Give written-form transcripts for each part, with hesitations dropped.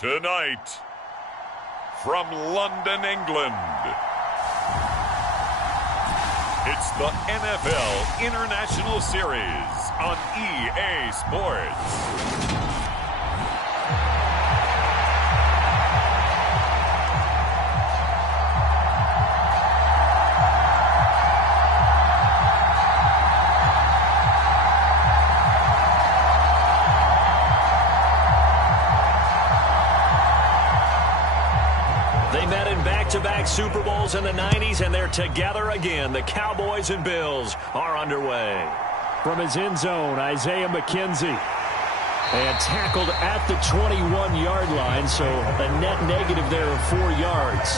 Tonight, from London, England, it's the NFL International Series on EA Sports. Back-to-back Super Bowls in the 90s, and they're together again. The Cowboys and Bills are underway. From his end zone, Isaiah McKenzie. And tackled at the 21-yard line, so a net negative there of 4 yards.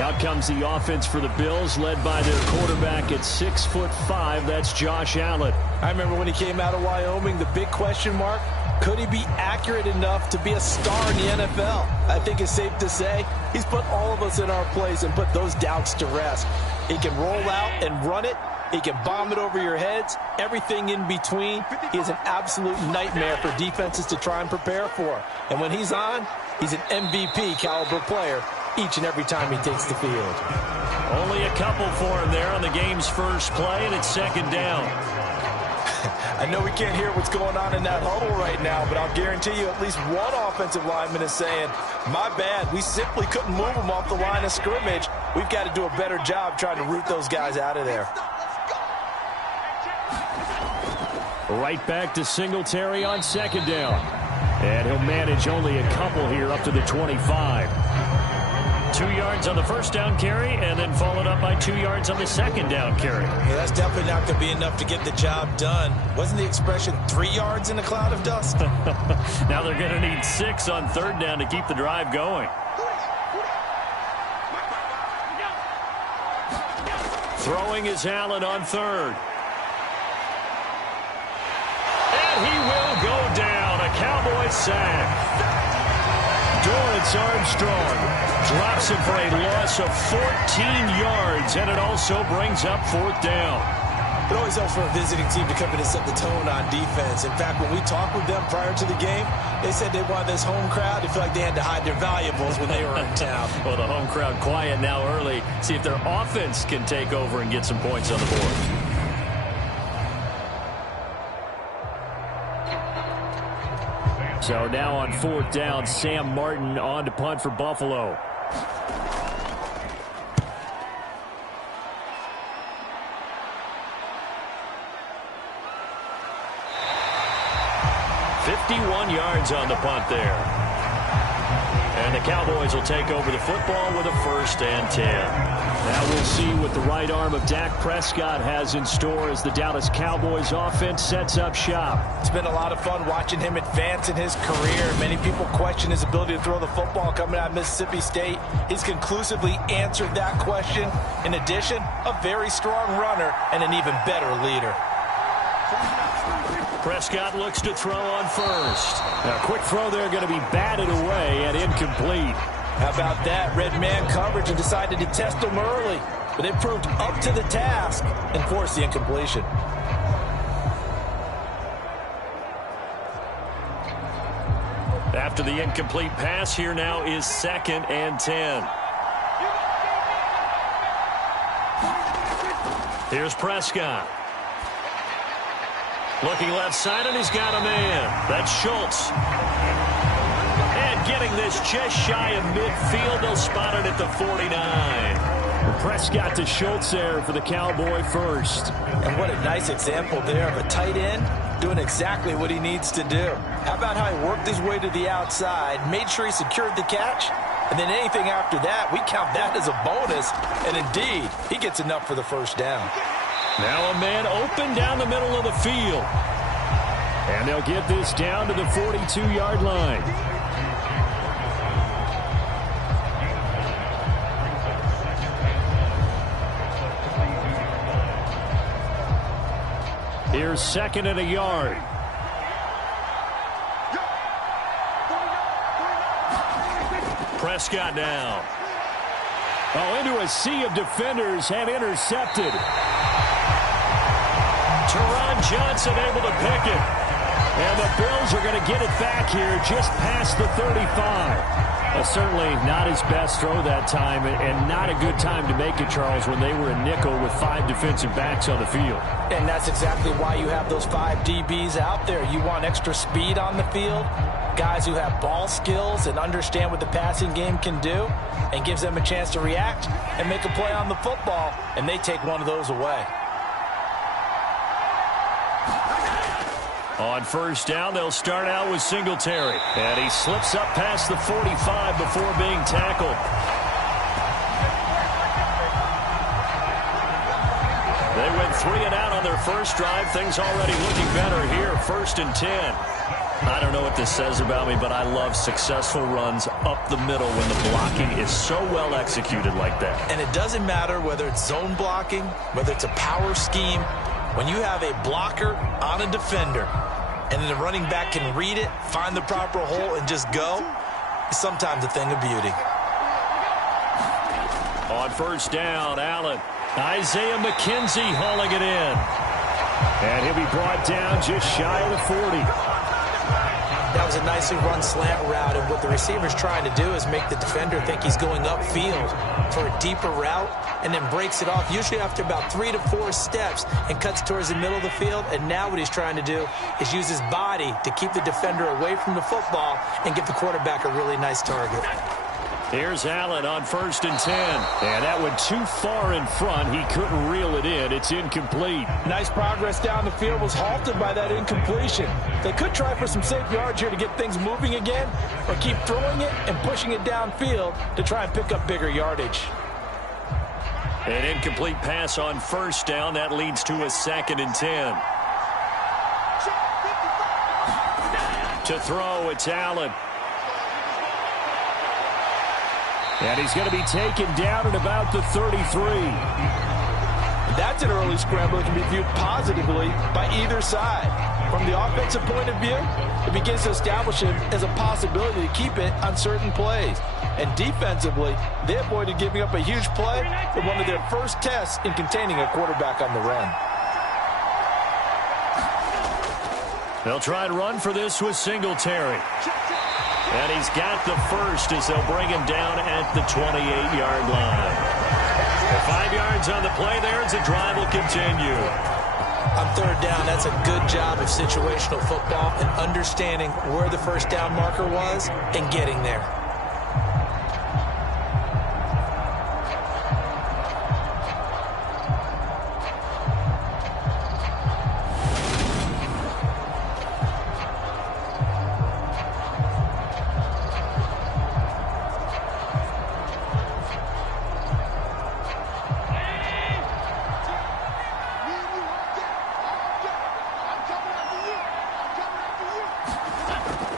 Out comes the offense for the Bills, led by their quarterback at 6'5". That's Josh Allen. I remember when he came out of Wyoming, the big question mark, could he be accurate enough to be a star in the NFL? I think it's safe to say he's put all of us in our place and put those doubts to rest. He can roll out and run it. He can bomb it over your heads. Everything in between. He is an absolute nightmare for defenses to try and prepare for. And when he's on, he's an MVP caliber player each and every time he takes the field. Only a couple for him there on the game's first play, and it's second down. I know we can't hear what's going on in that huddle right now, but I'll guarantee you at least one offensive lineman is saying, my bad, we simply couldn't move them off the line of scrimmage. We've got to do a better job trying to root those guys out of there. Right back to Singletary on second down. And he'll manage only a couple here up to the 25. 2 yards on the first down carry, and then followed up by 2 yards on the second down carry. Yeah, that's definitely not going to be enough to get the job done. Wasn't the expression 3 yards in a cloud of dust? Now they're going to need 6 on third down to keep the drive going. Throwing is Allen on third. And he will go down. A Cowboys sack. Dorrance Armstrong drops him for a loss of 14 yards, and it also brings up fourth down. It always helps for a visiting team to come in and set the tone on defense. In fact, when we talked with them prior to the game, they said they wanted this home crowd to feel like they had to hide their valuables when they were in town. Well, the home crowd quiet now early. See if their offense can take over and get some points on the board. So now on fourth down, Sam Martin on to punt for Buffalo. .51 yards on the punt there. And the Cowboys will take over the football with a 1st and 10. Now we'll see what the right arm of Dak Prescott has in store as the Dallas Cowboys offense sets up shop. It's been a lot of fun watching him advance in his career. Many people question his ability to throw the football coming out of Mississippi State. He's conclusively answered that question. In addition, a very strong runner and an even better leader. Prescott looks to throw on first. A quick throw there going to be batted away and incomplete. How about that? Red man coverage and decided to test him early. But it proved up to the task and forced the incompletion. After the incomplete pass, here now is 2nd and 10. Here's Prescott. Looking left side, and he's got a man. That's Schultz. And getting this just shy of midfield. They'll spot it at the 49. Prescott to Schultz there for the Cowboy first. And what a nice example there of a tight end doing exactly what he needs to do. How about how he worked his way to the outside, made sure he secured the catch, and then anything after that, we count that as a bonus. And indeed, he gets enough for the 1st down. Now a man open down the middle of the field. And they'll get this down to the 42-yard line. Here's 2nd and a yard. Prescott now. Oh, into a sea of defenders and intercepted. Teron Johnson able to pick it. And the Bills are going to get it back here just past the 35. Certainly not his best throw that time, and not a good time to make it, Charles, when they were a nickel with 5 defensive backs on the field. And that's exactly why you have those 5 DBs out there. You want extra speed on the field, guys who have ball skills and understand what the passing game can do, and gives them a chance to react and make a play on the football, and they take one of those away. On first down, they'll start out with Singletary. And he slips up past the 45 before being tackled. They went 3 and out on their first drive. Things already looking better here. 1st and 10. I don't know what this says about me, but I love successful runs up the middle when the blocking is so well executed like that. And it doesn't matter whether it's zone blocking, whether it's a power scheme. When you have a blocker on a defender, and then the running back can read it, find the proper hole, and just go, it's sometimes a thing of beauty. On first down, Allen. Isaiah McKenzie hauling it in. And he'll be brought down just shy of the 40. That was a nicely run slant route, and what the receiver's trying to do is make the defender think he's going upfield for a deeper route, and then breaks it off, usually after about 3 to 4 steps, and cuts towards the middle of the field. And now what he's trying to do is use his body to keep the defender away from the football and give the quarterback a really nice target. Here's Allen on 1st and 10. And that went too far in front. He couldn't reel it in. It's incomplete. Nice progress down the field, was halted by that incompletion. They could try for some safe yards here to get things moving again, or keep throwing it and pushing it downfield to try and pick up bigger yardage. An incomplete pass on first down. That leads to a 2nd and 10. To throw, it's Allen. And he's going to be taken down at about the 33. That's an early scramble that can be viewed positively by either side. From the offensive point of view, it begins to establish him as a possibility to keep it on certain plays. And defensively, they avoided giving up a huge play in one of their first tests in containing a quarterback on the run. They'll try to run for this with Singletary. And he's got the first as they'll bring him down at the 28-yard line. 5 yards on the play there as the drive will continue. On 3rd down, that's a good job of situational football and understanding where the first down marker was and getting there.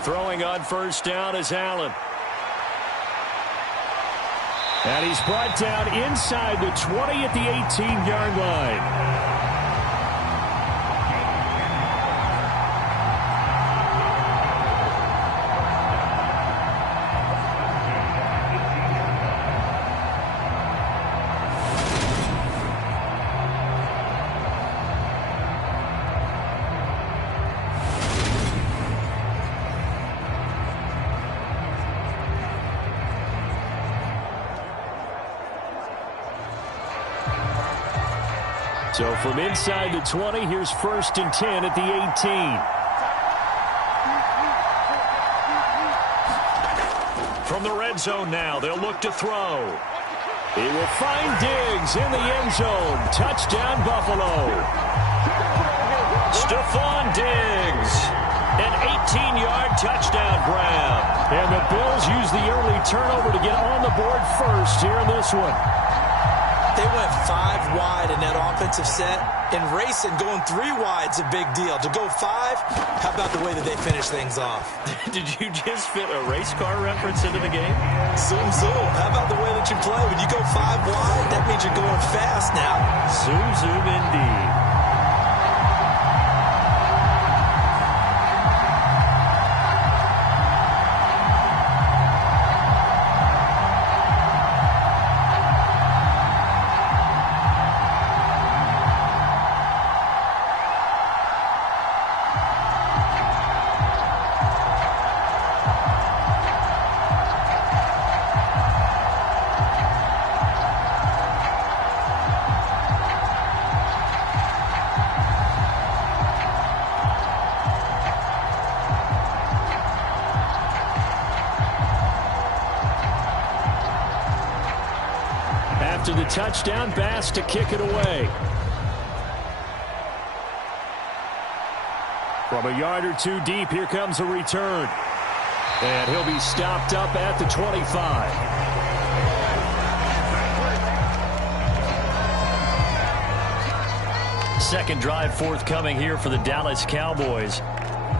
Throwing on first down is Allen. And he's brought down inside the 20 at the 18-yard line. So from inside the 20, here's 1st and 10 at the 18. From the red zone now, they'll look to throw. He will find Diggs in the end zone. Touchdown, Buffalo. Stephon Diggs. An 18-yard touchdown grab. And the Bills use the early turnover to get on the board first here in this one. They went 5 wide in that offensive set, and racing going 3 wide's a big deal. To go 5, how about the way that they finish things off? Did you just fit a race car reference into the game? Zoom, zoom. How about the way that you play? When you go 5 wide, that means you're going fast now. Zoom, zoom indeed. touchdown. Bass to kick it away. From a yard or two deep, here comes a return. And he'll be stopped up at the 25. Second drive forthcoming here for the Dallas Cowboys.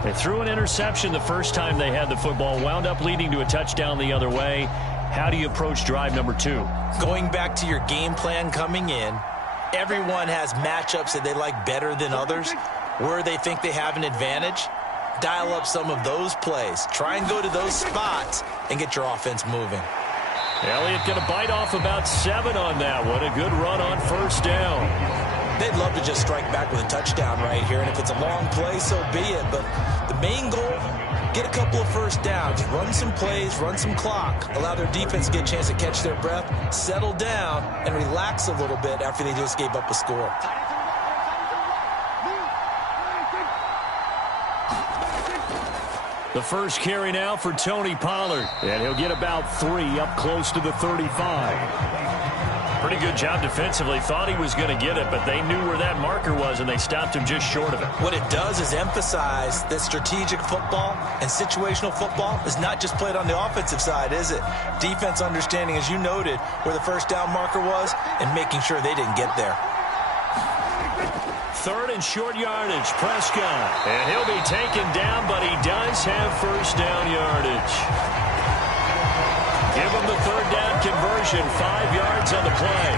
They threw an interception the first time they had the football, wound up leading to a touchdown the other way. How do you approach drive number 2? Going back to your game plan coming in, everyone has matchups that they like better than others. Where they think they have an advantage, dial up some of those plays. Try and go to those spots and get your offense moving. Elliott going to bite off about 7 on that one. A good run on first down. They'd love to just strike back with a touchdown right here, and if it's a long play, so be it. But the main goal, get a couple of first downs, run some plays, run some clock, allow their defense to get a chance to catch their breath, settle down, and relax a little bit after they just gave up a score. The first carry now for Tony Pollard. And he'll get about 3 up close to the 35. Pretty good job defensively. Thought he was going to get it, but they knew where that marker was, and they stopped him just short of it. What it does is emphasize that strategic football and situational football is not just played on the offensive side, is it? Defense understanding, as you noted, where the first down marker was and making sure they didn't get there. Third and short yardage, Prescott. And he'll be taken down, but he does have first down yardage. Give him the third down conversion, 5 yards on the play.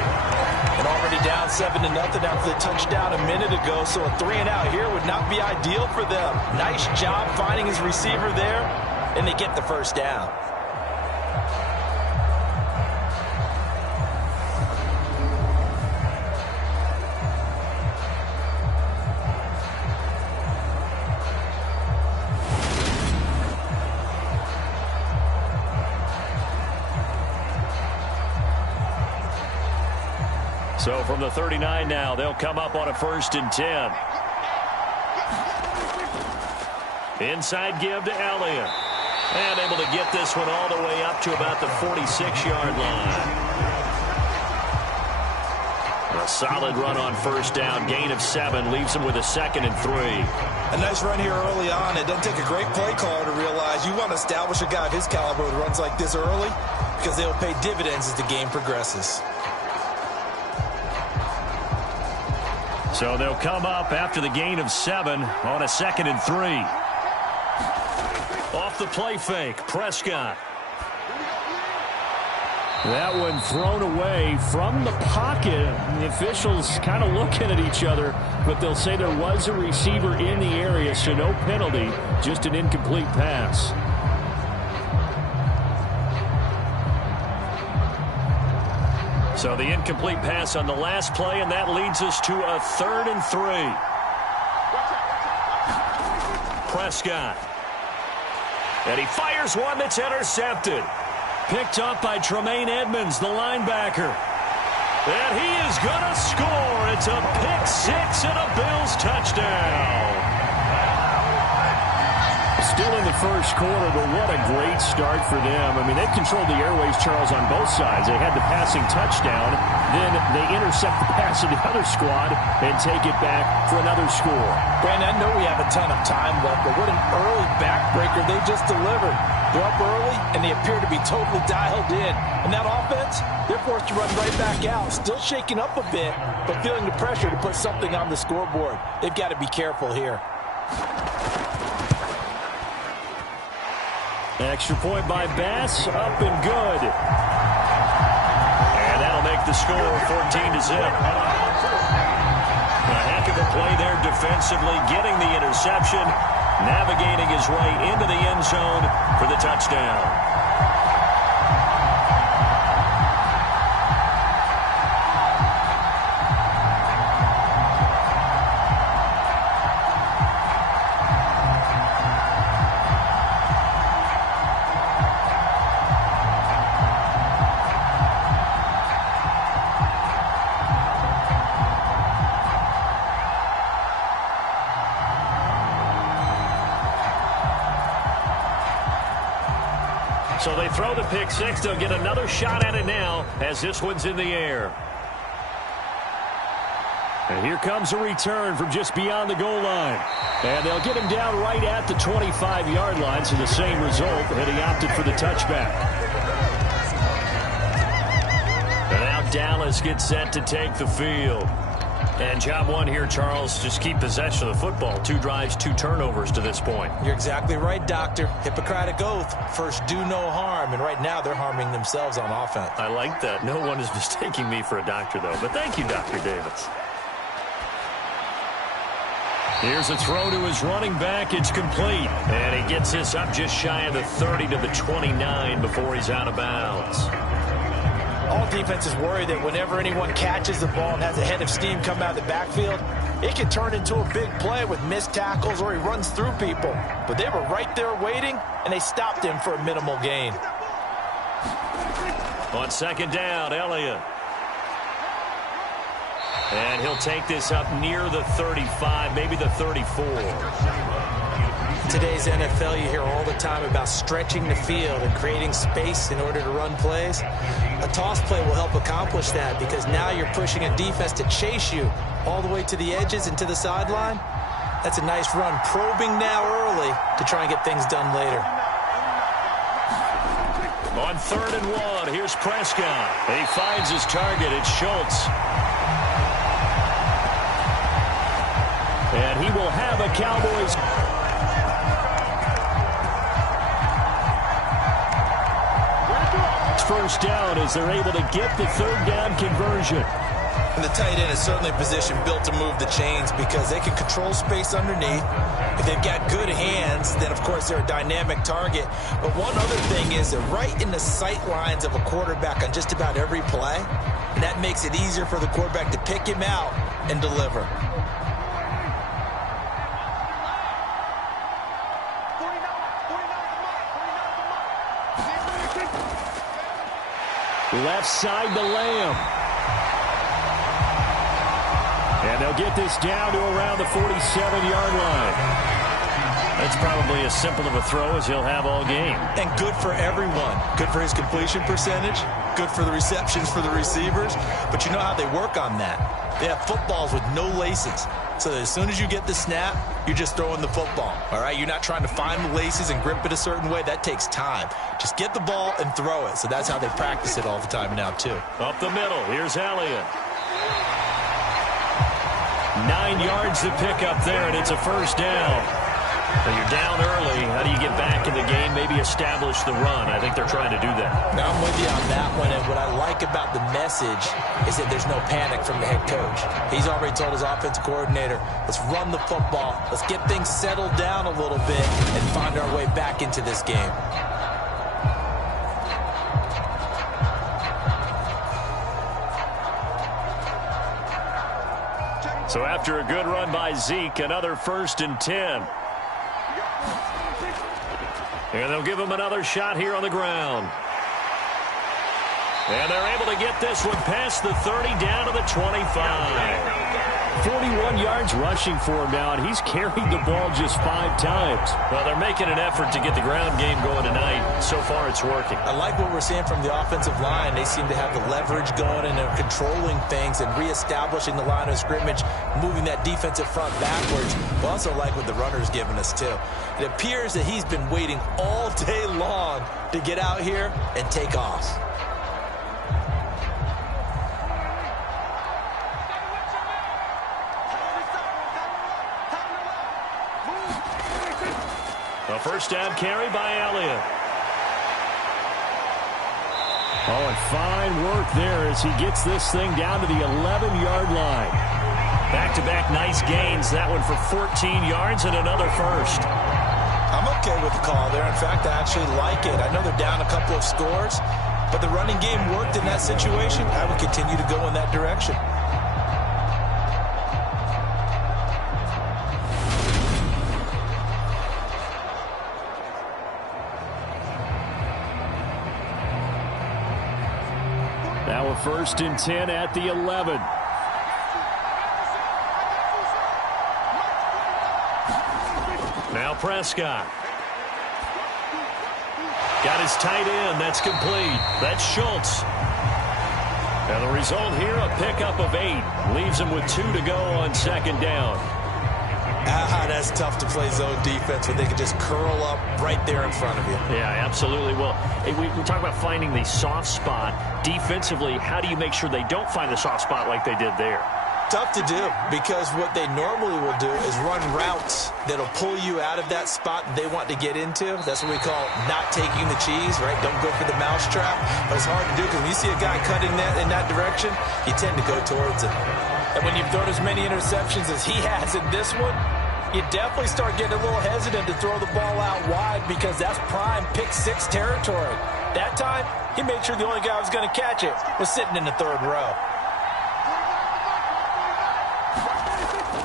And already down 7-0 after the touchdown a minute ago, so a 3-and-out here would not be ideal for them. Nice job finding his receiver there, and they get the first down. So from the 39 now, they'll come up on a 1st and 10. Inside give to Elliott. And able to get this one all the way up to about the 46-yard line. A solid run on first down. Gain of 7 leaves them with a 2nd and 3. A nice run here early on. It doesn't take a great play caller to realize you want to establish a guy of his caliber who runs like this early, because they'll pay dividends as the game progresses. So they'll come up after the gain of 7 on a 2nd and 3. Off the play fake, Prescott. That one thrown away from the pocket. The officials kind of looking at each other, but they'll say there was a receiver in the area, so no penalty, just an incomplete pass. So the incomplete pass on the last play, and that leads us to a 3rd and 3. Prescott. And he fires one that's intercepted. Picked up by Tremaine Edmonds, the linebacker. And he is going to score. It's a pick 6 and a Bills touchdown. Still in the first quarter, but what a great start for them. I mean, they've controlled the airways, Charles, on both sides. They had the passing touchdown, then they intercept the pass of the other squad and take it back for another score. Brandon, I know we have a ton of time left, but what an early backbreaker they just delivered. They're up early, and they appear to be totally dialed in. And that offense, they're forced to run right back out. Still shaking up a bit, but feeling the pressure to put something on the scoreboard. They've got to be careful here. Extra point by Bass, up and good. And that'll make the score 14-0. A heck of a play there defensively, getting the interception, navigating his way into the end zone for the touchdown. So they throw the pick 6. They'll get another shot at it now as this one's in the air. And here comes a return from just beyond the goal line. And they'll get him down right at the 25-yard line, so the same result, and he opted for the touchback. And now Dallas gets set to take the field. And job one here, Charles, just keep possession of the football. 2 drives, 2 turnovers to this point. You're exactly right, Doctor. Hippocratic oath. First, do no harm. And right now, they're harming themselves on offense. I like that. No one is mistaking me for a doctor, though. But thank you, Dr. Davis. Here's a throw to his running back. It's complete. And he gets this up just shy of the 30 to the 29 before he's out of bounds. All defenses worry that whenever anyone catches the ball and has a head of steam come out of the backfield, it can turn into a big play with missed tackles or he runs through people. But they were right there waiting, and they stopped him for a minimal gain. On second down, Elliott. And he'll take this up near the 35, maybe the 34. Today's NFL, you hear all the time about stretching the field and creating space in order to run plays. A toss play will help accomplish that because now you're pushing a defense to chase you all the way to the edges and to the sideline. That's a nice run, probing now early to try and get things done later. On 3rd and 1, here's Prescott. He finds his target. It's Schultz. And he will have a Cowboys. First down as they're able to get the 3rd down conversion. And the tight end is certainly a position built to move the chains because they can control space underneath. If they've got good hands, then of course they're a dynamic target. But one other thing is they're right in the sight lines of a quarterback on just about every play. And that makes it easier for the quarterback to pick him out and deliver. Left side to Lamb. And they'll get this down to around the 47-yard line. That's probably as simple of a throw as he'll have all game. And good for everyone. Good for his completion percentage. Good for the receptions for the receivers. But you know how they work on that. They have footballs with no laces. So that as soon as you get the snap, you're just throwing the football. All right? You're not trying to find the laces and grip it a certain way. That takes time. Just get the ball and throw it. So that's how they practice it all the time now, too. Up the middle. Here's Elliott. 9 yards to pick up there, and it's a first down. Now you're down early. How do you get back in the game? Maybe establish the run. I think they're trying to do that. Now I'm with you on that one, and what I like about the message is that there's no panic from the head coach. He's already told his offensive coordinator, let's run the football, let's get things settled down a little bit and find our way back into this game. So after a good run by Zeke, another 1st and 10. And they'll give him another shot here on the ground. And they're able to get this one past the 30 down to the 25. 41 yards rushing for him now, and he's carried the ball just 5 times. Well, they're making an effort to get the ground game going tonight. So far, it's working. I like what we're seeing from the offensive line. They seem to have the leverage going, and they're controlling things and reestablishing the line of scrimmage, moving that defensive front backwards. I also like what the runner's giving us, too. It appears that he's been waiting all day long to get out here and take off. A first down carry by Elliott. Oh, and fine work there as he gets this thing down to the 11-yard line. Back-to-back nice gains. That one for 14 yards and another first. I'm okay with the call there. In fact, I actually like it. I know they're down a couple of scores, but the running game worked in that situation. I would continue to go in that direction. Now a 1st and 10 at the 11. Now Prescott. Got his tight end. That's complete. That's Schultz. And the result here, a pickup of 8. Leaves them with 2 to go on second down. That's tough to play zone defense when they can just curl up right there in front of you. Yeah, absolutely. Well, we talk about finding the soft spot. Defensively, how do you make sure they don't find the soft spot like they did there? Tough to do, because what they normally will do is run routes that'll pull you out of that spot they want to get into. That's what we call not taking the cheese, right? Don't go for the mousetrap. But it's hard to do, because when you see a guy cut in that direction, you tend to go towards it. And when you've thrown as many interceptions as he has in this one, you definitely start getting a little hesitant to throw the ball out wide, because that's prime pick-6 territory. That time, he made sure the only guy who was going to catch it was sitting in the third row.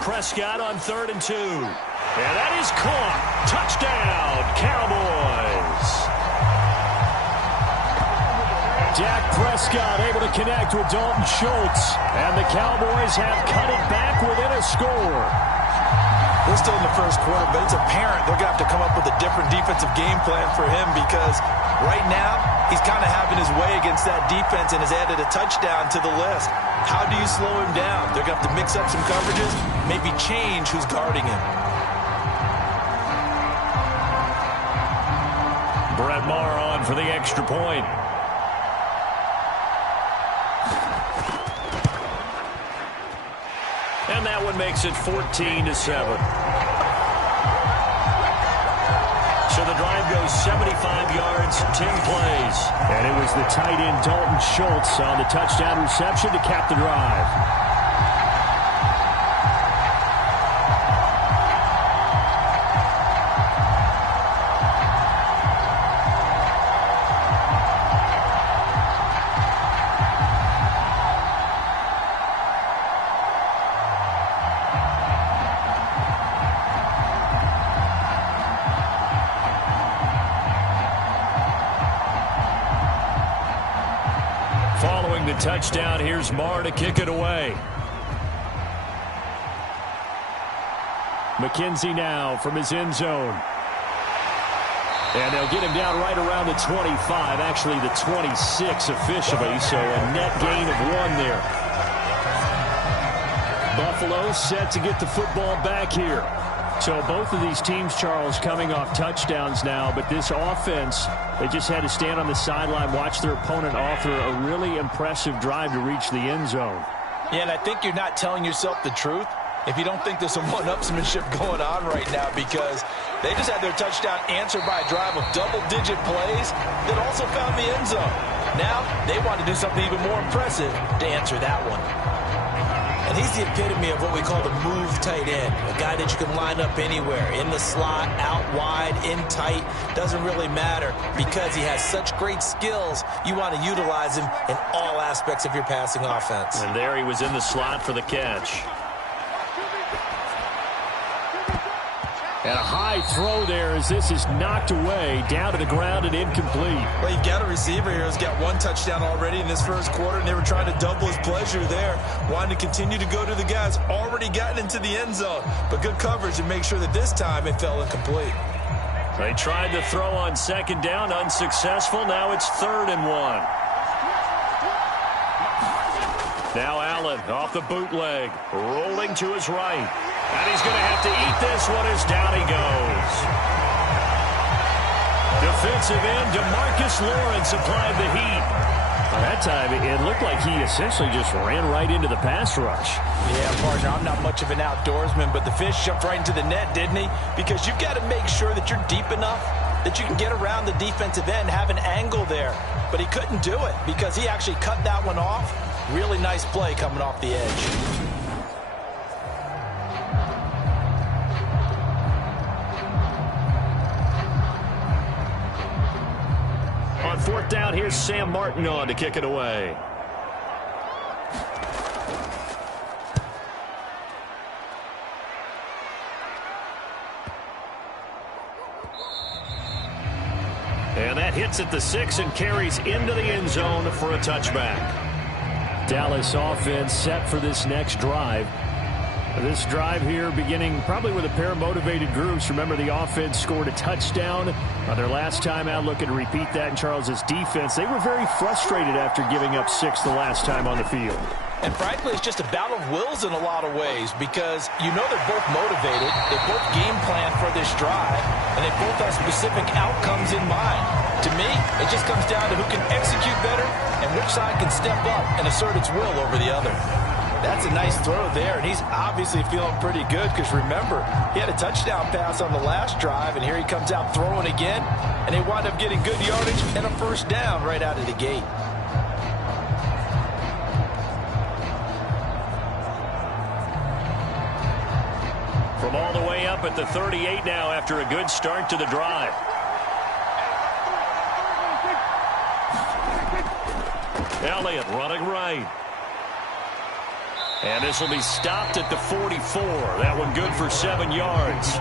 Prescott on 3rd and 2. And that is caught. Touchdown, Cowboys. Dak Prescott able to connect with Dalton Schultz. And the Cowboys have cut it back within a score. We're still in the first quarter, but it's apparent they're going to have to come up with a different defensive game plan for him, because right now he's kind of having his way against that defense and has added a touchdown to the list. How do you slow him down? They're going to have to mix up some coverages, maybe change who's guarding him. Brett Maher on for the extra point. And that one makes it 14-7. So the drive goes 75 yards, 10 plays. And it was the tight end Dalton Schultz on the touchdown reception to cap the drive. Following the touchdown, here's Maher to kick it away. McKenzie now from his end zone. And they'll get him down right around the 25, actually the 26 officially, so a net gain of 1 there. Buffalo set to get the football back here. So both of these teams, Charles, coming off touchdowns now, but this offense, they just had to stand on the sideline, watch their opponent offer a really impressive drive to reach the end zone. Yeah, and I think you're not telling yourself the truth if you don't think there's some one-upsmanship going on right now, because they just had their touchdown answered by a drive of double-digit plays that also found the end zone. Now they want to do something even more impressive to answer that one. And he's the epitome of what we call the move tight end, a guy that you can line up anywhere, in the slot, out wide, in tight, doesn't really matter, because he has such great skills. You want to utilize him in all aspects of your passing offense. And there he was in the slot for the catch. And a high throw there as this is knocked away, down to the ground and incomplete. Well, you've got a receiver here who's got 1 touchdown already in this first quarter, and they were trying to double his pleasure there, wanting to continue to go to the guys already gotten into the end zone. But good coverage to make sure that this time it fell incomplete. They tried to throw on second down, unsuccessful. Now it's 3rd and 1. Now Allen off the bootleg, rolling to his right. And he's going to have to eat this one as down he goes. Defensive end DeMarcus Lawrence applied the heat. That time, it looked like he essentially just ran right into the pass rush. Yeah, partner, I'm not much of an outdoorsman, but the fish jumped right into the net, didn't he? Because you've got to make sure that you're deep enough that you can get around the defensive end, have an angle there. But he couldn't do it because he actually cut that one off. Really nice play coming off the edge. On 4th down, here's Sam Martin on to kick it away. And that hits at the 6 and carries into the end zone for a touchback. Dallas offense set for this next drive. This drive here beginning probably with a pair of motivated groups. Remember, the offense scored a touchdown on their last time out, looking to repeat that in Charles's defense. They were very frustrated after giving up 6 the last time on the field. And frankly, it's just a battle of wills in a lot of ways because you know they're both motivated, they both game plan for this drive, and they both have specific outcomes in mind. To me, it just comes down to who can execute better and which side can step up and assert its will over the other. That's a nice throw there, and he's obviously feeling pretty good because, remember, he had a touchdown pass on the last drive, and here he comes out throwing again, and they wind up getting good yardage and a first down right out of the gate. From all the way up at the 38 now after a good start to the drive. Elliott running right. And this will be stopped at the 44. That one good for 7 yards.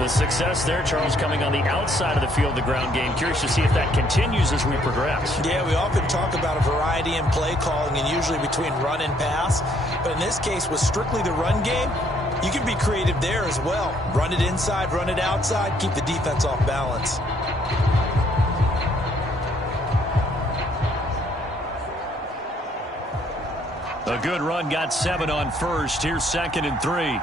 The success there, Charles, coming on the outside of the field, the ground game. Curious to see if that continues as we progress. Yeah, we often talk about a variety in play calling and usually between run and pass. But in this case, with strictly the run game, you can be creative there as well. Run it inside, run it outside, keep the defense off balance. A good run got 7 on first. Here's 2nd and 3.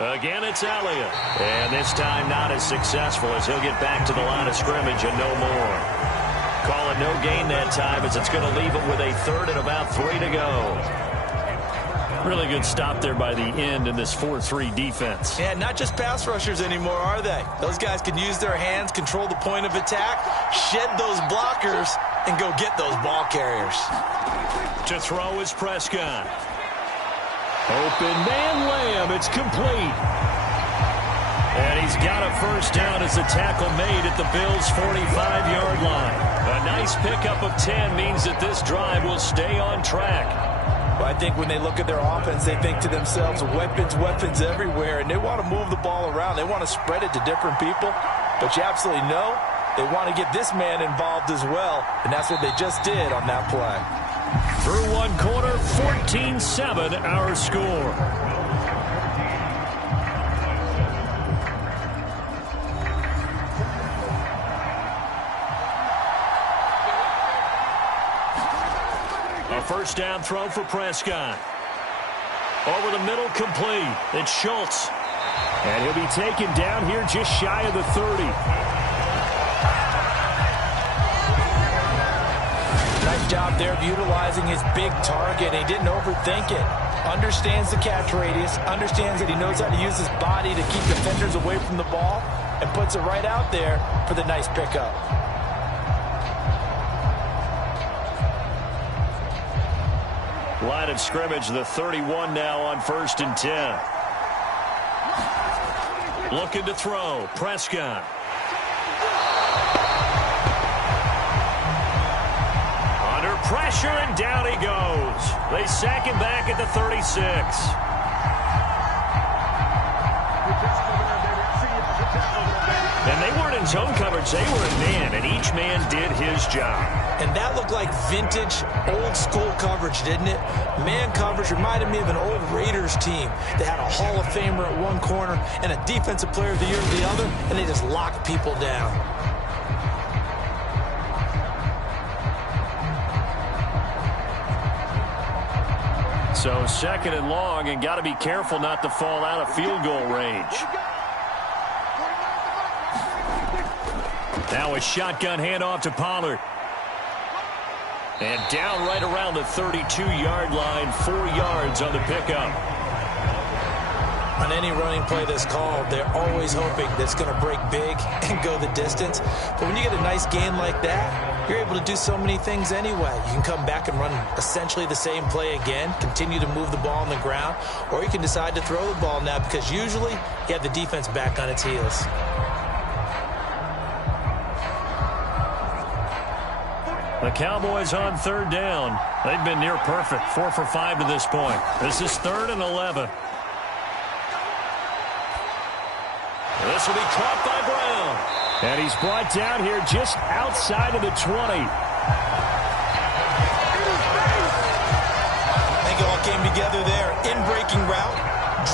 Again, it's Elliott. And this time not as successful as he'll get back to the line of scrimmage and no more. Call it no gain that time as it's going to leave him with a 3rd and about 3 to go. Really good stop there by the end in this 4-3 defense. Yeah, not just pass rushers anymore, are they? Those guys can use their hands, control the point of attack, shed those blockers, and go get those ball carriers. To throw is Prescott. Open man Lamb. It's complete. And he's got a first down as the tackle made at the Bills' 45-yard line. A nice pickup of 10 means that this drive will stay on track. Well, I think when they look at their offense, they think to themselves, weapons, weapons everywhere, and they want to move the ball around. They want to spread it to different people. But you absolutely know they want to get this man involved as well, and that's what they just did on that play. Through one quarter, 14-7 our score. A first down throw for Prescott. Over the middle, complete. It's Schultz. And he'll be taken down here just shy of the 30. Nice job there of utilizing his big target. He didn't overthink it. Understands the catch radius. Understands that he knows how to use his body to keep defenders away from the ball. And puts it right out there for the nice pickup. Line of scrimmage, the 31 now on 1st and 10. Looking to throw. Prescott. Under pressure, and down he goes. They sack him back at the 36. And they weren't in zone coverage. They were in man, and each man did his job. And that looked like vintage, old-school coverage, didn't it? Man coverage reminded me of an old Raiders team that had a Hall of Famer at one corner and a Defensive Player of the Year at the other, and they just locked people down. So 2nd and long, and got to be careful not to fall out of field goal range. Now a shotgun handoff to Pollard. And down right around the 32-yard line, 4 yards on the pickup. On any running play that's called, they're always hoping that it's going to break big and go the distance. But when you get a nice gain like that, you're able to do so many things anyway. You can come back and run essentially the same play again, continue to move the ball on the ground, or you can decide to throw the ball now because usually you have the defense back on its heels. The Cowboys on 3rd down. They've been near perfect, 4 for 5 to this point. This is 3rd and 11. This will be caught by Brown. And he's brought down here just outside of the 20.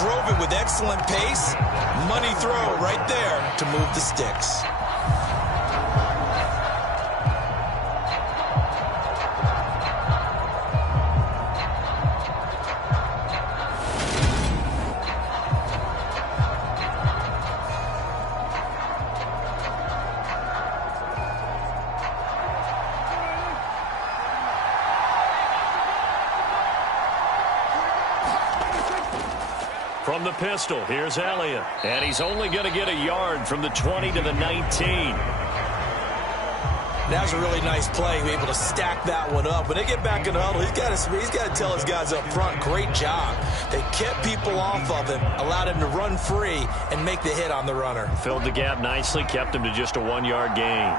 drove it with excellent pace. Money throw right there to move the sticks. From the pistol, here's Elliott. And he's only going to get a yard from the 20 to the 19. That's a really nice play, be able to stack that one up. When they get back in the huddle, he's got to tell his guys up front, great job. They kept people off of him, allowed him to run free and make the hit on the runner. Filled the gap nicely, kept him to just a 1-yard gain.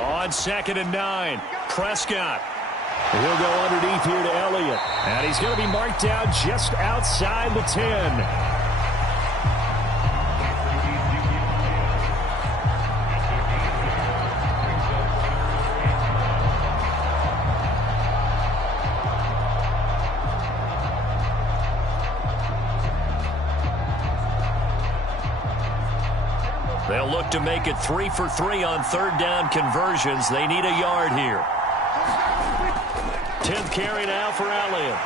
On 2nd and 9, Prescott. He'll go underneath here to Elliott. And he's going to be marked down just outside the 10. They'll look to make it 3 for 3 on 3rd down conversions. They need a yard here. 10th carry now for Elliott.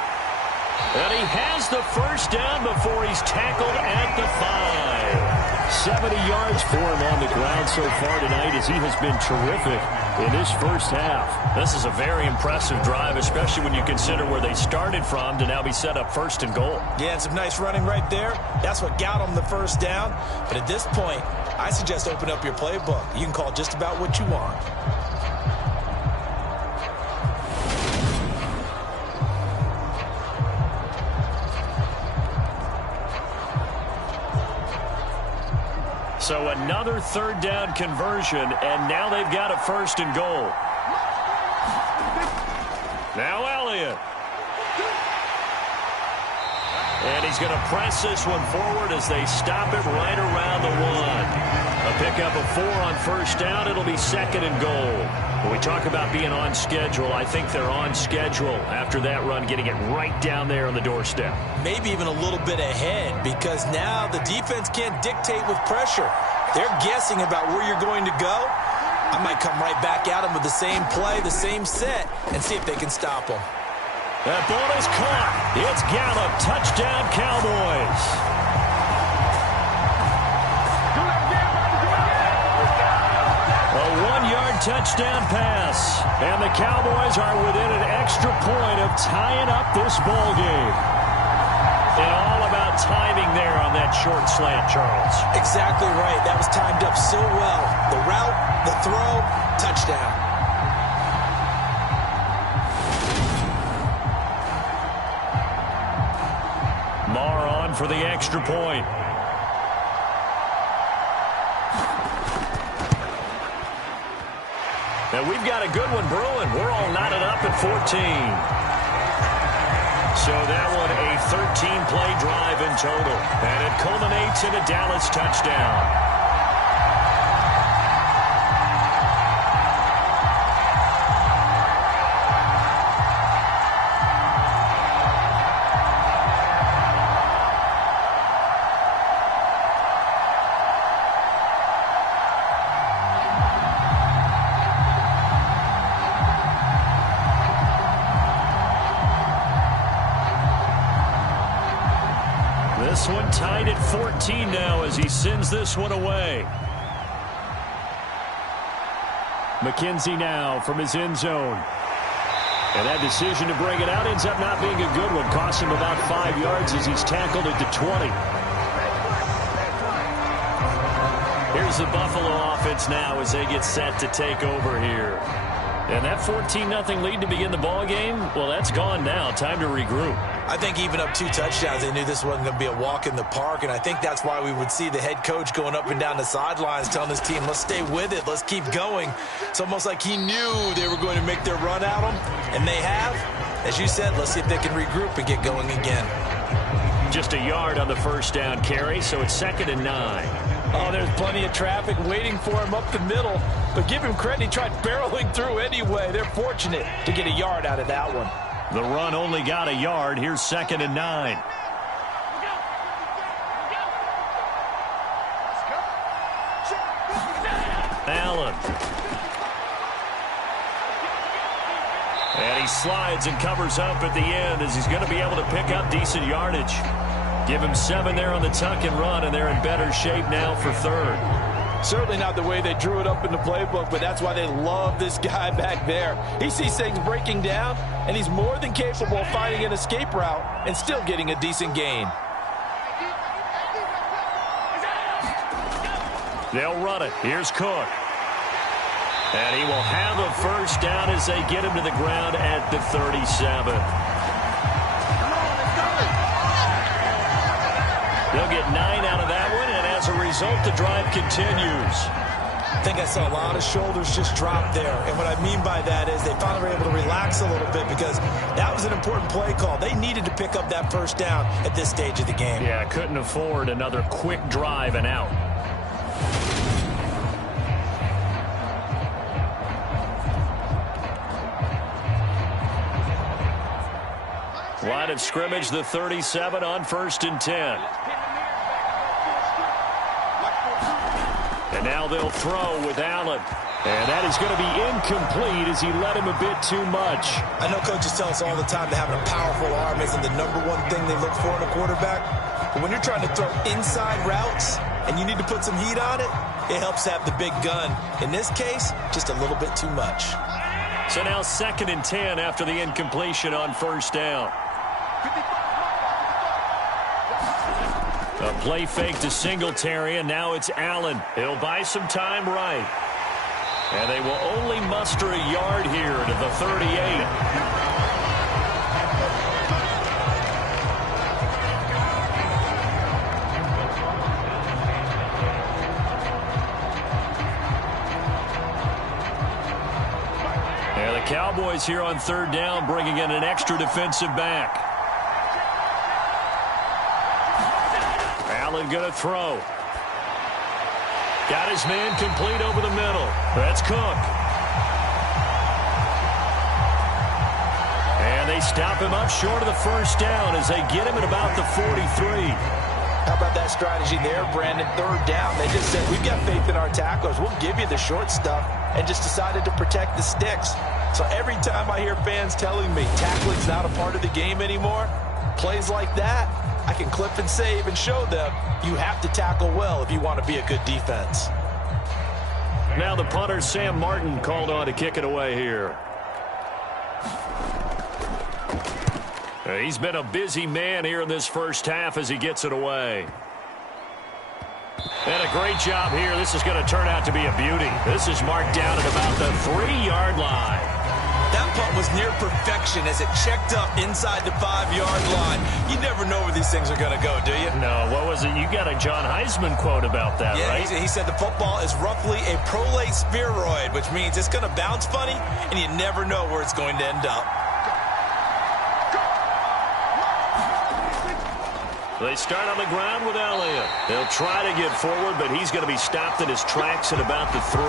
And he has the first down before he's tackled at the 5. 70 yards for him on the ground so far tonight as he has been terrific in this first half. This is a very impressive drive, especially when you consider where they started from to now be set up 1st and goal. Yeah, and some nice running right there. That's what got him the first down. But at this point, I suggest open up your playbook. You can call just about what you want. So another 3rd down conversion, and now they've got a 1st and goal. Now Elliott. And he's going to press this one forward as they stop it right around the 1. A pickup of 4 on 1st down. It'll be 2nd and goal. When we talk about being on schedule, I think they're on schedule after that run, getting it right down there on the doorstep. Maybe even a little bit ahead, because now the defense can't dictate with pressure. They're guessing about where you're going to go. I might come right back at them with the same play, the same set, and see if they can stop them. That ball is caught. It's Gallup. Touchdown, Cowboys. A 1-yard touchdown pass. And the Cowboys are within an extra point of tying up this ball game. And all about timing there on that short slant, Charles. Exactly right. That was timed up so well. The route, the throw, touchdown. Marr on for the extra point. And we've got a good one brewing. We're all knotted up at 14. So that one a 13-play drive in total. And it culminates in a Dallas touchdown. This one tied at 14 now as he sends this one away. McKenzie now from his end zone. And that decision to bring it out ends up not being a good one. Cost him about 5 yards as he's tackled at the 20. Here's the Buffalo offense now as they get set to take over here. And that 14-0 lead to begin the ball game, well, that's gone now. Time to regroup. I think even up 2 touchdowns, they knew this wasn't going to be a walk in the park, and I think that's why we would see the head coach going up and down the sidelines telling his team, let's stay with it, let's keep going. It's almost like he knew they were going to make their run at him, and they have. As you said, let's see if they can regroup and get going again. Just a yard on the first down carry, so it's 2nd and 9. Oh, there's plenty of traffic waiting for him up the middle. But give him credit, he tried barreling through anyway. They're fortunate to get a yard out of that one. The run only got a yard. Here's 2nd and 9. Allen. And he slides and covers up at the end as he's going to be able to pick up decent yardage. Give him 7 there on the tuck and run, and they're in better shape now for 3rd. Certainly not the way they drew it up in the playbook, but that's why they love this guy back there. He sees things breaking down, and he's more than capable of finding an escape route and still getting a decent gain. They'll run it. Here's Cook. And he will have a first down as they get him to the ground at the 37. They'll get 9 out of that one, and as a result, the drive continues. I think I saw a lot of shoulders just drop there, and what I mean by that is they finally were able to relax a little bit because that was an important play call. They needed to pick up that first down at this stage of the game. Yeah, couldn't afford another quick drive and out. Line of scrimmage, the 37 on 1st and 10. And now they'll throw with Allen. And that is going to be incomplete as he led him a bit too much. I know coaches tell us all the time that having a powerful arm isn't the #1 thing they look for in a quarterback. But when you're trying to throw inside routes and you need to put some heat on it, it helps have the big gun. In this case, just a little bit too much. So now 2nd and 10 after the incompletion on 1st down. A play fake to Singletary, and now it's Allen. He'll buy some time right. And they will only muster a yard here to the 38. And the Cowboys here on 3rd down bringing in an extra defensive back. Allen going to throw. Got his man complete over the middle. That's Cook. And they stop him up short of the first down as they get him at about the 43. How about that strategy there, Brandon? 3rd down. They just said, we've got faith in our tacklers. We'll give you the short stuff, and just decided to protect the sticks. So every time I hear fans telling me tackling's not a part of the game anymore, plays like that, I can clip and save and show them you have to tackle well if you want to be a good defense. Now the punter, Sam Martin, called on to kick it away here. He's been a busy man here in this first half as he gets it away. And a great job here. This is going to turn out to be a beauty. This is marked down at about the 3-yard line. That punt was near perfection as it checked up inside the 5-yard line. You never know where these things are going to go, do you? No, what was it? You got a John Heisman quote about that, yeah, right? He said the football is roughly a prolate spheroid, which means it's going to bounce funny, and you never know where it's going to end up. They start on the ground with Elliott. They'll try to get forward, but he's going to be stopped in his tracks at about the 3.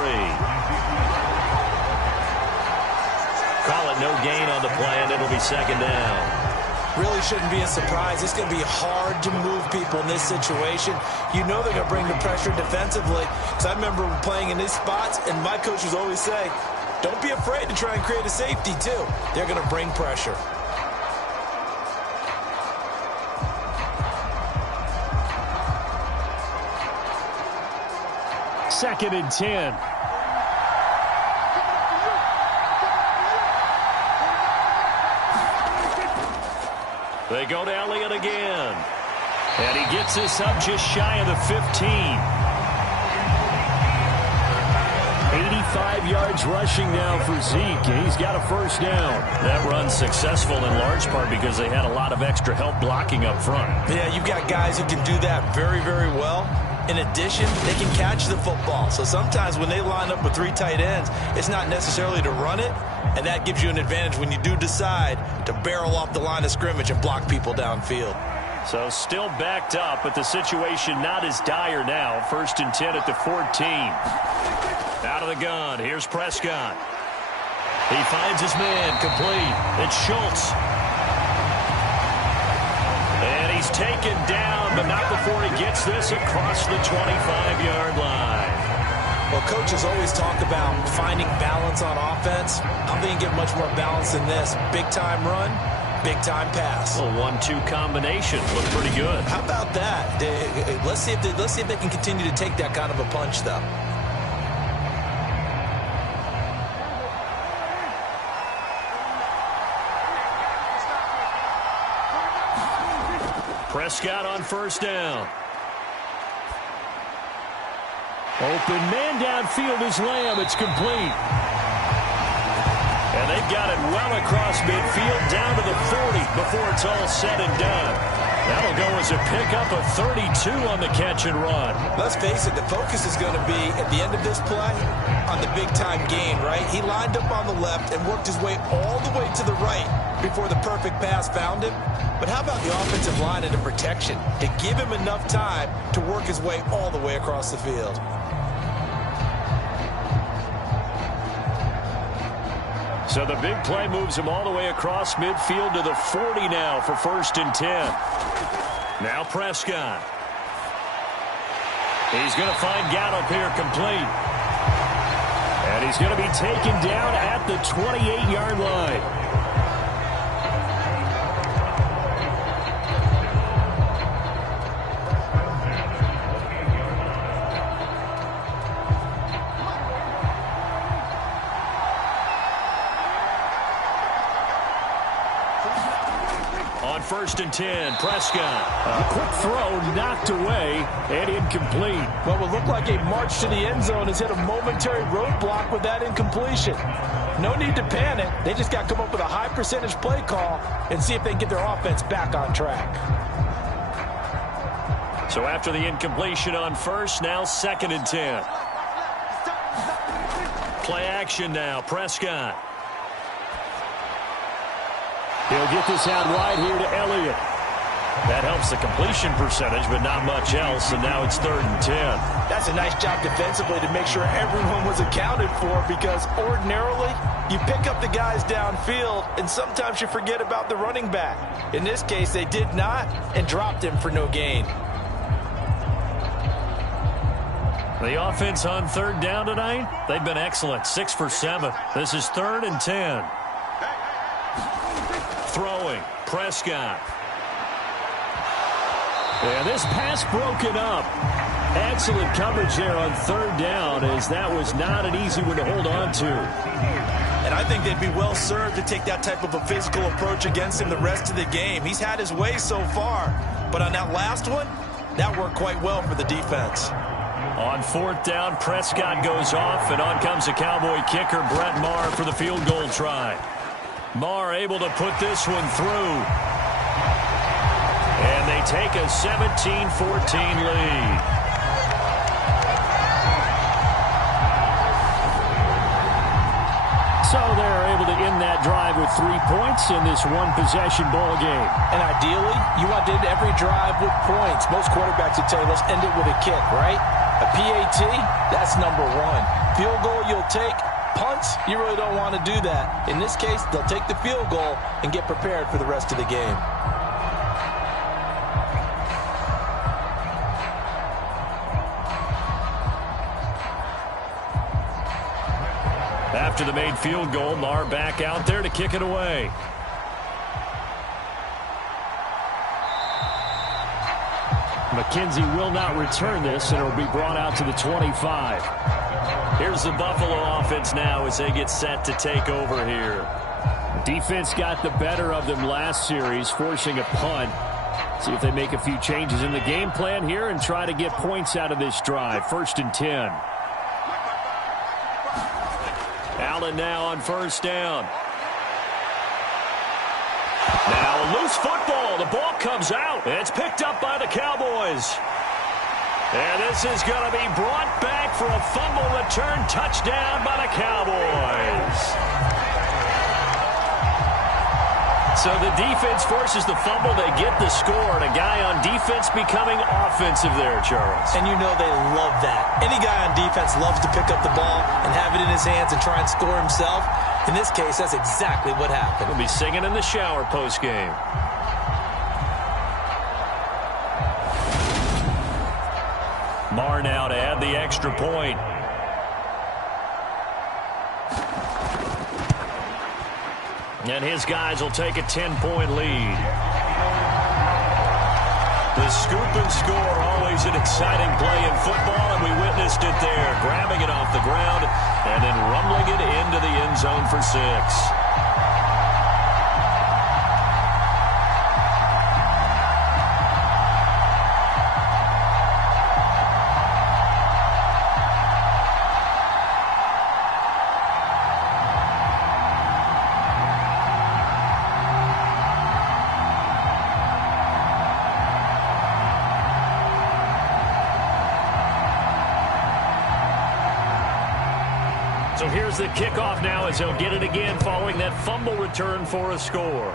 Call it no gain on the play, and it'll be 2nd down. Really shouldn't be a surprise. It's going to be hard to move people in this situation. You know they're going to bring the pressure defensively. Because I remember playing in these spots, and my coaches always say, don't be afraid to try and create a safety, too. They're going to bring pressure. Second and 10. They go to Elliott again. And he gets this up just shy of the 15. 85 yards rushing now for Zeke, and he's got a first down. That run's successful in large part because they had a lot of extra help blocking up front. Yeah, you've got guys who can do that very, very well. In addition, they can catch the football. So sometimes when they line up with 3 tight ends, it's not necessarily to run it, and that gives you an advantage when you do decide to barrel off the line of scrimmage and block people downfield. So still backed up, but the situation not as dire now. 1st and 10 at the 14. Out of the gun. Here's Prescott. He finds his man, complete. It's Schultz. And he's taken down, but not before he gets this across the 25-yard line. Well, coaches always talk about finding balance on offense. I'm thinking get much more balance than this. Big-time run, big-time pass. A 1-2 combination. Looked pretty good. How about that? Let's see if they can continue to take that kind of a punch, though. Prescott on first down. Open man downfield is Lamb. It's complete. And they've got it well across midfield down to the 40 before it's all said and done. That'll go as a pickup of 32 on the catch and run. Let's face it, the focus is going to be at the end of this play on the big-time gain, right? He lined up on the left and worked his way all the way to the right before the perfect pass found him. But how about the offensive line and the protection to give him enough time to work his way all the way across the field? So the big play moves him all the way across midfield to the 40 now for 1st and 10. Now Prescott. He's going to find Gallup here complete. And he's going to be taken down at the 28-yard line. On 1st and 10, Prescott. A quick throw knocked away and incomplete. What would look like a march to the end zone has hit a momentary roadblock with that incompletion. No need to panic. They just got to come up with a high percentage play call and see if they can get their offense back on track. So after the incompletion on first, now 2nd and 10. Play action now, Prescott. He'll get this out wide here to Elliott. That helps the completion percentage, but not much else, and now it's 3rd and 10. That's a nice job defensively to make sure everyone was accounted for, because ordinarily you pick up the guys downfield, and sometimes you forget about the running back. In this case, they did not and dropped him for no gain. The offense on 3rd down tonight, they've been excellent, 6 for 7. This is 3rd and 10. Throwing, Prescott. And this pass broken up. Excellent coverage there on 3rd down, as that was not an easy one to hold on to. And I think they'd be well served to take that type of a physical approach against him the rest of the game. He's had his way so far, but on that last one, that worked quite well for the defense. On 4th down, Prescott goes off, and on comes the Cowboy kicker, Brett Maher, for the field goal try. Maher able to put this one through. And they take a 17-14 lead. So they're able to end that drive with 3 points in this one-possession ball game. And ideally, you want to end every drive with points. Most quarterbacks would tell you, let's end it with a kick, right? A PAT, that's number 1. Field goal you'll take. Punts, you really don't want to do that. In this case, they'll take the field goal and get prepared for the rest of the game. After the made field goal, Maher back out there to kick it away. McKenzie will not return this, and it will be brought out to the 25. Here's the Buffalo offense now as they get set to take over here. Defense got the better of them last series, forcing a punt. See if they make a few changes in the game plan here and try to get points out of this drive. 1st and 10. Allen now on 1st down. Now a loose football. The ball comes out. It's picked up by the Cowboys. And this is going to be brought back for a fumble return touchdown by the Cowboys. So the defense forces the fumble. They get the score, and a guy on defense becoming offensive there, Charles. And you know they love that. Any guy on defense loves to pick up the ball and have it in his hands and try and score himself. In this case, that's exactly what happened. We'll be singing in the shower postgame. Marr now to add the extra point. And his guys will take a 10-point lead. The scoop and score, always an exciting play in football, and we witnessed it there, grabbing it off the ground and then rumbling it into the end zone for 6. So here's the kickoff now as he'll get it again following that fumble return for a score.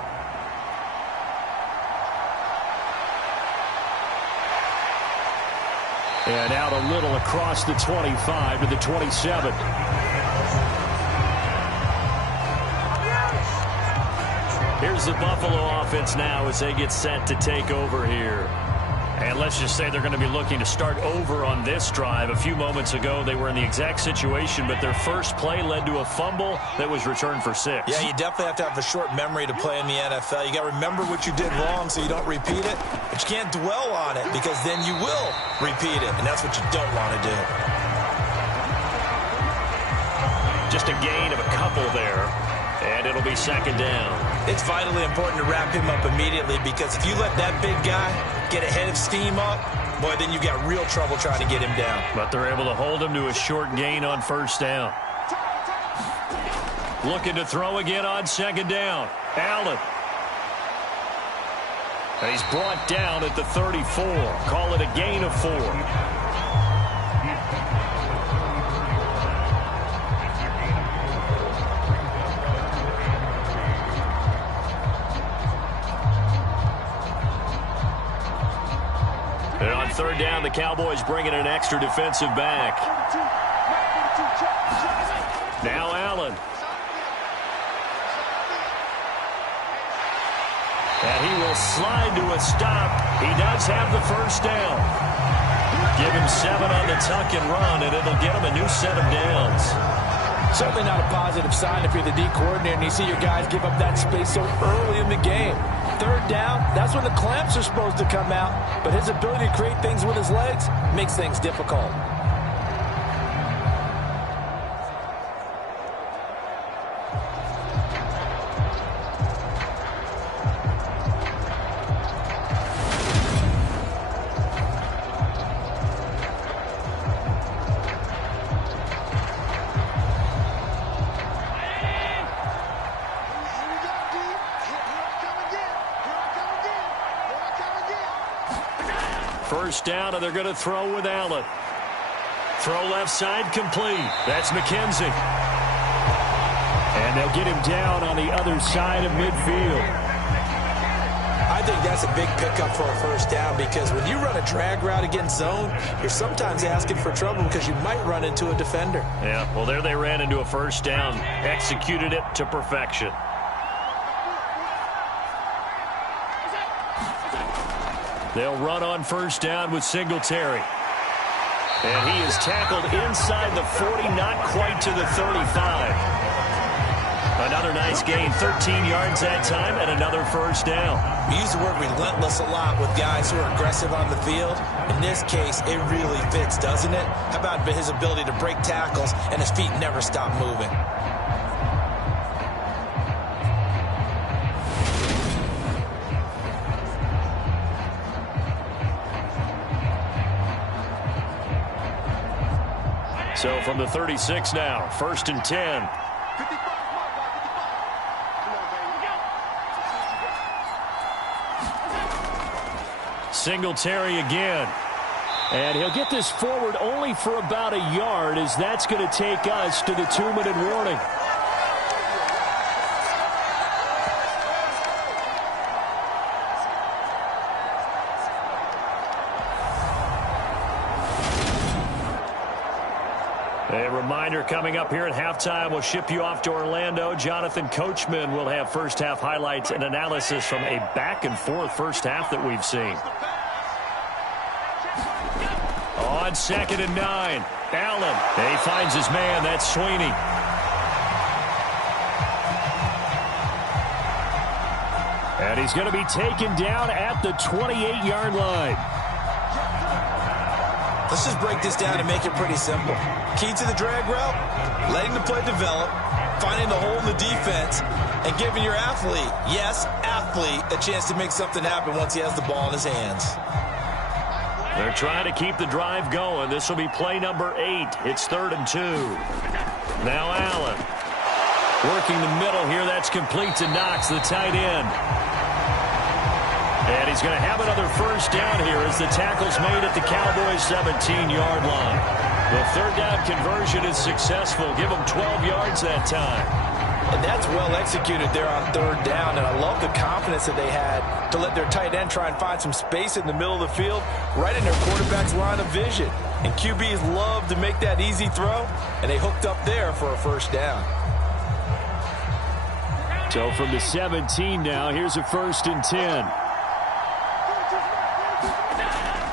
And out a little across the 25 to the 27. Here's the Buffalo offense now as they get set to take over here. And let's just say they're going to be looking to start over on this drive. A few moments ago, they were in the exact situation, but their first play led to a fumble that was returned for 6. Yeah, you definitely have to have a short memory to play in the NFL. You got to remember what you did wrong so you don't repeat it, but you can't dwell on it because then you will repeat it, and that's what you don't want to do. Just a gain of a couple there, and it'll be second down. It's vitally important to wrap him up immediately because if you let that big guy get a head of steam up, boy, then you got real trouble trying to get him down. But they're able to hold him to a short gain on first down. Looking to throw again on second down. Allen. And he's brought down at the 34. Call it a gain of 4. And on third down, the Cowboys bringing an extra defensive back. Now Allen. And he will slide to a stop. He does have the first down. Give him 7 on the tuck and run, and it'll get him a new set of downs. Certainly not a positive sign if you're the D coordinator and you see your guys give up that space so early in the game. Third down, that's when the clamps are supposed to come out, but his ability to create things with his legs makes things difficult. First down, and they're going to throw with Allen. Throw left side complete. That's McKenzie. And they'll get him down on the other side of midfield. I think that's a big pickup for a first down because when you run a drag route against zone, you're sometimes asking for trouble because you might run into a defender. Yeah, well, there they ran into a first down. Executed it to perfection. They'll run on first down with Singletary. And he is tackled inside the 40, not quite to the 35. Another nice gain, 13 yards that time, and another first down. We use the word relentless a lot with guys who are aggressive on the field. In this case, it really fits, doesn't it? How about his ability to break tackles and his feet never stop moving? So from the 36 now, 1st and 10. Singletary again. And he'll get this forward only for about a yard, as that's going to take us to the 2-minute warning. Reminder coming up here at halftime, we'll ship you off to Orlando. Jonathan Coachman will have first-half highlights and analysis from a back-and-forth first half that we've seen. On 2nd and 9, Allen. He finds his man. That's Sweeney. And he's going to be taken down at the 28-yard line. Let's just break this down and make it pretty simple. Key to the drag route, letting the play develop, finding the hole in the defense, and giving your athlete, yes, athlete, a chance to make something happen once he has the ball in his hands. They're trying to keep the drive going. This will be play number 8. It's 3rd and 2. Now Allen. Working the middle here. That's complete to Knox, the tight end. And he's going to have another first down here as the tackle's made at the Cowboys' 17-yard line. The third down conversion is successful. Give them 12 yards that time. And that's well executed there on 3rd down. And I love the confidence that they had to let their tight end try and find some space in the middle of the field, right in their quarterback's line of vision. And QBs love to make that easy throw, and they hooked up there for a first down. So from the 17 now, here's a 1st and 10.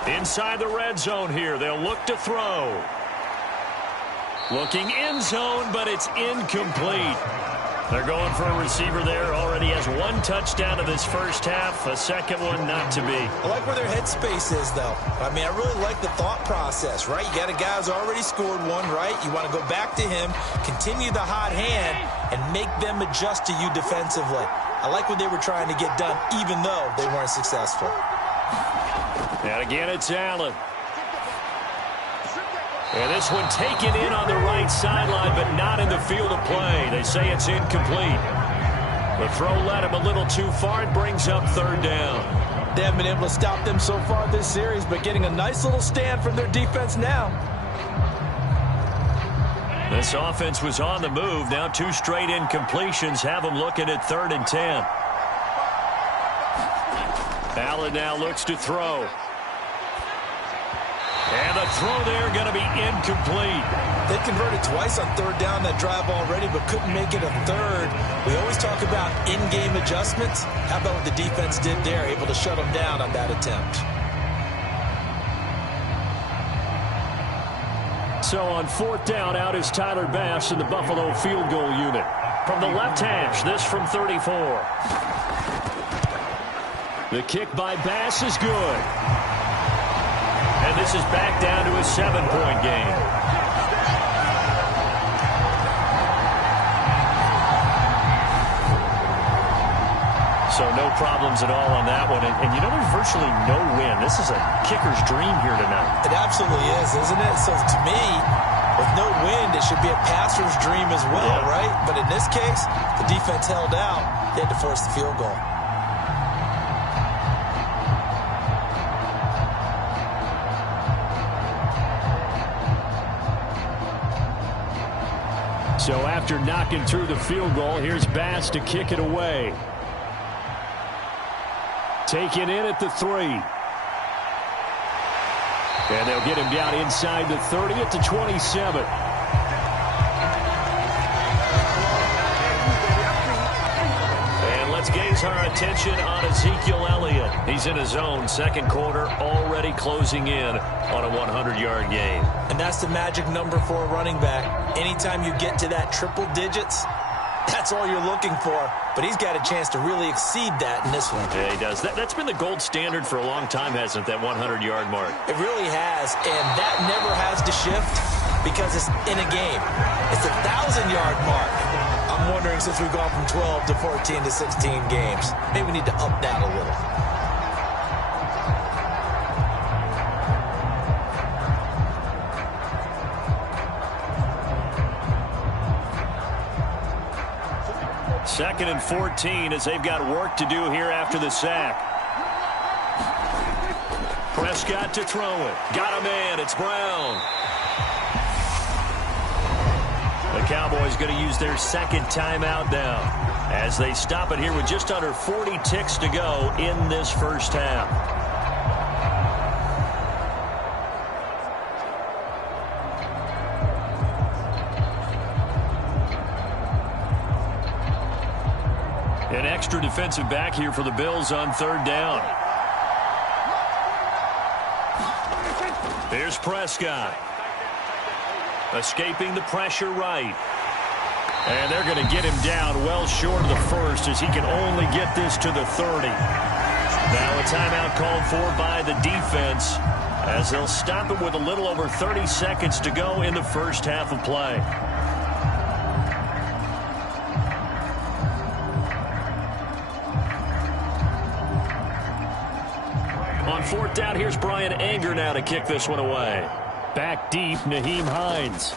Inside the red zone here, they'll look to throw. Looking end zone, but it's incomplete. They're going for a receiver there. Already has 1 touchdown in this first half. A second one not to be. I like where their headspace is, though. I mean, I really like the thought process, right? You got a guy who's already scored one, right? You want to go back to him, continue the hot hand, and make them adjust to you defensively. I like what they were trying to get done, even though they weren't successful. And again, it's Allen. And this one taken in on the right sideline, but not in the field of play. They say it's incomplete. The throw led him a little too far. It brings up 3rd down. They haven't been able to stop them so far this series, but getting a nice little stand from their defense now. This offense was on the move. Now 2 straight incompletions have them looking at 3rd and 10. Allen now looks to throw. And the throw there going to be incomplete. They converted twice on 3rd down that drive already, but couldn't make it a 3rd. We always talk about in-game adjustments. How about what the defense did there, able to shut them down on that attempt? So on 4th down, out is Tyler Bass in the Buffalo field goal unit. From the left hash, this from 34. The kick by Bass is good. And this is back down to a 7-point game. So no problems at all on that one. And you know, there's virtually no wind. This is a kicker's dream here tonight. It absolutely is, isn't it? So to me, with no wind, it should be a passer's dream as well, right? But in this case, the defense held out. They had to force the field goal. So after knocking through the field goal, here's Bass to kick it away. Taken in at the 3. And they'll get him down inside the 30 at the 27. And let's gaze our attention on Ezekiel Elliott. He's in his own 2nd quarter, already closing in on a 100-yard game. And that's the magic number for a running back. Anytime you get to that triple digits, that's all you're looking for. But he's got a chance to really exceed that in this one. Yeah, he does. That's been the gold standard for a long time, hasn't it, that 100-yard mark? It really has, and that never has to shift because it's in a game. It's a 1,000-yard mark. I'm wondering, since we've gone from 12 to 14 to 16 games, maybe we need to up that a little. Second and 14 as they've got work to do here after the sack. Prescott to throw it. Got a man. It's Brown. The Cowboys going to use their 2nd timeout now as they stop it here with just under 40 ticks to go in this first half. An extra defensive back here for the Bills on third down. Here's Prescott. Escaping the pressure right. And they're going to get him down well short of the first as he can only get this to the 30. Now a timeout called for by the defense as they'll stop it with a little over 30 seconds to go in the first half of play. On fourth down, here's Brian Anger now to kick this one away. Back deep, Nyheim Hines.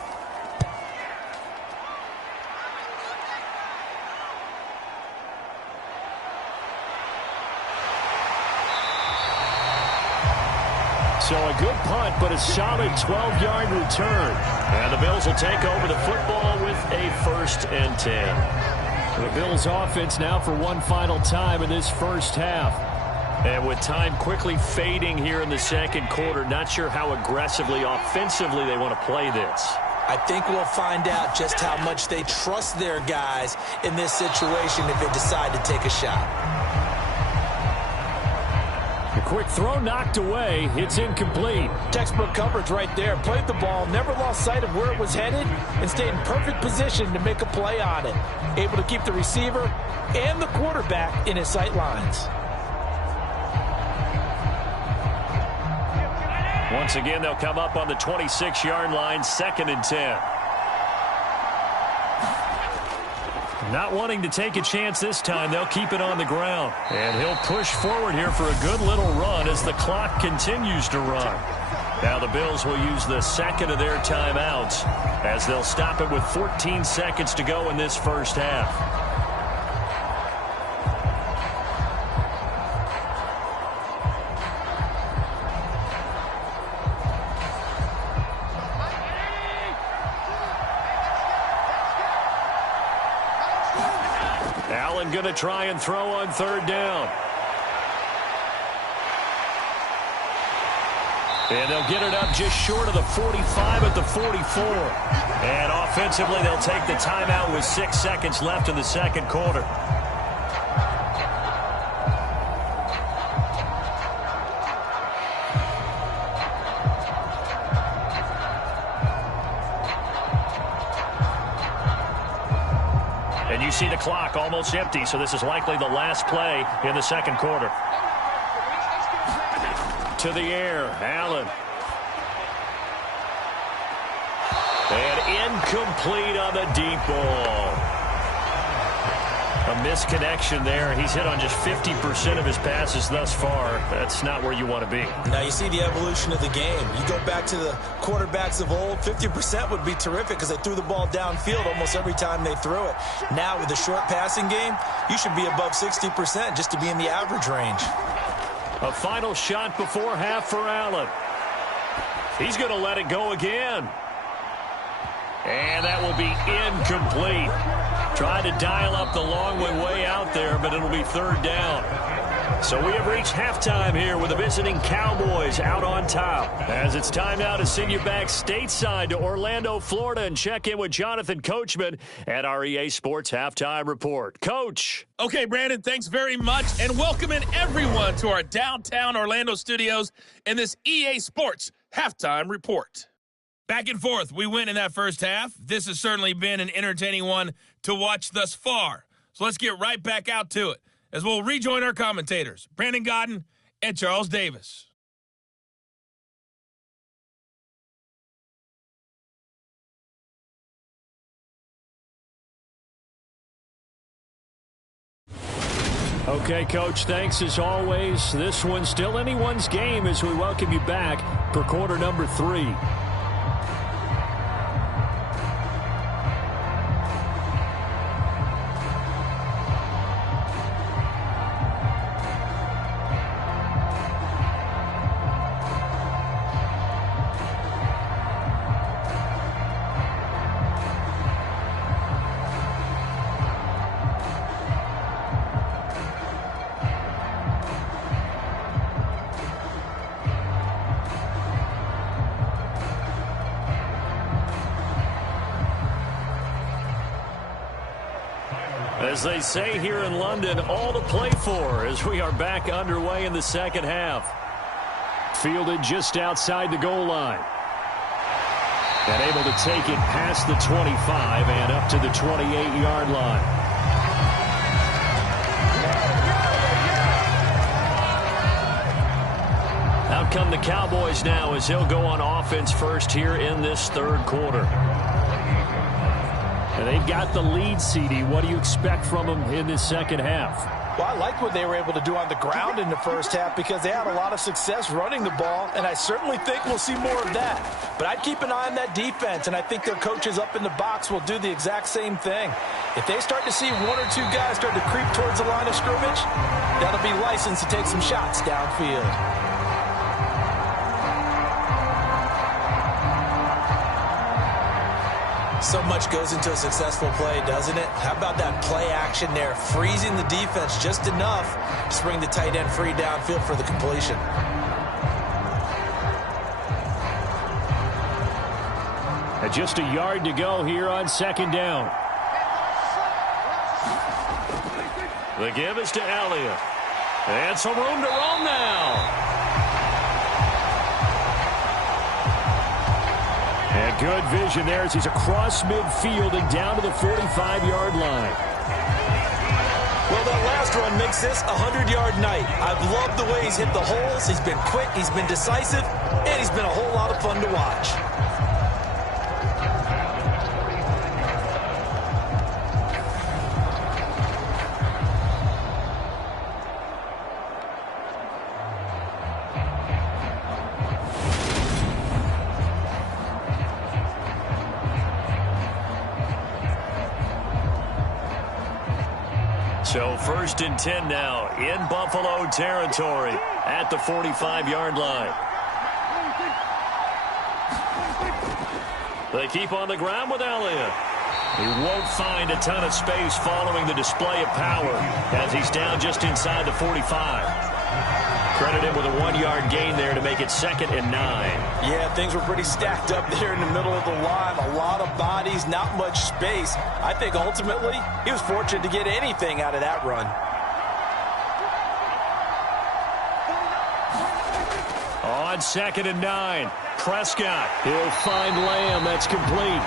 So a good punt, but a solid 12-yard return. And the Bills will take over the football with a 1st and 10. The Bills offense now for one final time in this first half. And with time quickly fading here in the second quarter, not sure how aggressively, offensively they want to play this. I think we'll find out just how much they trust their guys in this situation if they decide to take a shot. A quick throw knocked away. It's incomplete. Textbook coverage right there. Played the ball, never lost sight of where it was headed, and stayed in perfect position to make a play on it. Able to keep the receiver and the quarterback in his sight lines. Once again, they'll come up on the 26-yard line, 2nd and 10. Not wanting to take a chance this time, they'll keep it on the ground. And he'll push forward here for a good little run as the clock continues to run. Now the Bills will use the second of their timeouts as they'll stop it with 14 seconds to go in this first half. Allen going to try and throw on third down. And they'll get it up just short of the 45 at the 44. And offensively, they'll take the timeout with 6 seconds left in the second quarter. And you see the clock almost empty, so this is likely the last play in the second quarter. To the air, Allen. And incomplete on the deep ball. A misconnection there. He's hit on just 50% of his passes thus far. That's not where you want to be. Now you see the evolution of the game. You go back to the quarterbacks of old, 50% would be terrific because they threw the ball downfield almost every time they threw it. Now with the short passing game, you should be above 60% just to be in the average range. A final shot before half for Allen. He's going to let it go again. And that will be incomplete. Tried to dial up the long way out there, but it'll be third down. So we have reached halftime here with the visiting Cowboys out on top. As it's time now to send you back stateside to Orlando, Florida, and check in with Jonathan Coachman at our EA Sports Halftime Report. Coach. Okay, Brandon, thanks very much, and welcoming everyone to our downtown Orlando studios in this EA Sports Halftime Report. Back and forth, we win in that first half. This has certainly been an entertaining one to watch thus far. So let's get right back out to it as we'll rejoin our commentators, Brandon Godden and Charles Davis. Okay, Coach, thanks as always. This one's still anyone's game as we welcome you back for quarter number 3. As they say here in London, all to play for as we are back underway in the second half. Fielded just outside the goal line. And able to take it past the 25 and up to the 28-yard line. Out come the Cowboys now as he'll go on offense first here in this third quarter. And they've got the lead, CD. What do you expect from them in this second half? Well, I like what they were able to do on the ground in the first half because they had a lot of success running the ball, and I certainly think we'll see more of that. But I'd keep an eye on that defense, and I think their coaches up in the box will do the exact same thing. If they start to see one or two guys start to creep towards the line of scrimmage, that'll be licensed to take some shots downfield. So much goes into a successful play, doesn't it? How about that play action there, freezing the defense just enough to bring the tight end free downfield for the completion. And just a yard to go here on second down. The give is to Elliott. And some room to roam now. And good vision there as he's across midfield and down to the 45-yard line. Well, that last run makes this a 100-yard night. I've loved the way he's hit the holes. He's been quick, he's been decisive, and he's been a whole lot of fun to watch. So first and 10 now in Buffalo territory at the 45-yard line. They keep on the ground with Elliott. He won't find a ton of space following the display of power as he's down just inside the 45. Credit him with a 1-yard gain there to make it 2nd and 9. Yeah, things were pretty stacked up there in the middle of the line. A lot of bodies, not much space. I think ultimately he was fortunate to get anything out of that run. On 2nd and 9, Prescott. He'll find Lamb. That's complete.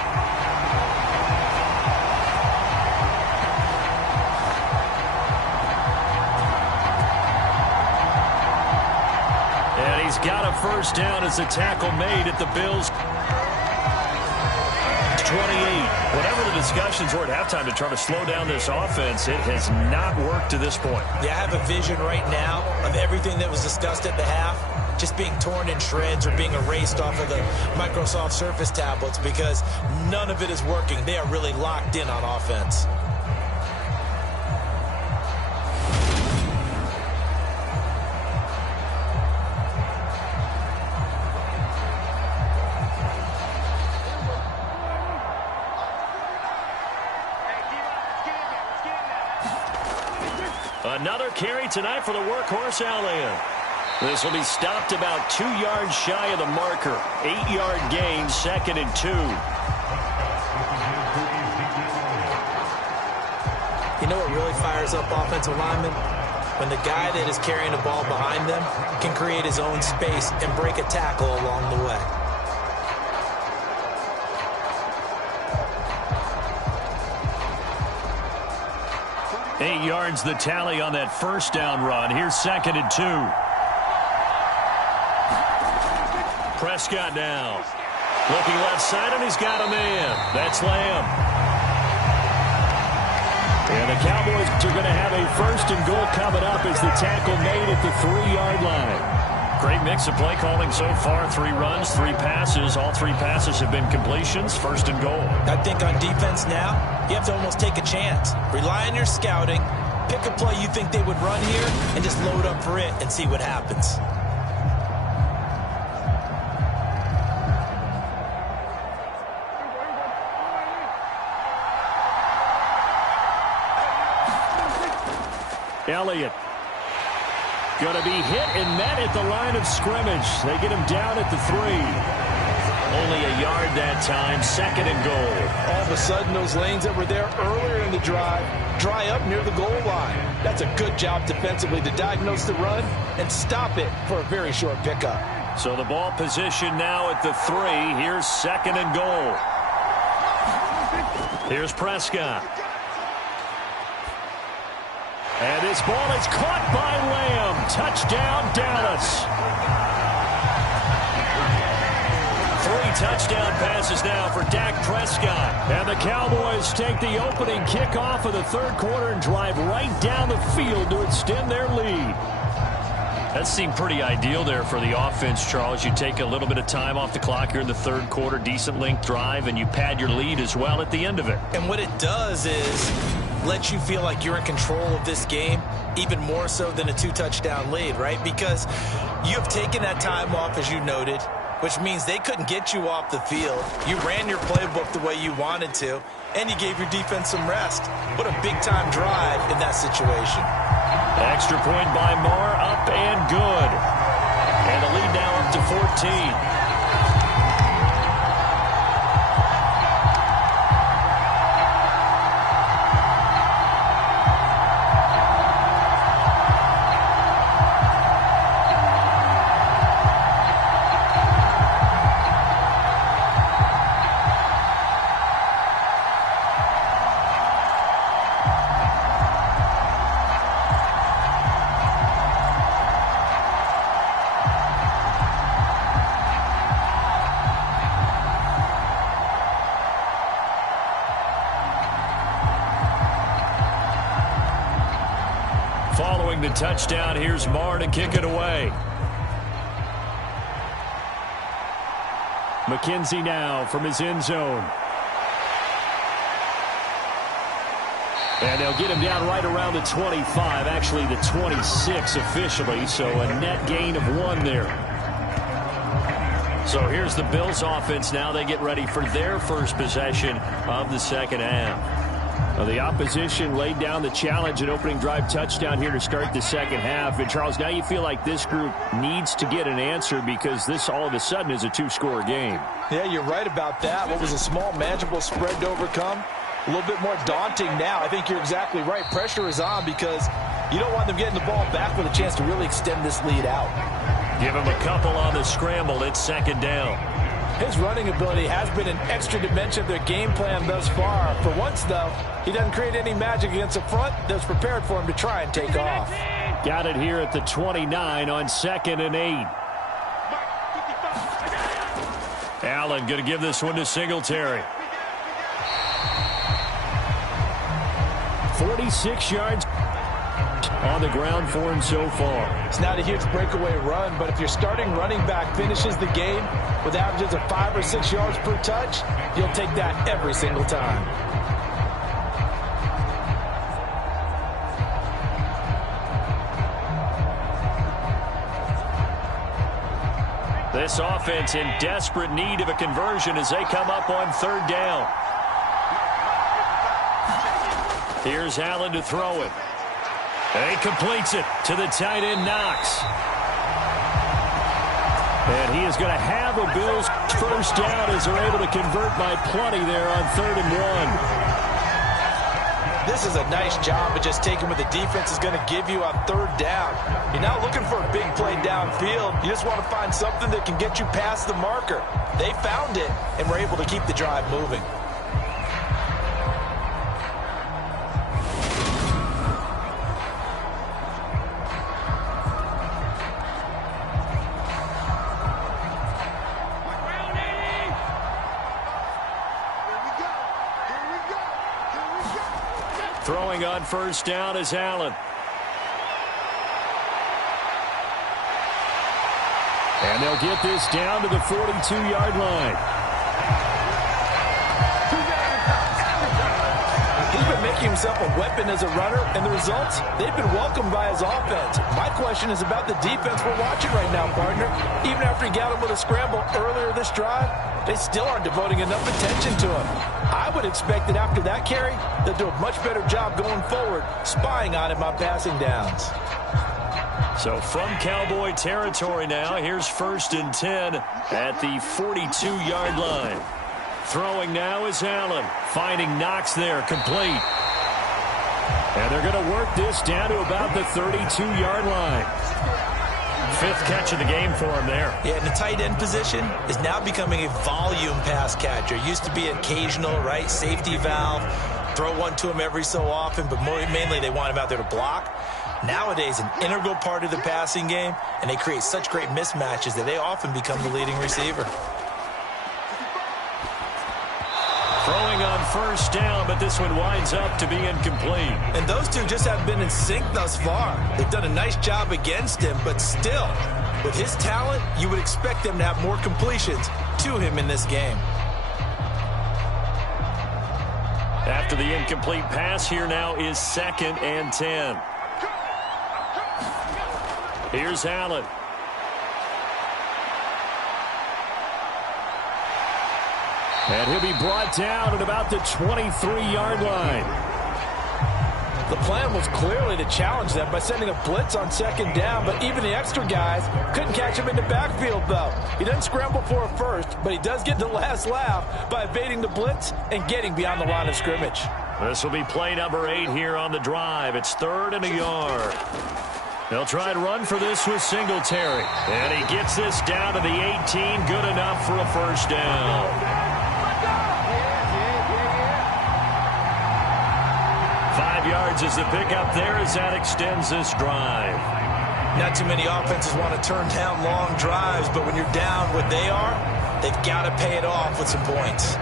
Got a first down as a tackle made at the Bills. 28. Whatever the discussions were at halftime to try to slow down this offense, it has not worked to this point. Yeah, I have a vision right now of everything that was discussed at the half just being torn in shreds or being erased off of the Microsoft Surface tablets because none of it is working. They are really locked in on offense. Another carry tonight for the workhorse Elliott. This will be stopped about 2 yards shy of the marker. 8-yard gain, 2nd and 2. You know what really fires up offensive linemen? When the guy that is carrying the ball behind them can create his own space and break a tackle along the way. 8 yards the tally on that first down run. Here's 2nd and 2. Prescott now. Looking left side, and he's got a man. That's Lamb. And the Cowboys are going to have a first and goal coming up as the tackle made at the 3-yard line. Great mix of play calling so far. 3 runs, 3 passes. All 3 passes have been completions. First and goal. I think on defense now, you have to almost take a chance. Rely on your scouting. Pick a play you think they would run here and just load up for it and see what happens. Elliott going to be hit and met at the line of scrimmage. They get him down at the 3. Only a yard that time, 2nd and goal. All of a sudden, those lanes that were there earlier in the drive dry up near the goal line. That's a good job defensively to diagnose the run and stop it for a very short pickup. So the ball position now at the 3. Here's 2nd and goal. Here's Prescott. And this ball is caught by Lamb. Touchdown, Dallas. 3 touchdown passes now for Dak Prescott. And the Cowboys take the opening kickoff of the 3rd quarter and drive right down the field to extend their lead. That seemed pretty ideal there for the offense, Charles. You take a little bit of time off the clock here in the 3rd quarter, decent length drive, and you pad your lead as well at the end of it. And what it does is let you feel like you're in control of this game, even more so than a 2-touchdown lead, right? Because you have taken that time off, as you noted, which means they couldn't get you off the field. You ran your playbook the way you wanted to, and you gave your defense some rest. What a big-time drive in that situation. Extra point by Moore, up and good. And the lead now up to 14. Following the touchdown, here's Marr to kick it away. McKenzie now from his end zone. And they'll get him down right around the 25, actually the 26 officially, so a net gain of 1 there. So here's the Bills offense now. They get ready for their first possession of the 2nd half. Well, the opposition laid down the challenge and opening drive touchdown here to start the 2nd half. And, Charles, now you feel like this group needs to get an answer because this all of a sudden is a 2-score game. Yeah, you're right about that. What was a small, manageable spread to overcome, a little bit more daunting now. I think you're exactly right. Pressure is on because you don't want them getting the ball back with a chance to really extend this lead out. Give him a couple on the scramble. It's 2nd down. His running ability has been an extra dimension of their game plan thus far. For once, though, he doesn't create any magic against the front that's prepared for him to try and take off. Got it here at the 29 on 2nd and 8. Allen going to give this one to Singletary. 46 yards on the ground for him so far. It's not a huge breakaway run, but if your starting running back finishes the game with averages of 5 or 6 yards per touch, you'll take that every single time. This offense in desperate need of a conversion as they come up on 3rd down. Here's Allen to throw it. And he completes it to the tight end, Knox. And he is going to have a Bills first down as they're able to convert by plenty there on 3rd and 1. This is a nice job of just taking what the defense is going to give you on 3rd down. You're not looking for a big play downfield. You just want to find something that can get you past the marker. They found it and were able to keep the drive moving. Throwing on 1st down is Allen. And they'll get this down to the 42-yard line. He's been making himself a weapon as a runner, and the results, they've been welcomed by his offense. My question is about the defense we're watching right now, partner. Even after he got him with a scramble earlier this drive, they still aren't devoting enough attention to him. I would expect that after that carry, they'll do a much better job going forward, spying on him on passing downs. So from Cowboy territory now, here's 1st and 10 at the 42-yard line. Throwing now is Allen. Finding Knox there, complete. And they're going to work this down to about the 32-yard line. 5th catch of the game for him there. Yeah, and the tight end position is now becoming a volume pass catcher. Used to be occasional, right, safety valve. Throw one to him every so often, but mainly they want him out there to block. Nowadays, an integral part of the passing game, and they create such great mismatches that they often become the leading receiver. Throwing on 1st down, but this one winds up to be incomplete. And those two just haven't been in sync thus far. They've done a nice job against him, but still, with his talent, you would expect them to have more completions to him in this game. After the incomplete pass, here now is 2nd and 10. Here's Allen. And he'll be brought down at about the 23-yard line. The plan was clearly to challenge them by sending a blitz on 2nd down, but even the extra guys couldn't catch him in the backfield, though. He doesn't scramble for a first, but he does get the last laugh by evading the blitz and getting beyond the line of scrimmage. This will be play number 8 here on the drive. It's 3rd and a yard. They'll try and run for this with Singletary. And he gets this down to the 18. Good enough for a 1st down. 5 yards is the pickup there as that extends this drive. Not too many offenses want to turn down long drives, but when you're down what they are, they've got to pay it off with some points.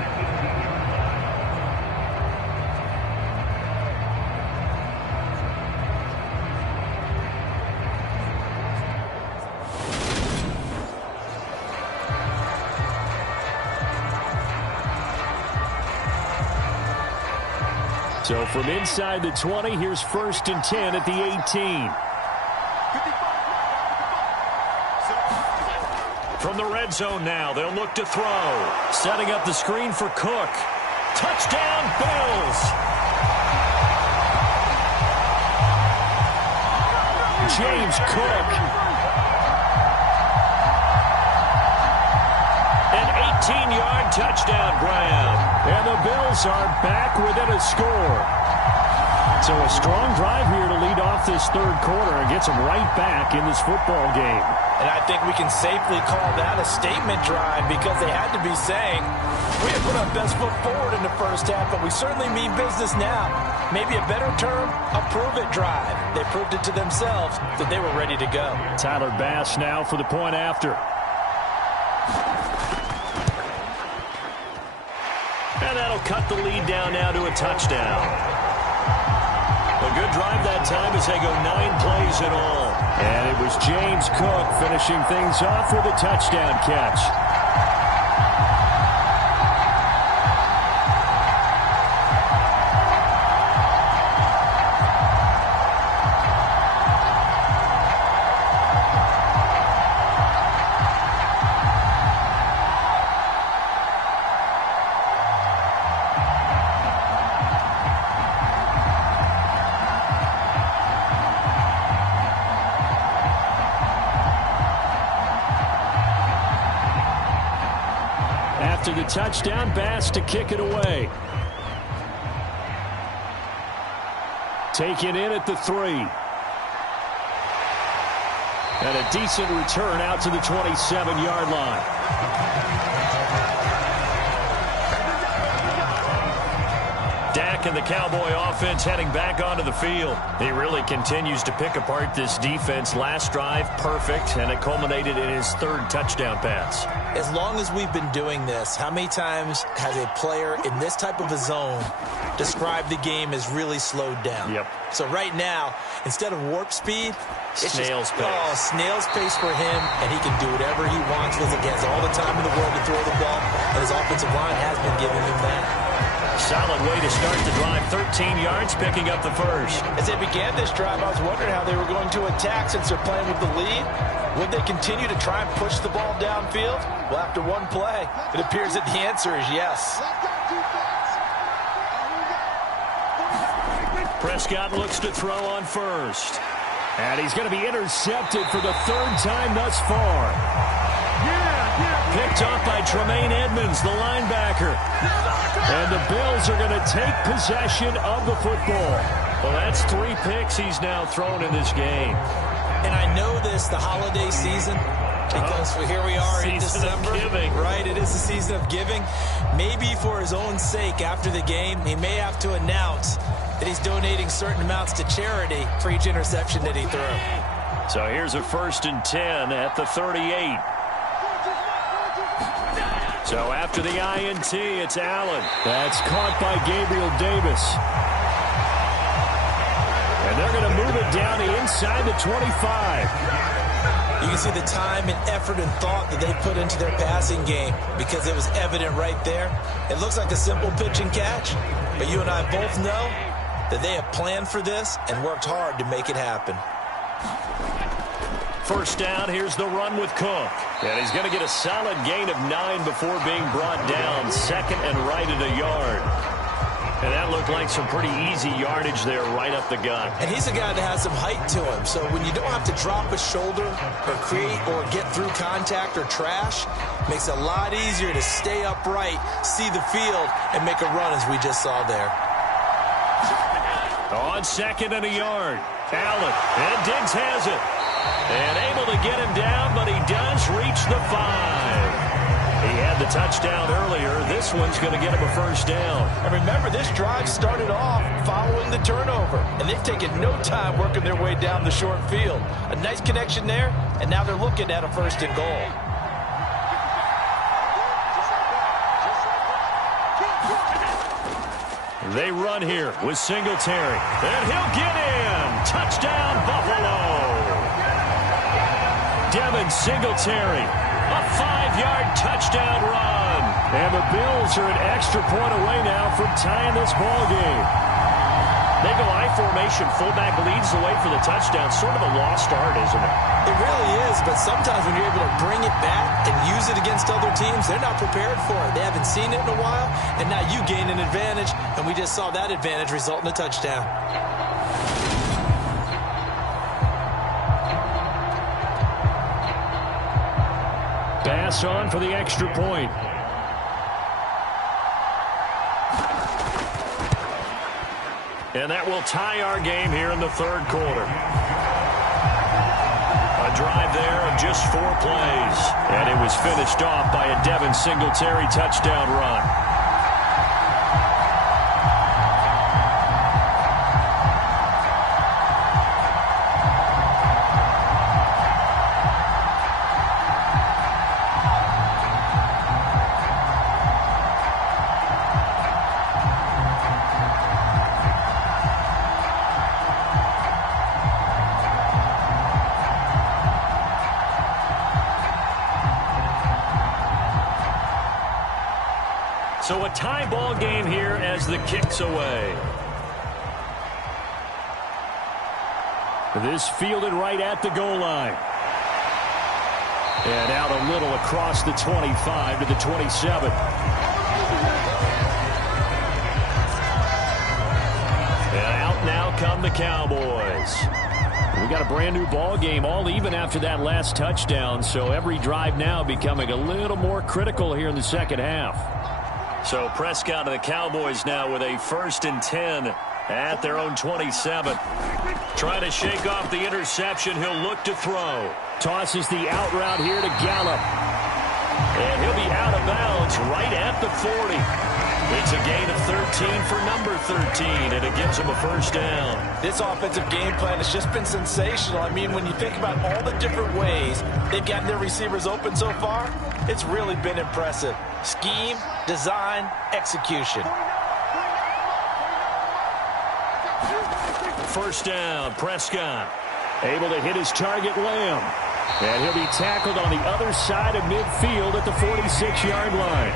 So from inside the 20, here's 1st and 10 at the 18. From the red zone now, they'll look to throw. Setting up the screen for Cook. Touchdown, Bills! James Cook. An 18-yard touchdown grab. And the Bills are back within a score. So a strong drive here to lead off this 3rd quarter and gets them right back in this football game. And I think we can safely call that a statement drive because they had to be saying, we have put our best foot forward in the 1st half, but we certainly mean business now. Maybe a better term, a prove-it drive. They proved it to themselves that they were ready to go. Tyler Bass now for the point after. And that'll cut the lead down now to a touchdown. A good drive that time as they go 9 plays in all. And it was James Cook finishing things off with a touchdown catch. After the touchdown, Bass to kick it away. Taken in at the 3. And a decent return out to the 27-yard line. Dak and the Cowboy offense heading back onto the field. He really continues to pick apart this defense. Last drive, perfect, and it culminated in his 3rd touchdown pass. As long as we've been doing this, how many times has a player in this type of a zone described the game as really slowed down? Yep. So right now, instead of warp speed, it's snail's pace. Oh, snail's pace for him, and he can do whatever he wants with it. He has all the time in the world to throw the ball, and his offensive line has been giving him that. Solid way to start the drive. 13 yards, picking up the 1st. As they began this drive, I was wondering how they were going to attack since they're playing with the lead. Would they continue to try and push the ball downfield? Well, after one play, it appears that the answer is yes. Prescott looks to throw on 1st. And he's going to be intercepted for the third time thus far. Picked up by Tremaine Edmonds, the linebacker. And the Bills are going to take possession of the football. Well, that's 3 picks he's now thrown in this game. And I know this, the holiday season, because here we are in December. Right, it is the season of giving. Maybe for his own sake after the game, he may have to announce that he's donating certain amounts to charity for each interception that he threw. So here's a 1st and 10 at the 38. So after the INT, it's Allen. That's caught by Gabriel Davis. And they're going to move it down to inside the 25. You can see the time and effort and thought that they put into their passing game because it was evident right there. It looks like a simple pitch and catch, but you and I both know that they have planned for this and worked hard to make it happen. First down, here's the run with Cook. And he's going to get a solid gain of 9 before being brought down. 2nd and right at a yard. And that looked like some pretty easy yardage there right up the gut. And he's a guy that has some height to him. So when you don't have to drop a shoulder or create or get through contact or trash, makes it a lot easier to stay upright, see the field, and make a run as we just saw there. On 2nd and a yard. Allen. And Diggs has it. And able to get him down, but he does reach the 5. He had the touchdown earlier. This one's going to get him a first down. And remember, this drive started off following the turnover, and they've taken no time working their way down the short field. A nice connection there, and now they're looking at a 1st and goal. They run here with Singletary. And he'll get in. Touchdown, Buffalo. Devin Singletary, a 5-yard touchdown run. And the Bills are an extra point away now from tying this ball game. They go I formation, fullback leads the way for the touchdown. Sort of a lost art, isn't it? It really is, but sometimes when you're able to bring it back and use it against other teams, they're not prepared for it. They haven't seen it in a while, and now you gain an advantage, and we just saw that advantage result in a touchdown. Pass on for the extra point. And that will tie our game here in the 3rd quarter. A drive there of just 4 plays. And it was finished off by a Devin Singletary touchdown run. So a tie ball game here as the kick's away. This fielded right at the goal line. And out a little across the 25 to the 27. And out now come the Cowboys. We got a brand new ball game, all even after that last touchdown. So every drive now becoming a little more critical here in the 2nd half. So Prescott and the Cowboys now with a 1st and 10 at their own 27. Trying to shake off the interception. He'll look to throw. Tosses the out route here to Gallup. And he'll be out of bounds right at the 40. It's a gain of 13 for number 13, and it gives him a first down. This offensive game plan has just been sensational. I mean, when you think about all the different ways they've gotten their receivers open so far, it's really been impressive. Scheme, design, execution. First down, Prescott. Able to hit his target, Lamb. And he'll be tackled on the other side of midfield at the 46-yard line.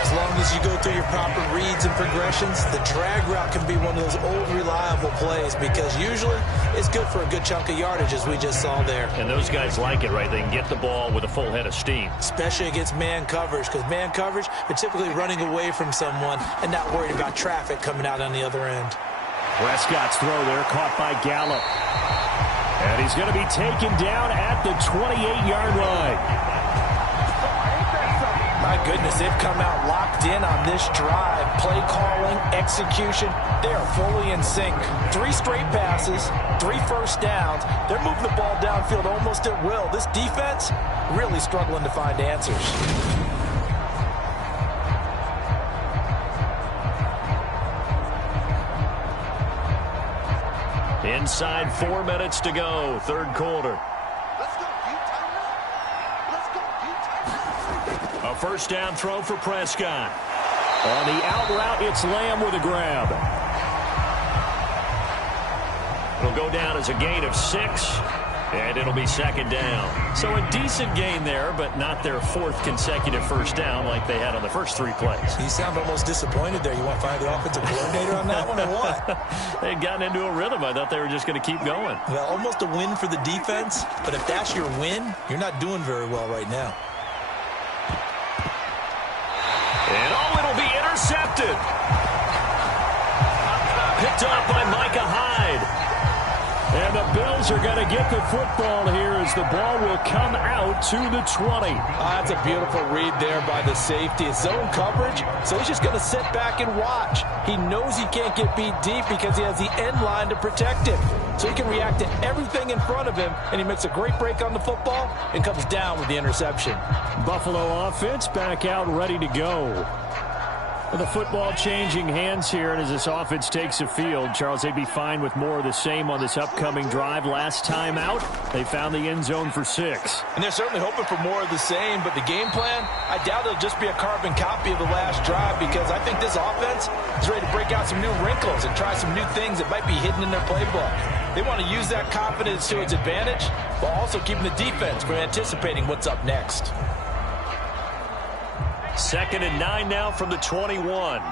As long as you go through your proper reads and progressions, the drag route can be one of those old reliable plays because usually it's good for a good chunk of yardage as we just saw there. And those guys like it, right? They can get the ball with a full head of steam. Especially against man coverage, because man coverage, they're typically running away from someone and not worried about traffic coming out on the other end. Prescott's throw there caught by Gallup. And he's going to be taken down at the 28-yard line. My goodness, they've come out locked in on this drive. Play calling, execution, they are fully in sync. 3 straight passes, 3 first downs. They're moving the ball downfield almost at will. This defense really struggling to find answers. Inside 4 minutes to go, third quarter. A first down throw for Prescott. On the out route, it's Lamb with a grab. It'll go down as a gain of 6, and it'll be second down. So a decent gain there, but not their 4th consecutive first down like they had on the first 3 plays. You sound almost disappointed there. You want to fire the offensive coordinator on that one or what? They'd gotten into a rhythm. I thought they were just going to keep going. Well, almost a win for the defense, but if that's your win, you're not doing very well right now. And it'll be intercepted. Picked up by Micah Hyde. And the Bills are going to get the football here as the ball will come out to the 20. That's a beautiful read there by the safety. It's zone coverage, so he's just going to sit back and watch. He knows he can't get beat deep because he has the end line to protect him. So he can react to everything in front of him, and he makes a great break on the football and comes down with the interception. Buffalo offense back out ready to go. The football changing hands here, and as this offense takes the field, Charles, they'd be fine with more of the same on this upcoming drive. Last time out, they found the end zone for 6. And they're certainly hoping for more of the same, but the game plan, I doubt it'll just be a carbon copy of the last drive because I think this offense is ready to break out some new wrinkles and try some new things that might be hidden in their playbook. They want to use that confidence to its advantage while also keeping the defense from anticipating what's up next. 2nd and 9 now from the 21.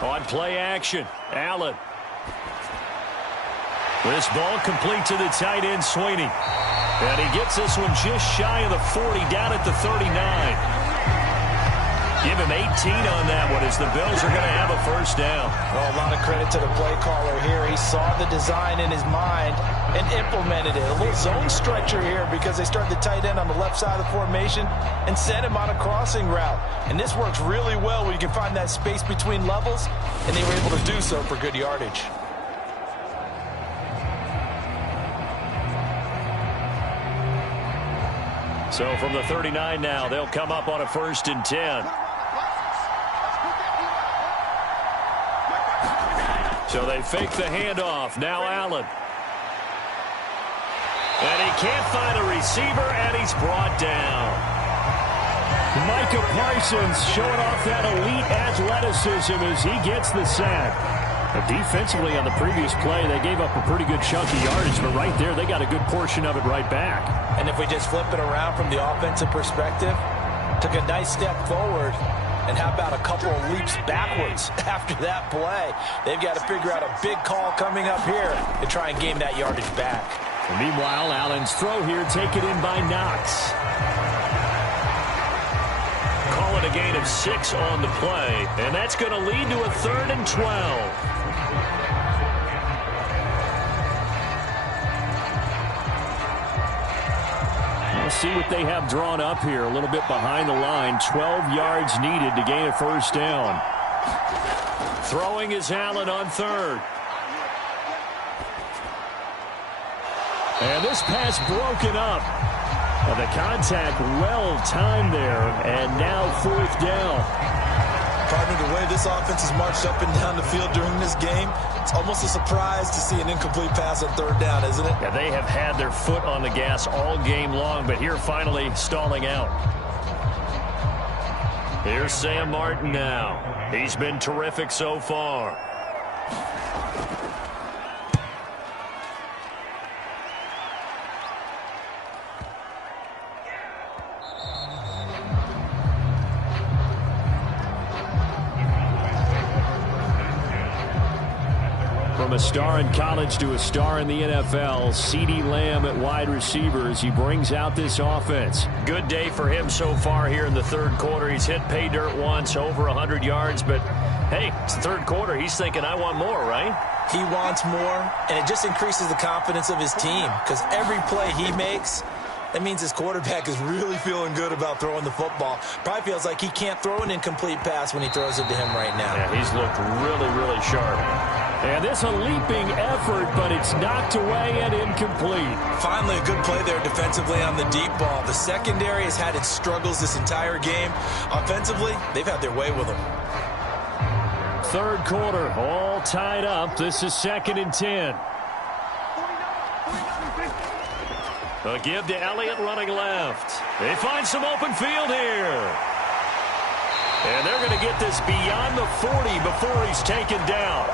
On play action, Allen. This ball complete to the tight end, Sweeney. And he gets this one just shy of the 40, down at the 39. Give him 18 on that one as the Bills are going to have a first down. Well, a lot of credit to the play caller here. He saw the design in his mind and implemented it. A little zone stretcher here because they started the tight end on the left side of the formation and sent him on a crossing route. And this works really well when you can find that space between levels, and they were able to do so for good yardage. So from the 39 now, they'll come up on a 1st and 10. So they fake the handoff. Now Allen. And he can't find a receiver, and he's brought down. Micah Parsons showing off that elite athleticism as he gets the sack. But defensively on the previous play, they gave up a pretty good chunk of yardage, but right there, they got a good portion of it right back. And if we just flip it around from the offensive perspective, took a nice step forward, and how about a couple of leaps backwards after that play? They've got to figure out a big call coming up here to try and gain that yardage back. And meanwhile, Allen's throw here taken in by Knox. Call it a gain of 6 on the play, and that's going to lead to a 3rd and 12. Let's see what they have drawn up here. A little bit behind the line. 12 yards needed to gain a first down. Throwing is Allen on 3rd. And this pass broken up. Well, the contact well timed there, and now 4th down. Partner, the way this offense has marched up and down the field during this game, it's almost a surprise to see an incomplete pass on 3rd down, isn't it? Yeah, they have had their foot on the gas all game long, but here finally stalling out. Here's Sam Martin now. He's been terrific so far. From a star in college to a star in the NFL, CeeDee Lamb at wide receiver as he brings out this offense. Good day for him so far here in the 3rd quarter. He's hit pay dirt once, over 100 yards, but Hey, it's the third quarter. He's thinking, I want more, right? He wants more, and it just increases the confidence of his team because every play he makes, that means his quarterback is really feeling good about throwing the football. Probably feels like he can't throw an incomplete pass when he throws it to him right now. Yeah, he's looked really, really sharp. And this a leaping effort, but it's knocked away and incomplete. Finally, a good play there defensively on the deep ball. The secondary has had its struggles this entire game. Offensively, they've had their way with him. Third quarter, all tied up. This is 2nd and 10. A give to Elliott running left. They find some open field here. And they're going to get this beyond the 40 before he's taken down.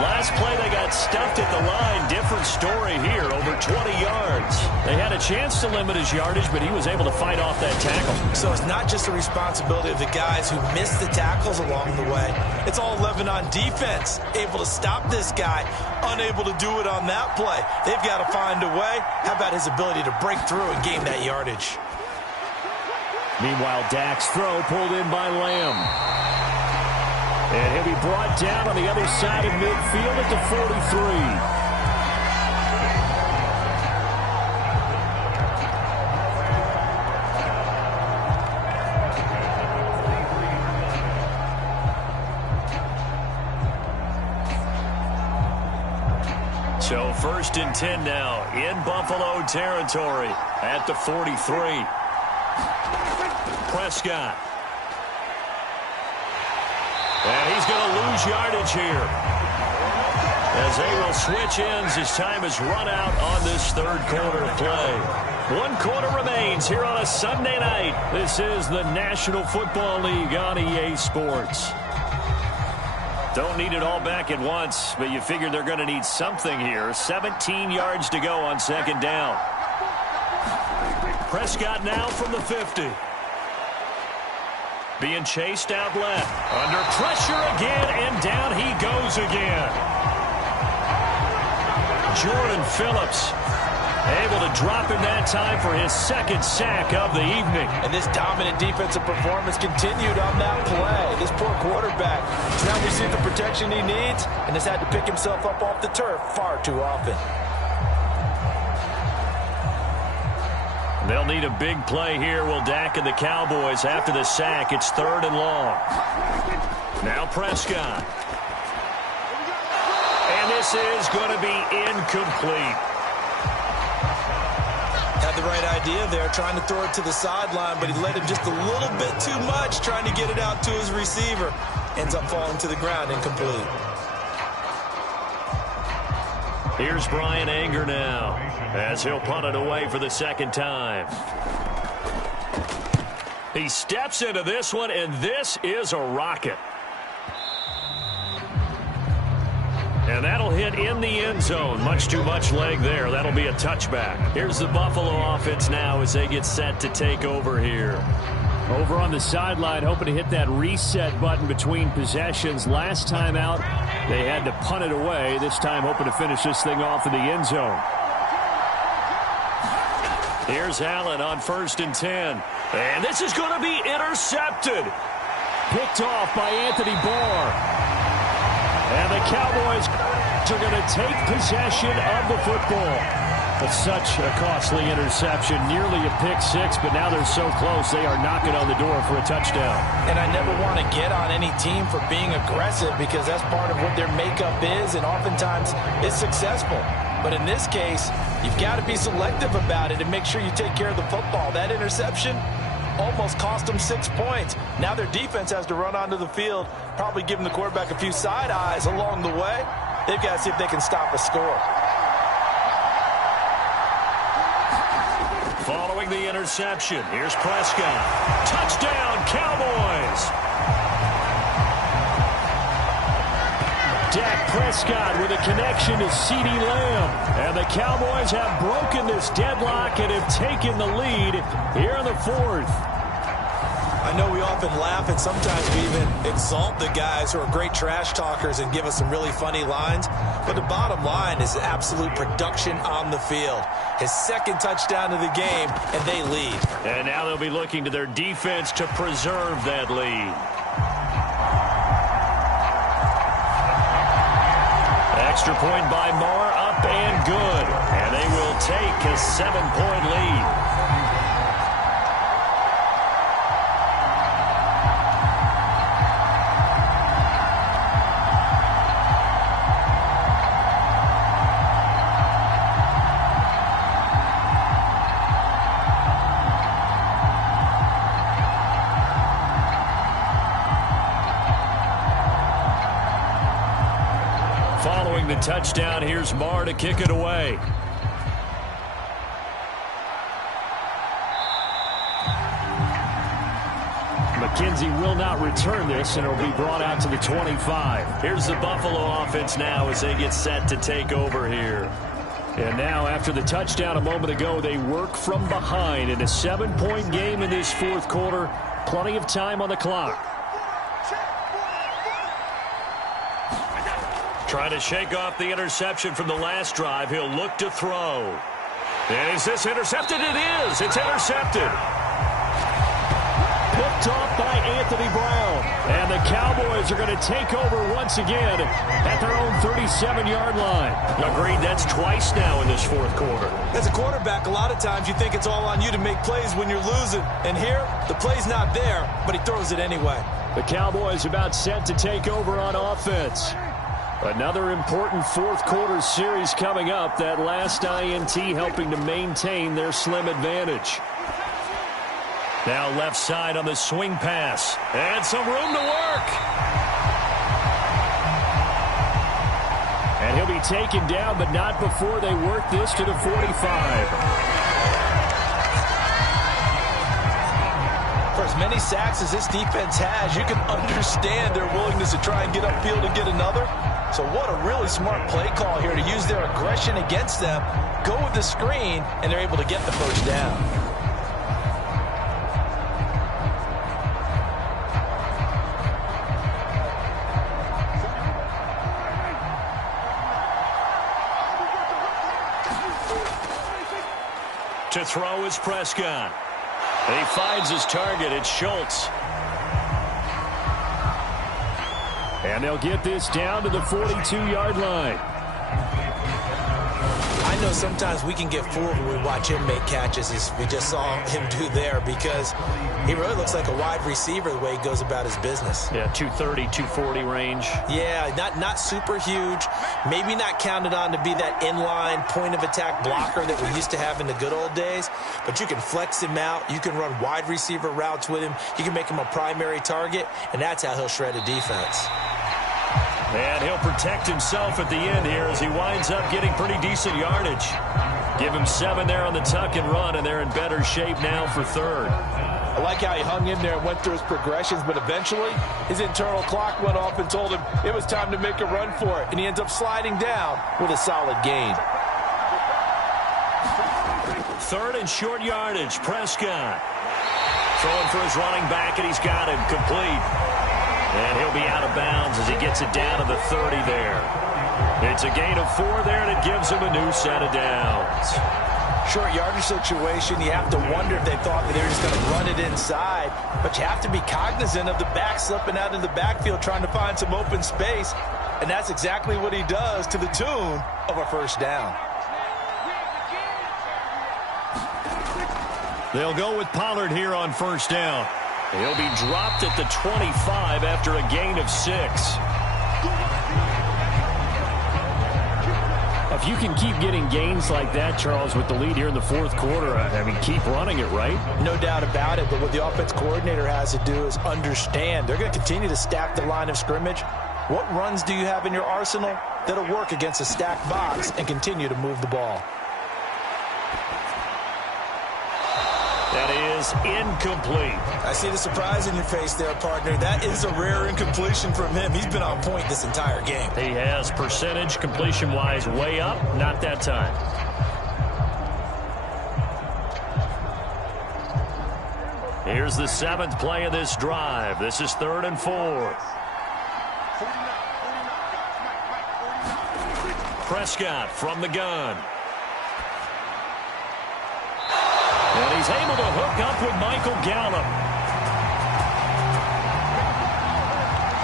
Last play, they got stuffed at the line. Different story here, over 20 yards. They had a chance to limit his yardage, but he was able to fight off that tackle. So it's not just the responsibility of the guys who missed the tackles along the way. It's all 11 on defense, able to stop this guy, unable to do it on that play. They've got to find a way. How about his ability to break through and gain that yardage? Meanwhile, Dak's throw pulled in by Lamb. And he'll be brought down on the other side of midfield at the 43. So 1st and 10 now in Buffalo territory at the 43. Prescott. And he's going to lose yardage here as they will switch ends as time is run out on this third quarter play. 1 quarter remains here on a Sunday night. This is the National Football League on EA Sports. Don't need it all back at once, but you figure they're going to need something here. 17 yards to go on 2nd down. Prescott now from the 50. Being chased out left. Under pressure again, and down he goes again. Jordan Phillips able to drop in that time for his 2nd sack of the evening. And this dominant defensive performance continued on that play. This poor quarterback has not received the protection he needs and has had to pick himself up off the turf far too often. They'll need a big play here, will Dak and the Cowboys after the sack. It's 3rd and long. Now Prescott. And this is going to be incomplete. Had the right idea there, trying to throw it to the sideline, but he let him just a little bit too much, trying to get it out to his receiver. Ends up falling to the ground, incomplete. Here's Brian Anger now as he'll punt it away for the 2nd time. He steps into this one, and this is a rocket. And that'll hit in the end zone. Much too much leg there. That'll be a touchback. Here's the Buffalo offense now as they get set to take over here. Over on the sideline, hoping to hit that reset button between possessions. Last time out, they had to punt it away. This time, hoping to finish this thing off in the end zone. Here's Allen on 1st and 10. And this is going to be intercepted. Picked off by Anthony Barr. And the Cowboys are going to take possession of the football. It's such a costly interception, nearly a pick-6, but now they're so close they are knocking on the door for a touchdown. And I never want to get on any team for being aggressive because that's part of what their makeup is, and oftentimes it's successful. But in this case, you've got to be selective about it and make sure you take care of the football. That interception almost cost them 6 points. Now their defense has to run onto the field, probably giving the quarterback a few side eyes along the way. They've got to see if they can stop a score. Following the interception, here's Prescott. Touchdown, Cowboys! Dak Prescott with a connection to CeeDee Lamb. And the Cowboys have broken this deadlock and have taken the lead here in the 4th. I know we often laugh and sometimes we even exalt the guys who are great trash talkers and give us some really funny lines. But the bottom line is absolute production on the field. His second touchdown of the game, and they lead. And now they'll be looking to their defense to preserve that lead. Extra point by Moore, up and good. And they will take a 7-point lead. Following the touchdown, here's Marr to kick it away. McKenzie will not return this, and it'll be brought out to the 25. Here's the Buffalo offense now as they get set to take over here. And now, after the touchdown a moment ago, they work from behind in a 7-point game in this fourth quarter. Plenty of time on the clock. Trying to shake off the interception from the last drive. He'll look to throw. Is this intercepted? It is. It's intercepted. Picked off by Anthony Brown. And the Cowboys are going to take over once again at their own 37-yard line. Agreed, that's twice now in this fourth quarter. As a quarterback, a lot of times you think it's all on you to make plays when you're losing. And here, the play's not there, but he throws it anyway. The Cowboys about set to take over on offense. Another important fourth quarter series coming up. That last INT helping to maintain their slim advantage. Now left side on the swing pass. And some room to work. And he'll be taken down, but not before they work this to the 45. For as many sacks as this defense has, you can understand their willingness to try and get upfield and get another. So what a really smart play call here to use their aggression against them, go with the screen, and they're able to get the first down. To throw is Prescott. And he finds his target. It's Schultz. And they'll get this down to the 42-yard line. I know sometimes we can get fooled when we watch him make catches, as we just saw him do there, because he really looks like a wide receiver the way he goes about his business. Yeah, 230, 240 range. Yeah, not super huge. Maybe not counted on to be that inline point-of-attack blocker that we used to have in the good old days, but you can flex him out. You can run wide receiver routes with him. You can make him a primary target, and that's how he'll shred a defense. And he'll protect himself at the end here as he winds up getting pretty decent yardage. Give him 7 there on the tuck and run, and they're in better shape now for third. I like how he hung in there and went through his progressions, but eventually his internal clock went off and told him it was time to make a run for it, and he ends up sliding down with a solid gain. Third and short yardage, Prescott. Throwing for his running back, and he's got him complete. And he'll be out of bounds as he gets it down to the 30 there. It's a gain of 4 there, and it gives him a new set of downs. Short yardage situation, you have to wonder if they thought that they were just going to run it inside. But you have to be cognizant of the back slipping out of the backfield trying to find some open space. And that's exactly what he does, to the tune of a first down. They'll go with Pollard here on first down. He'll be dropped at the 25 after a gain of 6. If you can keep getting gains like that, Charles, with the lead here in the fourth quarter, I mean, keep running it, right? No doubt about it, but what the offense coordinator has to do is understand they're going to continue to stack the line of scrimmage. What runs do you have in your arsenal that'll work against a stacked box and continue to move the ball? That is incomplete. I see the surprise in your face there, partner. That is a rare incompletion from him. He's been on point this entire game. He has percentage completion-wise way up. Not that time. Here's the 7th play of this drive. This is 3rd and 4. Prescott from the gun. And he's able to hook up with Michael Gallup.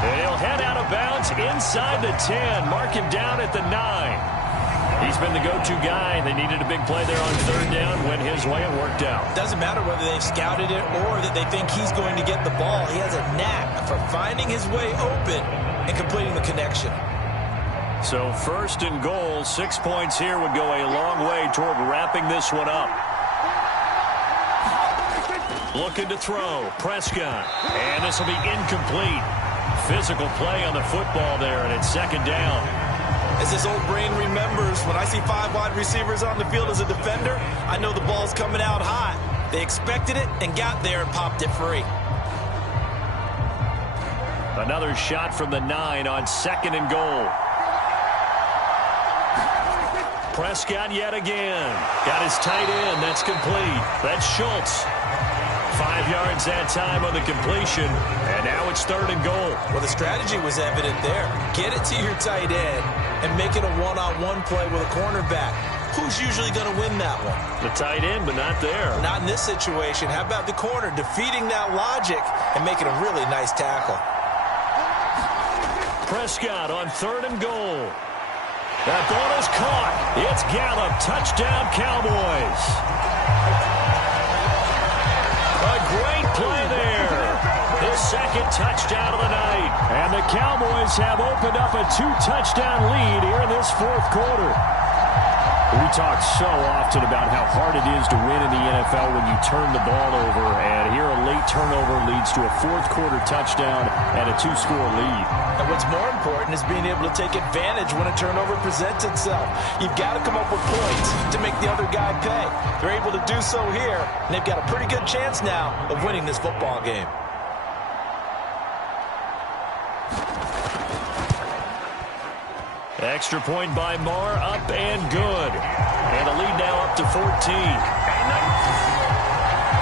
And he'll head out of bounds inside the 10. Mark him down at the 9. He's been the go-to guy. They needed a big play there on 3rd down. Went his way and worked out. Doesn't matter whether they've scouted it or that they think he's going to get the ball. He has a knack for finding his way open and completing the connection. So 1st and goal, 6 points here would go a long way toward wrapping this one up. Looking to throw, Prescott. And this will be incomplete. Physical play on the football there, and it's 2nd down. As this old brain remembers, when I see 5 wide receivers on the field as a defender, I know the ball's coming out hot. They expected it and got there and popped it free. Another shot from the 9 on 2nd and goal. Prescott yet again. Got his tight end. That's complete. That's Schultz. 5 yards that time on the completion, and now it's 3rd and goal. Well, the strategy was evident there. Get it to your tight end and make it a one-on-one play with a cornerback. Who's usually going to win that one? The tight end, but not there. Not in this situation. How about the corner defeating that logic and making a really nice tackle? Prescott on 3rd and goal. That ball is caught. It's Gallup. Touchdown, Cowboys. A great play there. His 2nd touchdown of the night. And the Cowboys have opened up a 2-touchdown lead here in this 4th quarter. We talk so often about how hard it is to win in the NFL when you turn the ball over. And here a late turnover leads to a 4th quarter touchdown and a 2-score lead. And what's more important is being able to take advantage when a turnover presents itself. You've got to come up with points to make the other guy pay. They're able to do so here, and they've got a pretty good chance now of winning this football game. Extra point by Marr, up and good. And a lead now up to 14.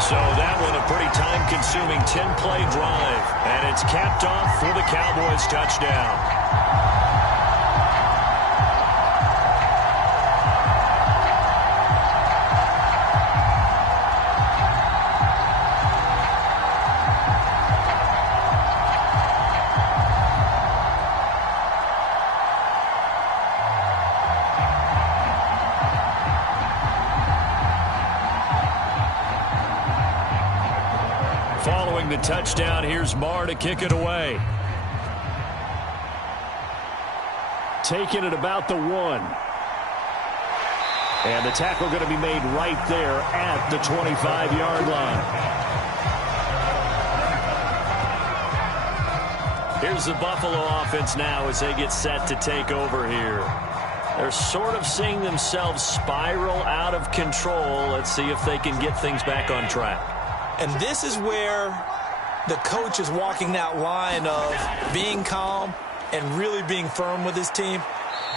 So that one a pretty time-consuming 10-play drive. And it's capped off for the Cowboys touchdown. Following the touchdown, here's Marr to kick it away. Taking it about the 1. And the tackle going to be made right there at the 25-yard line. Here's the Buffalo offense now as they get set to take over here. They're sort of seeing themselves spiral out of control. Let's see if they can get things back on track. And this is where the coach is walking that line of being calm and really being firm with his team.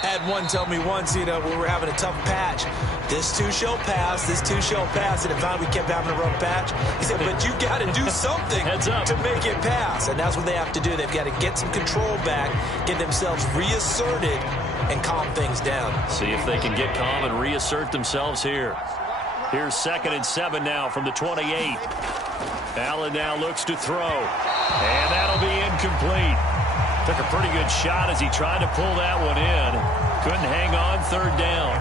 I had one tell me once, when we were having a tough patch, this too shall pass, this too shall pass, and finally we kept having a rough patch. He said, but you got to do something to make it pass, and that's what they have to do. They've got to get some control back, get themselves reasserted, and calm things down. See if they can get calm and reassert themselves here. Here's 2nd and 7 now from the 28. Allen now looks to throw. And that'll be incomplete. Took a pretty good shot as he tried to pull that one in. Couldn't hang on 3rd down.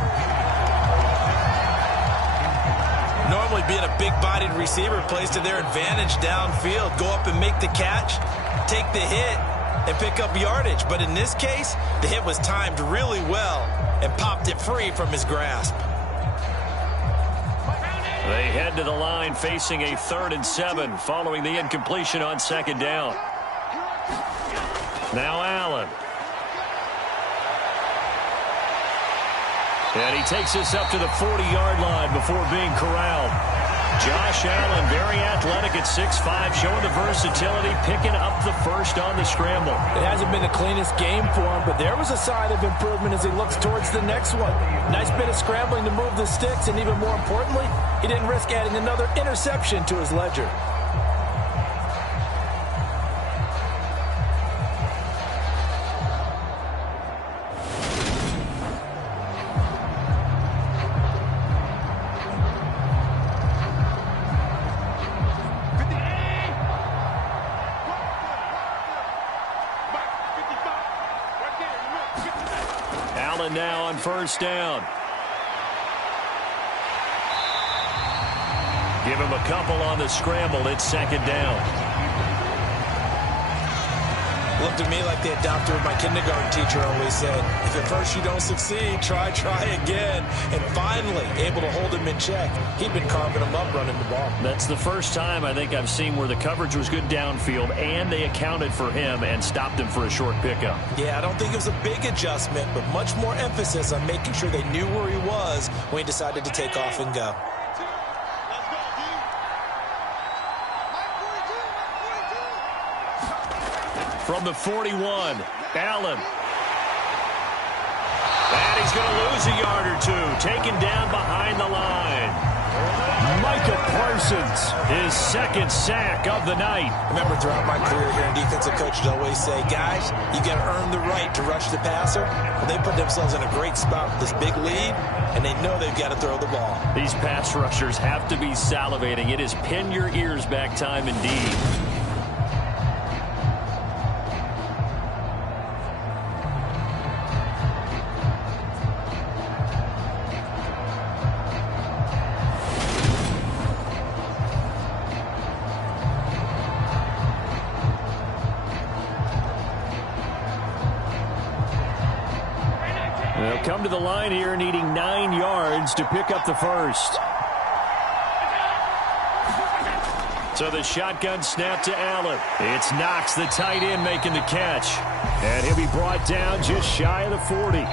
Normally being a big-bodied receiver plays to their advantage downfield. Go up and make the catch, take the hit, and pick up yardage. But in this case, the hit was timed really well and popped it free from his grasp. They head to the line facing a 3rd and 7 following the incompletion on 2nd down. Now Allen. And he takes this up to the 40-yard line before being corralled. Josh Allen, very athletic at 6'5", showing the versatility, picking up the first on the scramble. It hasn't been the cleanest game for him, but there was a sign of improvement as he looks towards the next one. Nice bit of scrambling to move the sticks, and even more importantly, he didn't risk adding another interception to his ledger. Allen now on first down. Give him a couple on the scramble. It's second down. Looked at me like the adopter of my kindergarten teacher always said, if at first you don't succeed, try again. And finally, able to hold him in check. He'd been carving him up running the ball. That's the first time I think I've seen where the coverage was good downfield and they accounted for him and stopped him for a short pickup. Yeah, I don't think it was a big adjustment, but much more emphasis on making sure they knew where he was when he decided to take off and go. From the 41, Allen. And he's going to lose a yard or two. Taken down behind the line. Micah Parsons, his second sack of the night. Remember, throughout my career here in defensive coaches always say, guys, you got to earn the right to rush the passer. Well, they put themselves in a great spot with this big lead, and they know they've got to throw the ball. These pass rushers have to be salivating. It is pin your ears back time indeed. They'll come to the line here needing 9 yards to pick up the first. So the shotgun snap to Allen. It's Knox, the tight end, making the catch. And he'll be brought down just shy of the 40.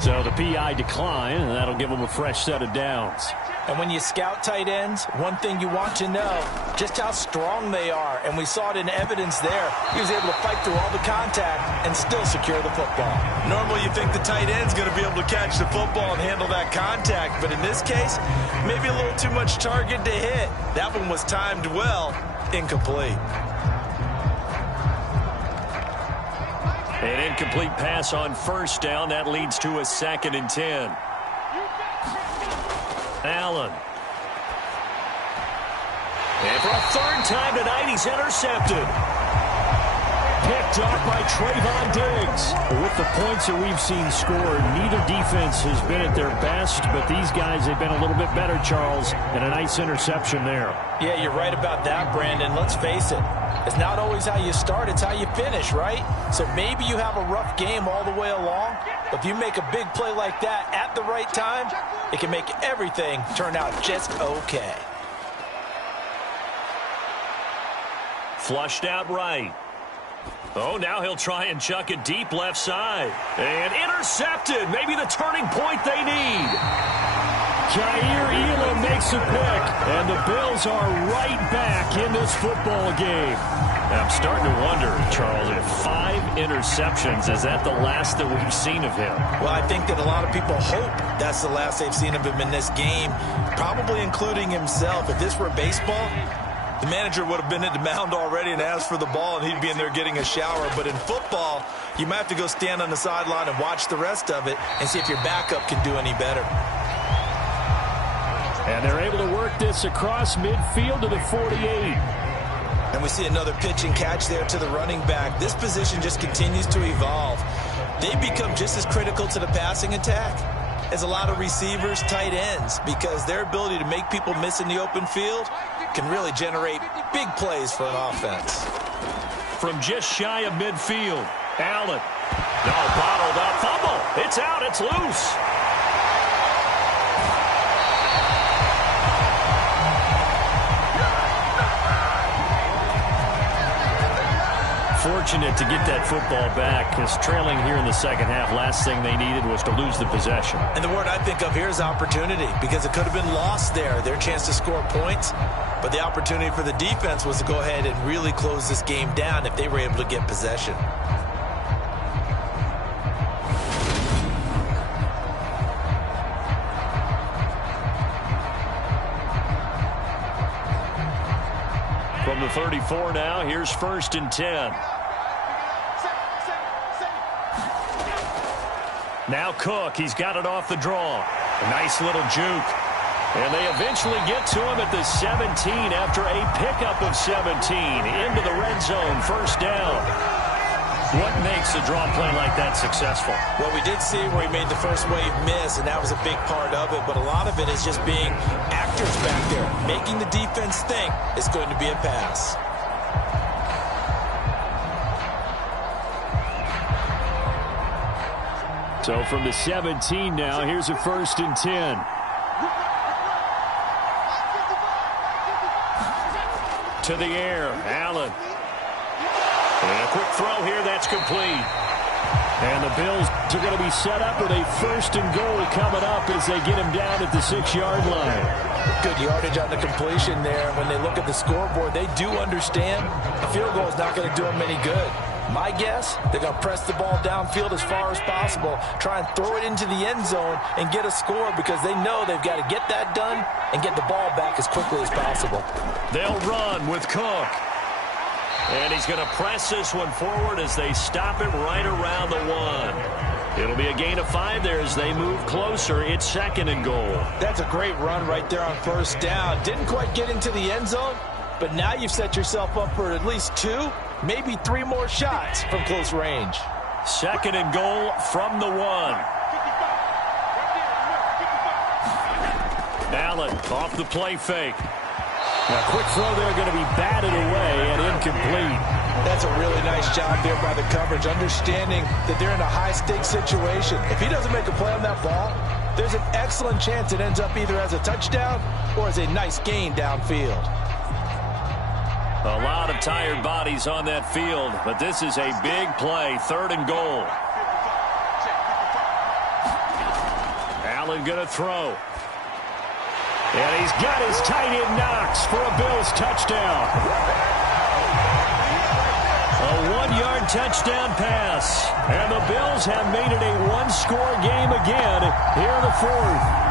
So the PI decline, and that'll give him a fresh set of downs. And when you scout tight ends, one thing you want to know, just how strong they are. And we saw it in evidence there. He was able to fight through all the contact and still secure the football. Normally you think the tight end's going to be able to catch the football and handle that contact. But in this case, maybe a little too much target to hit. That one was timed well, incomplete. An incomplete pass on first down. That leads to a 2nd and 10. Allen. And for a third time tonight, he's intercepted. Picked off by Trayvon Diggs. With the points that we've seen scored, neither defense has been at their best, but these guys have been a little bit better, Charles, and a nice interception there. Yeah, you're right about that, Brandon. Let's face it. It's not always how you start, it's how you finish, right? So maybe you have a rough game all the way along, but if you make a big play like that at the right time, it can make everything turn out just okay. Flushed out right. Oh, now he'll try and chuck it deep left side. And intercepted. Maybe the turning point they need. Jair Elam makes a pick, and the Bills are right back in this football game. Now, I'm starting to wonder, Charles, if 5 interceptions, is that the last that we've seen of him? Well, I think that a lot of people hope that's the last they've seen of him in this game, probably including himself. If this were baseball, the manager would have been at the mound already and asked for the ball, and he'd be in there getting a shower. But in football, you might have to go stand on the sideline and watch the rest of it and see if your backup can do any better. And they're able to work this across midfield to the 48. And we see another pitch and catch there to the running back. This position just continues to evolve. They become just as critical to the passing attack as a lot of receivers, tight ends, because their ability to make people miss in the open field can really generate big plays for an offense. From just shy of midfield, Allen. No, bottled up, fumble. It's out, it's loose. Fortunate to get that football back, because trailing here in the second half, last thing they needed was to lose the possession. And the word I think of here is opportunity, because it could have been lost there, their chance to score points. But the opportunity for the defense was to go ahead and really close this game down if they were able to get possession. From the 34 now, here's 1st and 10. Now Cook, he's got it off the draw. A nice little juke. And they eventually get to him at the 17 after a pickup of 17 into the red zone, first down. What makes a draw play like that successful? Well, we did see where he made the first wave miss, and that was a big part of it. But a lot of it is just being actors back there, making the defense think it's going to be a pass. So from the 17 now, here's a 1st and 10. To the air, Allen. And a quick throw here, that's complete. And the Bills are going to be set up with a 1st and goal coming up as they get him down at the 6-yard line. Good yardage on the completion there. When they look at the scoreboard, they do understand a field goal is not going to do them any good. My guess, they're going to press the ball downfield as far as possible, try and throw it into the end zone and get a score because they know they've got to get that done and get the ball back as quickly as possible. They'll run with Cook. And he's going to press this one forward as they stop him right around the 1. It'll be a gain of 5 there as they move closer. It's 2nd and goal. That's a great run right there on 1st down. Didn't quite get into the end zone, but now you've set yourself up for at least 2, maybe 3 more shots from close range. 2nd and goal from the 1. Allen off the play fake. A quick throw there, going to be batted away and incomplete. That's a really nice job there by the coverage, understanding that they're in a high-stakes situation. If he doesn't make a play on that ball, there's an excellent chance it ends up either as a touchdown or as a nice gain downfield. A lot of tired bodies on that field, but this is a big play, 3rd and goal. Allen going to throw. And he's got his tight end Knox for a Bills touchdown. A 1-yard touchdown pass. And the Bills have made it a 1-score game again here in the 4th.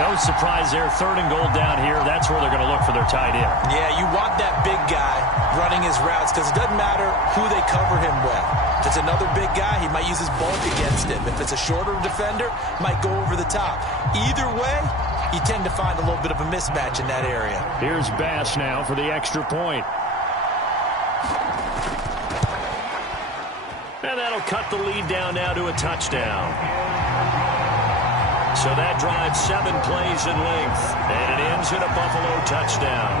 No surprise there, 3rd and goal down here. That's where they're going to look for their tight end. Yeah, you want that big guy running his routes because it doesn't matter who they cover him with. If it's another big guy, he might use his bulk against him. If it's a shorter defender, might go over the top. Either way, you tend to find a little bit of a mismatch in that area. Here's Bass now for the extra point. And that'll cut the lead down now to a touchdown. So that drives 7 plays in length, and it ends in a Buffalo touchdown.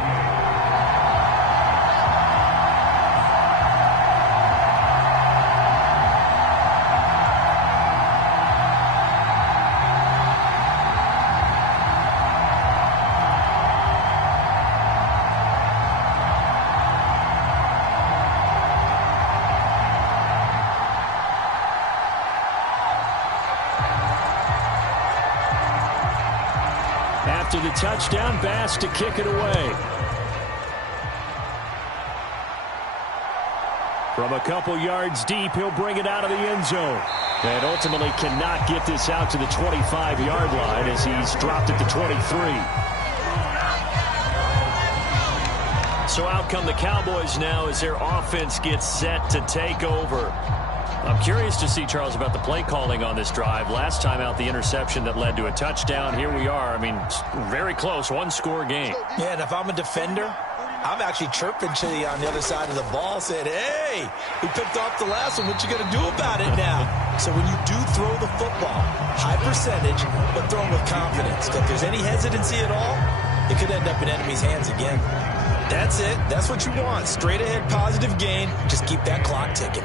After the touchdown, Bass to kick it away. From a couple yards deep, he'll bring it out of the end zone. And ultimately cannot get this out to the 25-yard line as he's dropped at the 23. So out come the Cowboys now as their offense gets set to take over. I'm curious to see, Charles, about the play calling on this drive. Last time out, the interception that led to a touchdown. Here we are. I mean, very close, 1-score game. Yeah, and if I'm a defender, I'm actually chirping to you on the other side of the ball, saying, hey, we picked off the last one. What you going to do about it now? So when you do throw the football, high percentage, but throw them with confidence. If there's any hesitancy at all, it could end up in enemy's hands again. That's it. That's what you want. Straight ahead, positive gain. Just keep that clock ticking.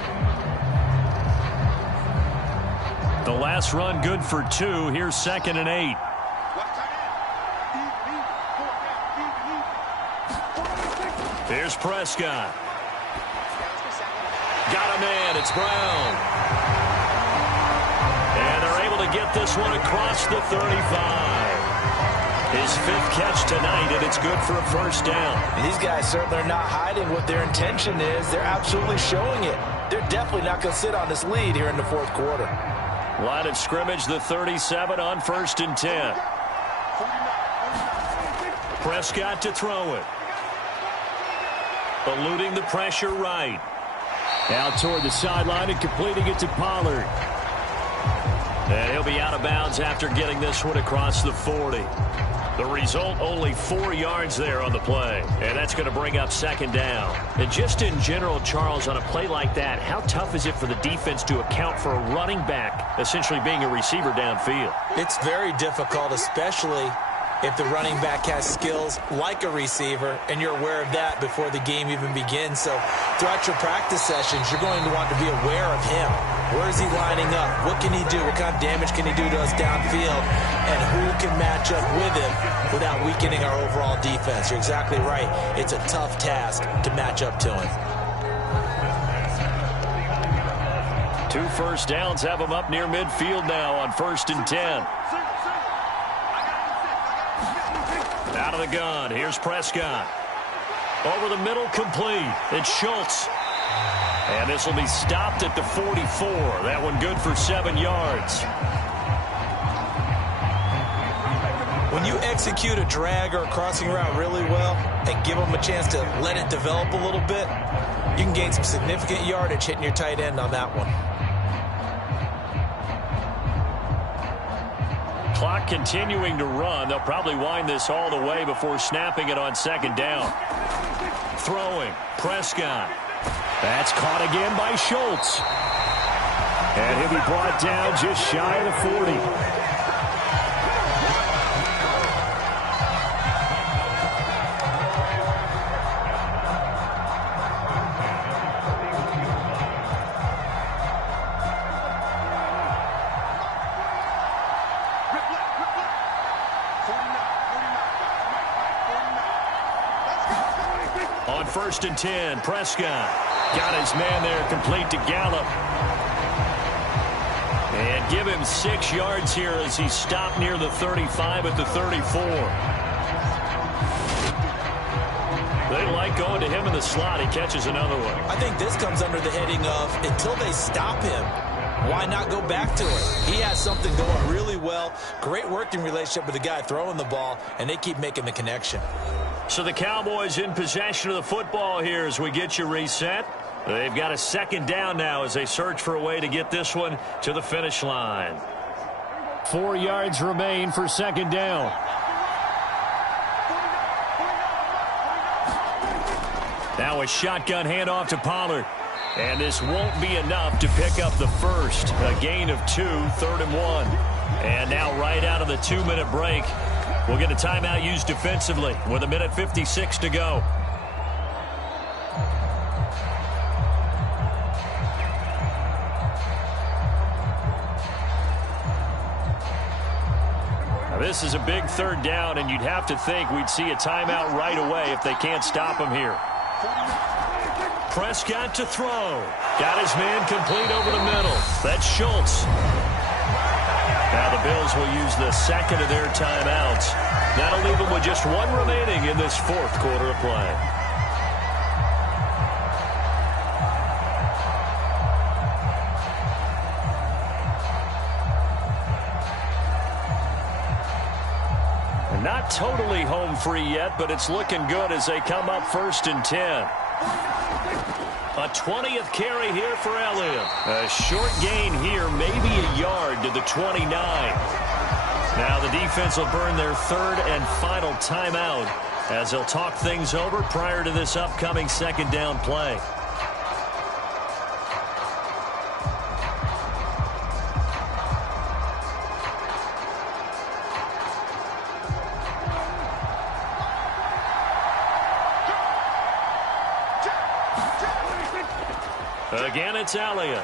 The last run good for 2. Here's 2nd and 8. Here's Prescott. Got a man. It's Brown. And they're able to get this one across the 35. His 5th catch tonight, and it's good for a 1st down. And these guys certainly are not hiding what their intention is. They're absolutely showing it. They're definitely not going to sit on this lead here in the 4th quarter. Line of scrimmage, the 37 on 1st and 10. Prescott to throw it. Eluding the pressure right. Out toward the sideline and completing it to Pollard. And he'll be out of bounds after getting this one across the 40. The result, only 4 yards there on the play. And that's going to bring up second down. And just in general, Charles, on a play like that, how tough is it for the defense to account for a running back essentially being a receiver downfield? It's very difficult, especially if the running back has skills like a receiver, and you're aware of that before the game even begins. So throughout your practice sessions, you're going to want to be aware of him. Where is he lining up? What can he do? What kind of damage can he do to us downfield? And who can match up with him without weakening our overall defense? You're exactly right. It's a tough task to match up to him. 2 first downs have him up near midfield now on 1st and 10. Out of the gun. Here's Prescott. Over the middle, complete. It's Schultz. And this will be stopped at the 44. That one good for 7 yards. When you execute a drag or a crossing route really well and give them a chance to let it develop a little bit, you can gain some significant yardage hitting your tight end on that one. Clock continuing to run. They'll probably wind this all the way before snapping it on 2nd down. Throwing. Prescott. That's caught again by Schultz. And he'll be brought down just shy of the 40. On 1st and 10, Prescott got his man there complete to Gallup. And give him 6 yards here as he stopped near the 35 at the 34. They like going to him in the slot. He catches another one. I think this comes under the heading of until they stop him, why not go back to it? He has something going really well. Great working relationship with the guy throwing the ball, and they keep making the connection. So the Cowboys in possession of the football here as we get you reset. They've got a 2nd down now as they search for a way to get this one to the finish line. 4 yards remain for 2nd down. Now a shotgun handoff to Pollard. And this won't be enough to pick up the first. A gain of 2, 3rd and 1. And now right out of the 2-minute break, we'll get a timeout used defensively with 1:56 to go. Now this is a big 3rd down, and you'd have to think we'd see a timeout right away if they can't stop him here. Prescott to throw. Got his man complete over the middle. That's Schultz. Now the Bills will use the 2nd of their timeouts. That'll leave them with just 1 remaining in this 4th quarter of play. And not totally home free yet, but it's looking good as they come up 1st and 10. A 20th carry here for Elliott. A short gain here, maybe a yard to the 29. Now the defense will burn their 3rd and final timeout as they'll talk things over prior to this upcoming 2nd down play. Again, it's Elliott.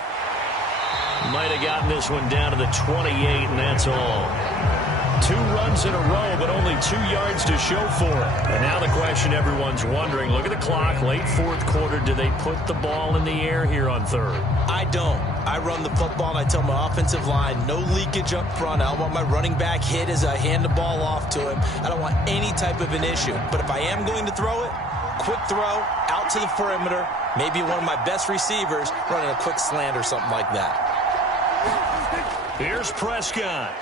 Might have gotten this one down to the 28, and that's all. 2 runs in a row, but only 2 yards to show for it. And now the question everyone's wondering, look at the clock, late 4th quarter, do they put the ball in the air here on 3rd? I don't. I run the football, and I tell my offensive line, no leakage up front. I don't want my running back hit as I hand the ball off to him. I don't want any type of an issue. But if I am going to throw it, quick throw, out to the perimeter, maybe one of my best receivers running a quick slant or something like that. Here's Prescott.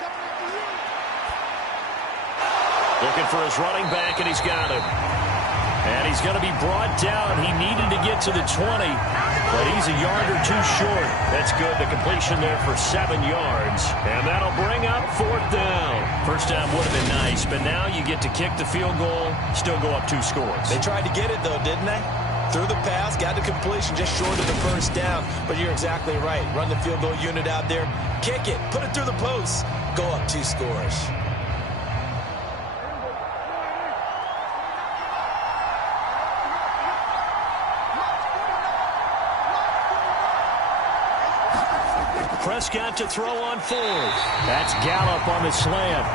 Looking for his running back, and he's got him. And he's going to be brought down. He needed to get to the 20, but he's a yard or two short. That's good. The completion there for 7 yards. And that'll bring up 4th down. First down would have been nice, but now you get to kick the field goal, still go up 2 scores. They tried to get it, though, didn't they? Threw the pass, got the completion just short of the first down. But you're exactly right. Run the field goal unit out there, kick it, put it through the post, go up 2 scores. Prescott to throw on 4th. That's Gallup on the slant.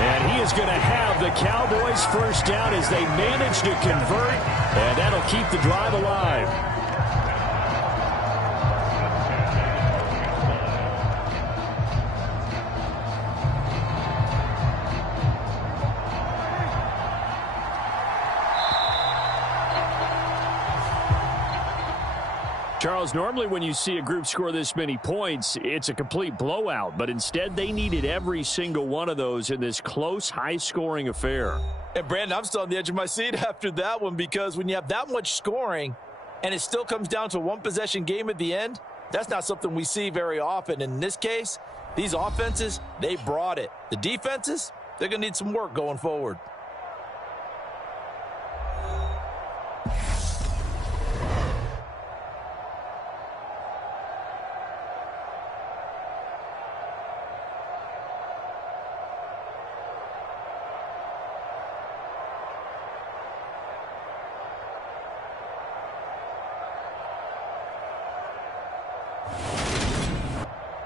And he is going to have the Cowboys first down as they manage to convert, and that'll keep the drive alive. Charles, normally when you see a group score this many points, it's a complete blowout. But instead, they needed every single one of those in this close, high-scoring affair. And, Brandon, I'm still on the edge of my seat after that one because when you have that much scoring and it still comes down to a one-possession game at the end, that's not something we see very often. In this case, these offenses, they brought it. The defenses, they're going to need some work going forward.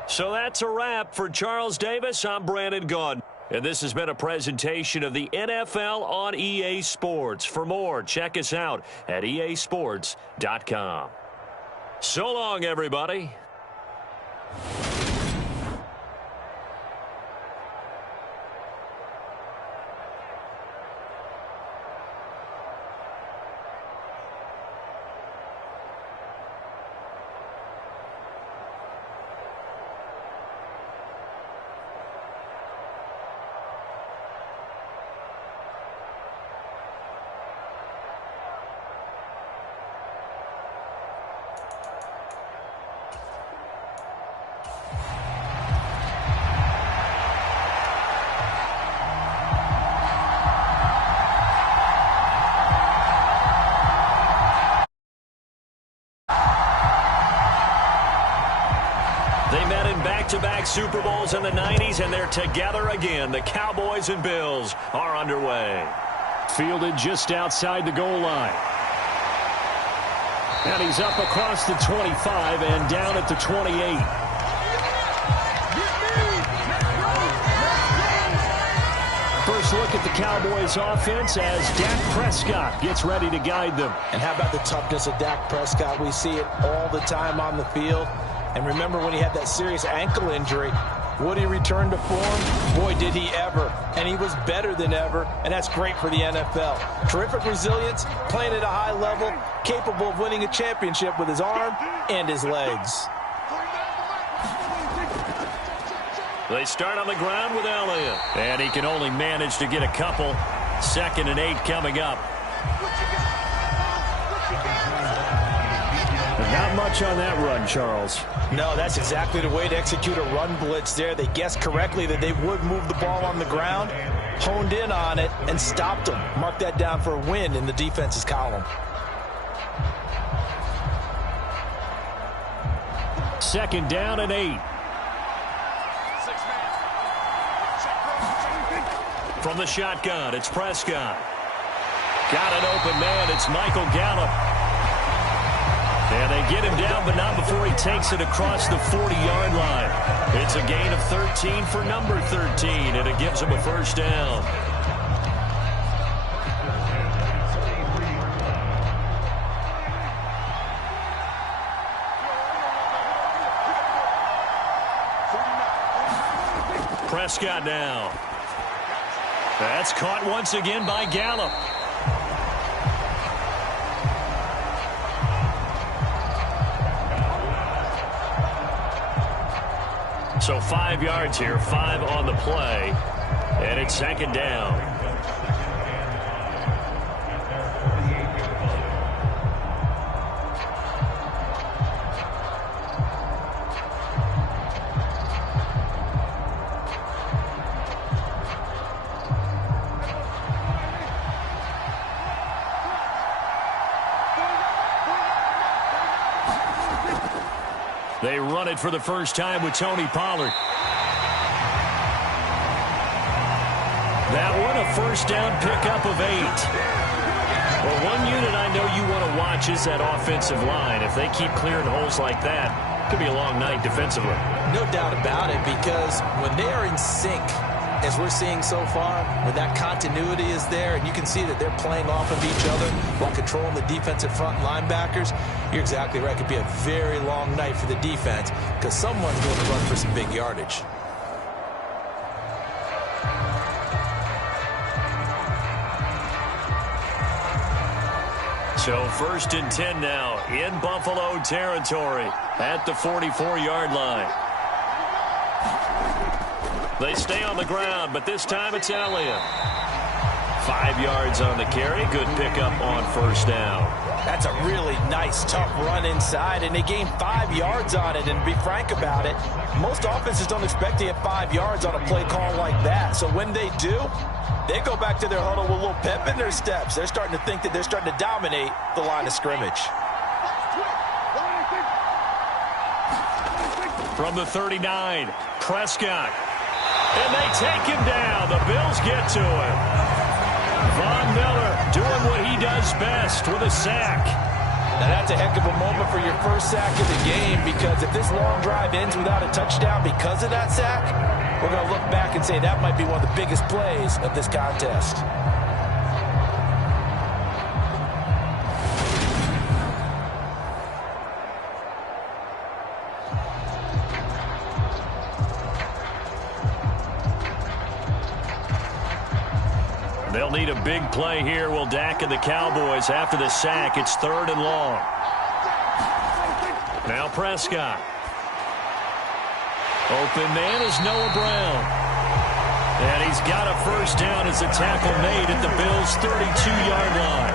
So that's a wrap for Charles Davis. I'm Brandon Gaudin. And this has been a presentation of the NFL on EA Sports. For more, check us out at easports.com. So long, everybody. They met in back-to-back Super Bowls in the 90s, and they're together again. The Cowboys and Bills are underway. Fielded just outside the goal line. And he's up across the 25 and down at the 28. First look at the Cowboys offense as Dak Prescott gets ready to guide them. And how about the toughness of Dak Prescott? We see it all the time on the field. And remember when he had that serious ankle injury, would he return to form? Boy, did he ever. And he was better than ever, and that's great for the NFL. Terrific resilience, playing at a high level, capable of winning a championship with his arm and his legs. They start on the ground with Elliott. And he can only manage to get a couple. 2nd and 8 coming up. Not much on that run, Charles. No, that's exactly the way to execute a run blitz there. They guessed correctly that they would move the ball on the ground, honed in on it, and stopped them. Mark that down for a win in the defense's column. 2nd down and 8. From the shotgun, it's Prescott. Got an open man. It's Michael Gallup. And they get him down, but not before he takes it across the 40-yard line. It's a gain of 13 for number 13, and it gives him a first down. Prescott now. That's caught once again by Gallup. So 5 yards here, 5 on the play, and it's 2nd down. They run it for the first time with Tony Pollard. That one, a first down pickup of 8. Well, one unit I know you want to watch is that offensive line. If they keep clearing holes like that, it could be a long night defensively. No doubt about it, because when they are in sync, as we're seeing so far, when that continuity is there, and you can see that they're playing off of each other while controlling the defensive front linebackers, you're exactly right. It could be a very long night for the defense because someone's going to run for some big yardage. So 1st and 10 now in Buffalo territory at the 44-yard line. They stay on the ground, but this time it's Elliott. 5 yards on the carry. Good pickup on first down. That's a really nice, tough run inside, and they gained 5 yards on it. And to be frank about it, most offenses don't expect to get 5 yards on a play call like that. So when they do, they go back to their huddle with a little pep in their steps. They're starting to think that they're starting to dominate the line of scrimmage. From the 39, Prescott. And they take him down. The Bills get to him. Von Miller doing what he does best with a sack. Now that's a heck of a moment for your first sack of the game, because if this long drive ends without a touchdown because of that sack, we're going to look back and say that might be one of the biggest plays of this contest. They'll need a big play here. Will Dak and the Cowboys after the sack. It's 3rd and long. Now Prescott. Open man is Noah Brown. And he's got a first down as a tackle made at the Bills' 32-yard line.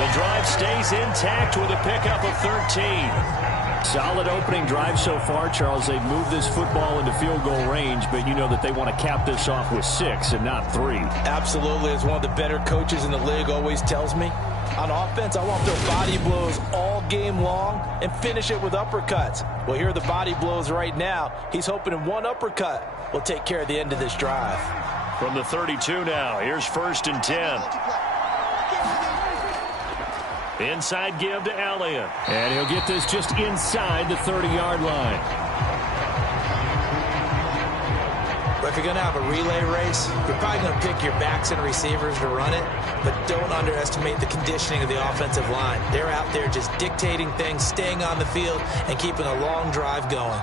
The drive stays intact with a pickup of 13. Solid opening drive so far, Charles. They've moved this football into field goal range, but you know that they want to cap this off with 6 and not 3. Absolutely. As one of the better coaches in the league always tells me, on offense, I want their body blows all game long and finish it with uppercuts. Well, here are the body blows right now. He's hoping in one uppercut will take care of the end of this drive. From the 32 now, here's 1st and 10. Inside give to Elliott. And he'll get this just inside the 30-yard line. But if you're going to have a relay race, you're probably going to pick your backs and receivers to run it, but don't underestimate the conditioning of the offensive line. They're out there just dictating things, staying on the field, and keeping a long drive going.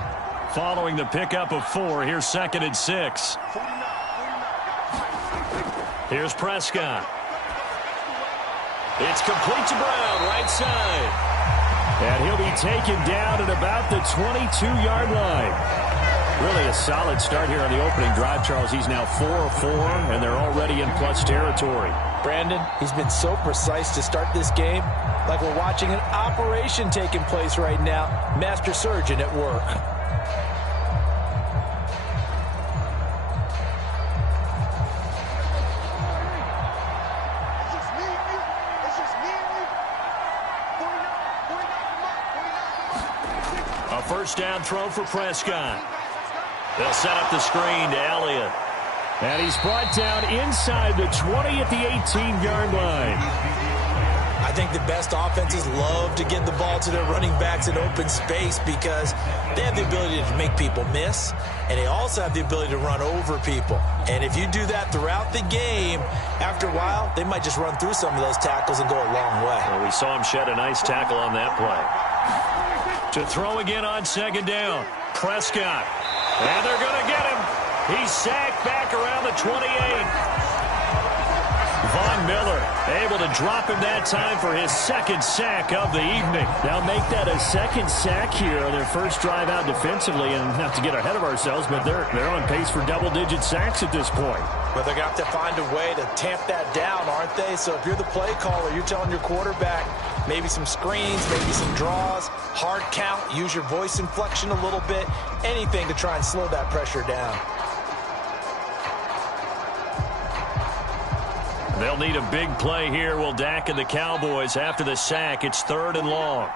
Following the pickup of 4, here's 2nd and 6. Here's Prescott. It's complete to Brown, right side. And he'll be taken down at about the 22-yard line. Really a solid start here on the opening drive, Charles. He's now 4 of 4, and they're already in plus territory. Brandon, he's been so precise to start this game, like we're watching an operation taking place right now. Master surgeon at work. First down throw for Prescott. They'll set up the screen to Elliott. And he's brought down inside the 20 at the 18-yard line. I think the best offenses love to get the ball to their running backs in open space because they have the ability to make people miss, and they also have the ability to run over people. And if you do that throughout the game, after a while, they might just run through some of those tackles and go a long way. Well, we saw him shed a nice tackle on that play. To throw again on 2nd down. Prescott. And they're going to get him. He's sacked back around the 28. Von Miller able to drop him that time for his 2nd sack of the evening. Now make that a 2nd sack here on their first drive out defensively, and not to get ahead of ourselves, but they're on pace for double-digit sacks at this point. But they're going to have to find a way to tamp that down, aren't they? So if you're the play caller, you're telling your quarterback maybe some screens, maybe some draws, hard count, use your voice inflection a little bit, anything to try and slow that pressure down. They'll need a big play here. Will Dak and the Cowboys after the sack. It's 3rd and long.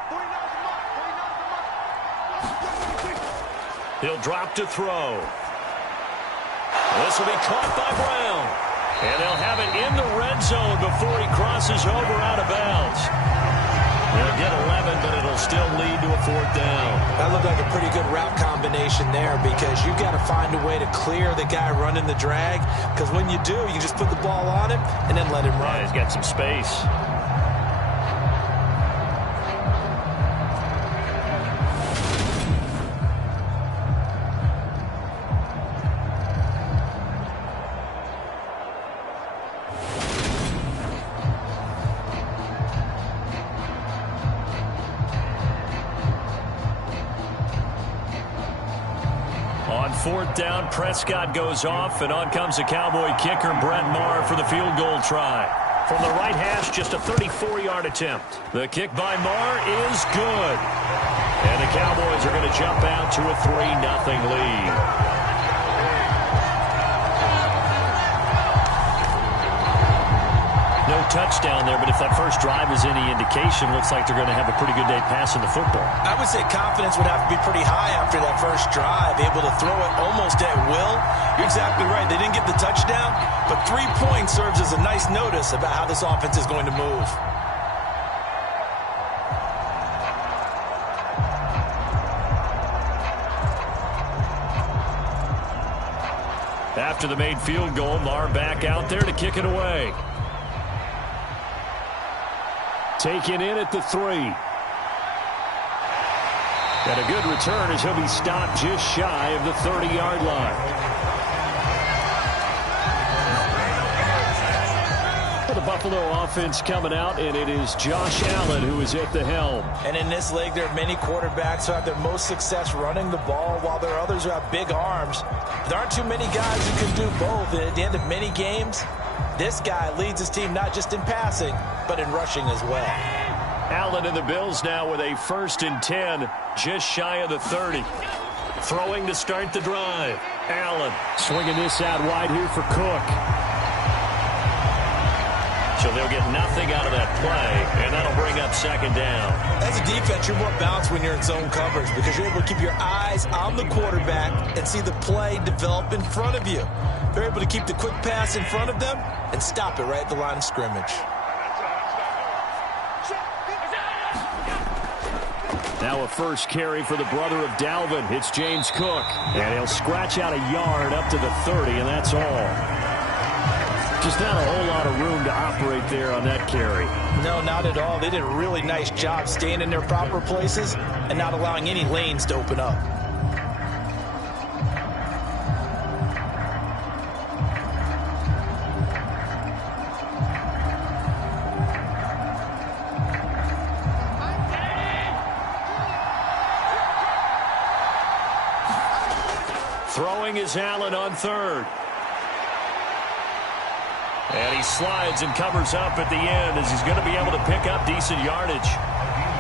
He'll drop to throw. This will be caught by Brown. And they'll have it in the red zone before he crosses over out of bounds. They'll get 11, but it'll still lead to a 4th down. That looked like a pretty good route combination there because you've got to find a way to clear the guy running the drag, because when you do, you just put the ball on him and then let him run. Yeah, he's got some space. On 4th down, Prescott goes off, and on comes the Cowboy kicker, Brett Maher, for the field goal try. From the right hash, just a 34-yard attempt. The kick by Maher is good. And the Cowboys are going to jump out to a 3-0 lead. No touchdown there, but if that first drive is any indication, looks like they're going to have a pretty good day passing the football. I would say confidence would have to be pretty high after that first drive, able to throw it almost at will. You're exactly right. They didn't get the touchdown, but 3 points serves as a nice notice about how this offense is going to move. After the made field goal, Maher back out there to kick it away. Taken in at the 3. And a good return as he'll be stopped just shy of the 30-yard line. For the Buffalo offense coming out, and it is Josh Allen who is at the helm. And in this league, there are many quarterbacks who have their most success running the ball, while there are others who have big arms. There aren't too many guys who can do both. And at the end of many games, this guy leads his team not just in passing, but in rushing as well. Allen and the Bills now with a 1st and 10, just shy of the 30. Throwing to start the drive. Allen swinging this out wide here for Cook. So they'll get nothing out of that play, and that'll bring up 2nd down. As a defense, you're more balanced when you're in zone coverage because you're able to keep your eyes on the quarterback and see the play develop in front of you. They're able to keep the quick pass in front of them and stop it right at the line of scrimmage. Now a first carry for the brother of Dalvin. It's James Cook. And he'll scratch out a yard up to the 30, and that's all. Just not a whole lot of room to operate there on that carry. No, not at all. They did a really nice job staying in their proper places and not allowing any lanes to open up. Throwing is Allen on 3rd. And he slides and covers up at the end as he's going to be able to pick up decent yardage.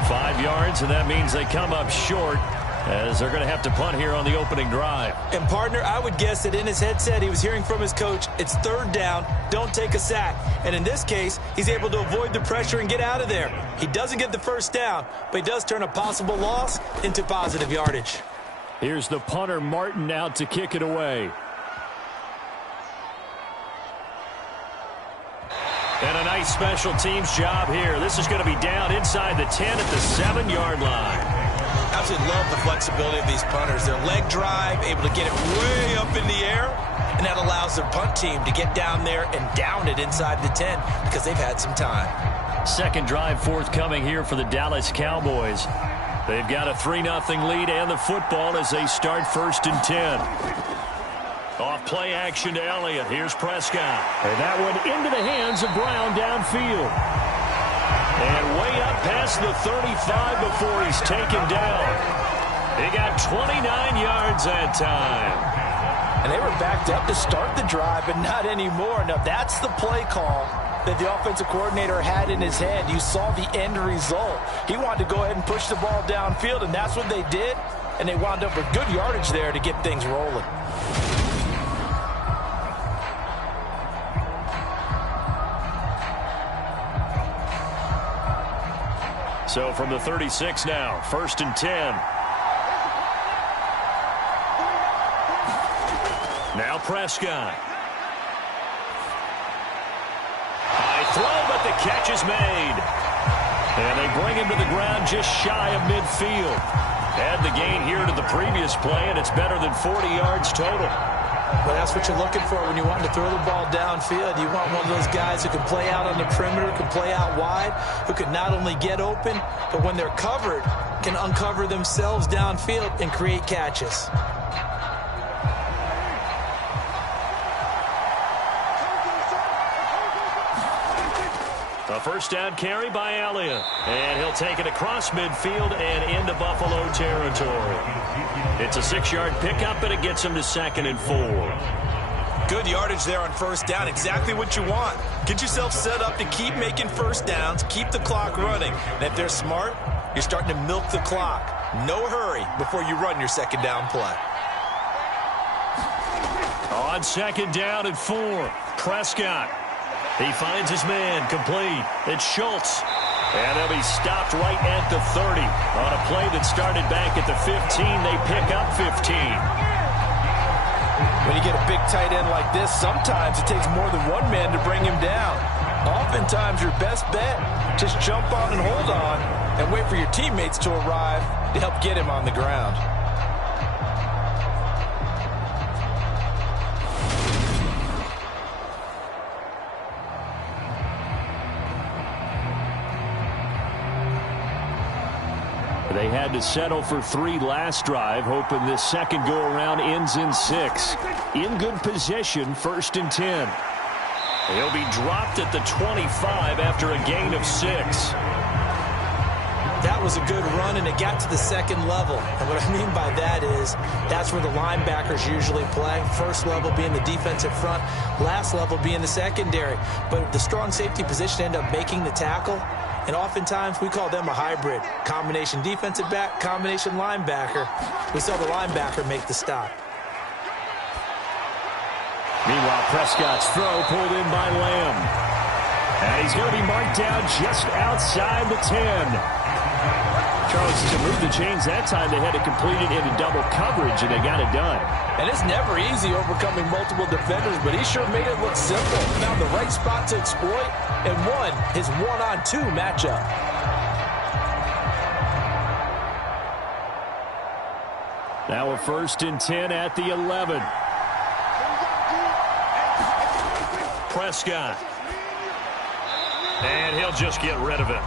5 yards, and that means they come up short as they're going to have to punt here on the opening drive. And, partner, I would guess that in his headset he was hearing from his coach, it's 3rd down, don't take a sack. And in this case, he's able to avoid the pressure and get out of there. He doesn't get the 1st down, but he does turn a possible loss into positive yardage. Here's the punter, Martin, out to kick it away. And a nice special teams job here. This is going to be down inside the 10 at the 7-yard line. Absolutely love the flexibility of these punters. Their leg drive, able to get it way up in the air, and that allows their punt team to get down there and down it inside the 10 because they've had some time. 2nd drive forthcoming here for the Dallas Cowboys. They've got a 3-0 lead and the football as they start 1st and 10. Off play action to Elliott. Here's Prescott. And that one into the hands of Brown downfield. And way up past the 35 before he's taken down. He got 29 yards that time. And they were backed up to start the drive, but not anymore. Now, that's the play call that the offensive coordinator had in his head. You saw the end result. He wanted to go ahead and push the ball downfield, and that's what they did. And they wound up with good yardage there to get things rolling. So from the 36 now, 1st and 10. Now Prescott. High throw, but the catch is made. And they bring him to the ground just shy of midfield. Add the gain here to the previous play, and it's better than 40 yards total. Well, that's what you're looking for when you want to throw the ball downfield. You want one of those guys who can play out on the perimeter, can play out wide, who can not only get open, but when they're covered, can uncover themselves downfield and create catches. A first down carry by Elliott. And he'll take it across midfield and into Buffalo territory. It's a 6-yard pickup, and it gets him to 2nd and 4. Good yardage there on first down. Exactly what you want. Get yourself set up to keep making first downs, keep the clock running. And if they're smart, you're starting to milk the clock. No hurry before you run your second down play. On 2nd down and 4, Prescott. He finds his man, complete. It's Schultz. And they'll be stopped right at the 30. On a play that started back at the 15, they pick up 15. When you get a big tight end like this, sometimes it takes more than one man to bring him down. Oftentimes, your best bet, just jump on and hold on and wait for your teammates to arrive to help get him on the ground. They had to settle for 3 last drive, hoping this second go-around ends in 6. In good position, 1st and 10. He'll be dropped at the 25 after a gain of 6. That was a good run, and it got to the 2nd level. And what I mean by that is that's where the linebackers usually play. First level being the defensive front, last level being the secondary. But the strong safety position ended up making the tackle. And oftentimes, we call them a hybrid. Combination defensive back, combination linebacker. We saw the linebacker make the stop. Meanwhile, Prescott's throw pulled in by Lamb. And he's going to be marked down just outside the 10. Charles, to move the chains that time, they had to complete it into double coverage, and they got it done. And it's never easy overcoming multiple defenders, but he sure made it look simple. Found the right spot to exploit and won his 1-on-2 matchup. Now a 1st and 10 at the 11. Prescott. And he'll just get rid of it.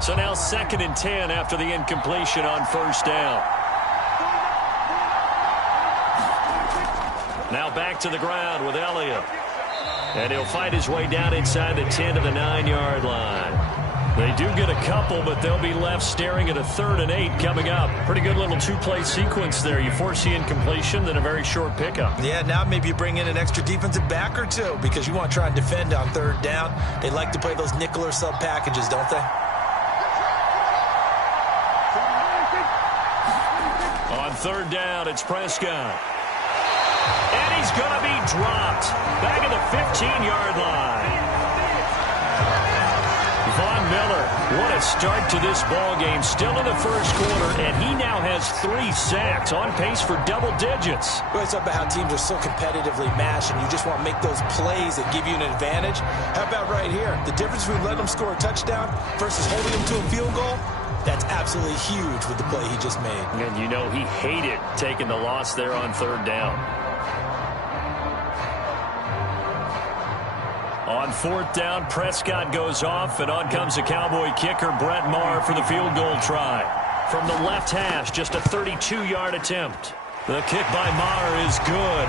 So now 2nd and 10 after the incompletion on first down. Now back to the ground with Elliott. And he'll fight his way down inside the 10 to the 9-yard line. They do get a couple, but they'll be left staring at a 3rd and 8 coming up. Pretty good little 2-play sequence there. You force the incompletion, then a very short pickup. Yeah, now maybe you bring in an extra defensive back or two because you want to try and defend on 3rd down. They like to play those nickel or sub packages, don't they? On 3rd down, it's Prescott. And he's going to be dropped back at the 15-yard line. Von Miller, what a start to this ball game. Still in the first quarter, and he now has 3 sacks, on pace for double digits. We always talk about how teams are so competitively matched, and you just want to make those plays that give you an advantage. How about right here? The difference between letting them score a touchdown versus holding them to a field goal, that's absolutely huge with the play he just made. And you know he hated taking the loss there on 3rd down. On 4th down, Prescott goes off, and on comes the Cowboy kicker, Brett Maher, for the field goal try. From the left hash, just a 32-yard attempt. The kick by Maher is good.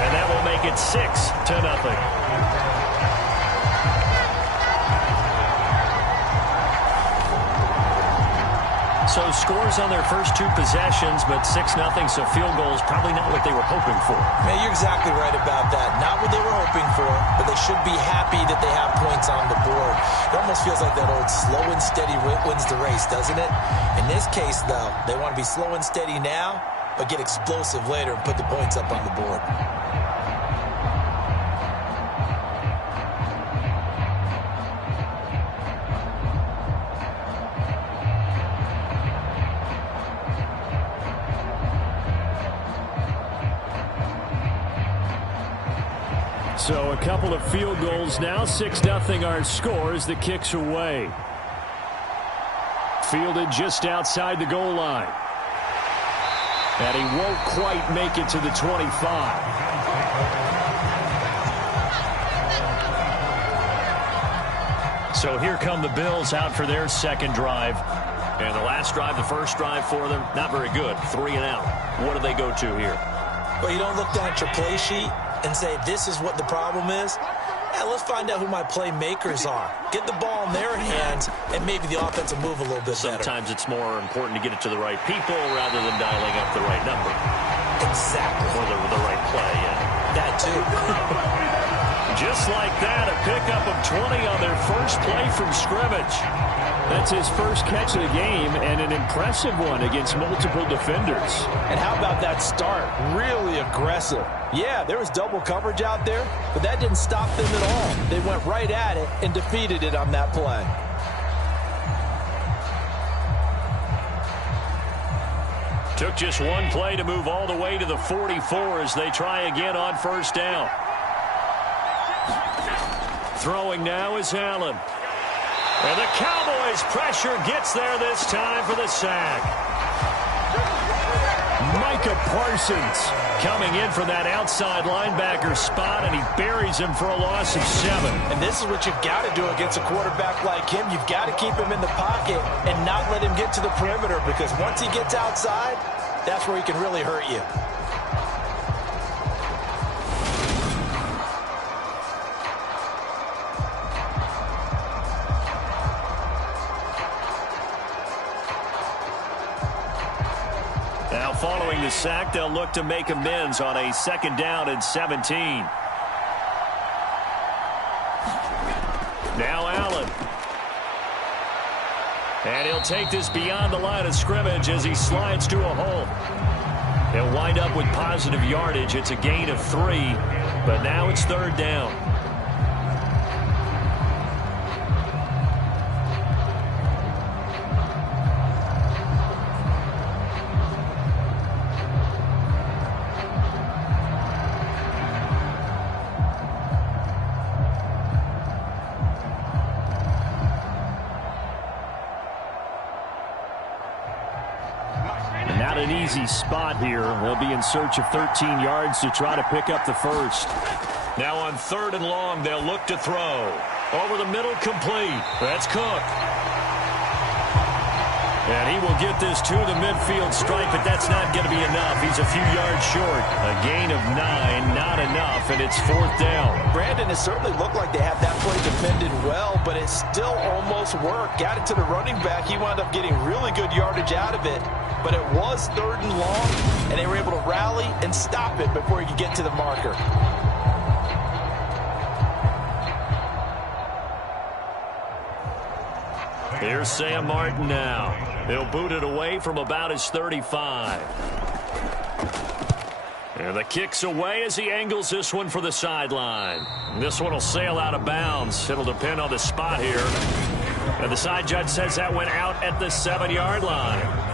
And that will make it 6-0. So scores on their first 2 possessions, but 6-0, so field goal is probably not what they were hoping for. Man, you're exactly right about that. Not what they were hoping for, but they should be happy that they have points on the board. It almost feels like that old slow and steady wins the race, doesn't it? In this case, though, they want to be slow and steady now, but get explosive later and put the points up on the board. So a couple of field goals now. 6-0 our score as the kick's away. Fielded just outside the goal line. And he won't quite make it to the 25. So here come the Bills out for their second drive. And the last drive, the first drive for them, not very good. 3 and out. What do they go to here? Well, you don't look down at your play sheet and say, this is what the problem is. Yeah, let's find out who my playmakers are. Get the ball in their hands, and maybe the offense will move a little bit better. Sometimes it's more important to get it to the right people rather than dialing up the right number. Exactly. Or the right play, yeah. That too. Just like that, a pickup of 20 on their first play from scrimmage. That's his first catch of the game, and an impressive one against multiple defenders. And how about that start? Really aggressive. Yeah, there was double coverage out there, but that didn't stop them at all. They went right at it and defeated it on that play. Took just one play to move all the way to the 44 as they try again on first down. Throwing now is Allen. And the Cowboys pressure gets there this time for the sack. Micah Parsons coming in for that outside linebacker spot, and he buries him for a loss of 7. And this is what you've got to do against a quarterback like him. You've got to keep him in the pocket and not let him get to the perimeter, because once he gets outside, that's where he can really hurt you. Now following the sack, they'll look to make amends on a 2nd down and 17. Now Allen. And he'll take this beyond the line of scrimmage as he slides to a hole. He'll wind up with positive yardage. It's a gain of 3, but now it's 3rd down. Not an easy spot here. They'll be in search of 13 yards to try to pick up the first. Now on 3rd and long, they'll look to throw. Over the middle, complete. That's Cook. And he will get this to the midfield stripe, but that's not going to be enough. He's a few yards short. A gain of 9, not enough, and it's 4th down. Brandon, it certainly looked like they had that play defended well, but it still almost worked. Got it to the running back. He wound up getting really good yardage out of it, but it was 3rd and long, and they were able to rally and stop it before he could get to the marker. Here's Sam Martin now. He'll boot it away from about his 35. And the kick's away as he angles this one for the sideline. This one will sail out of bounds. It'll depend on the spot here. And the side judge says that went out at the 7-yard line.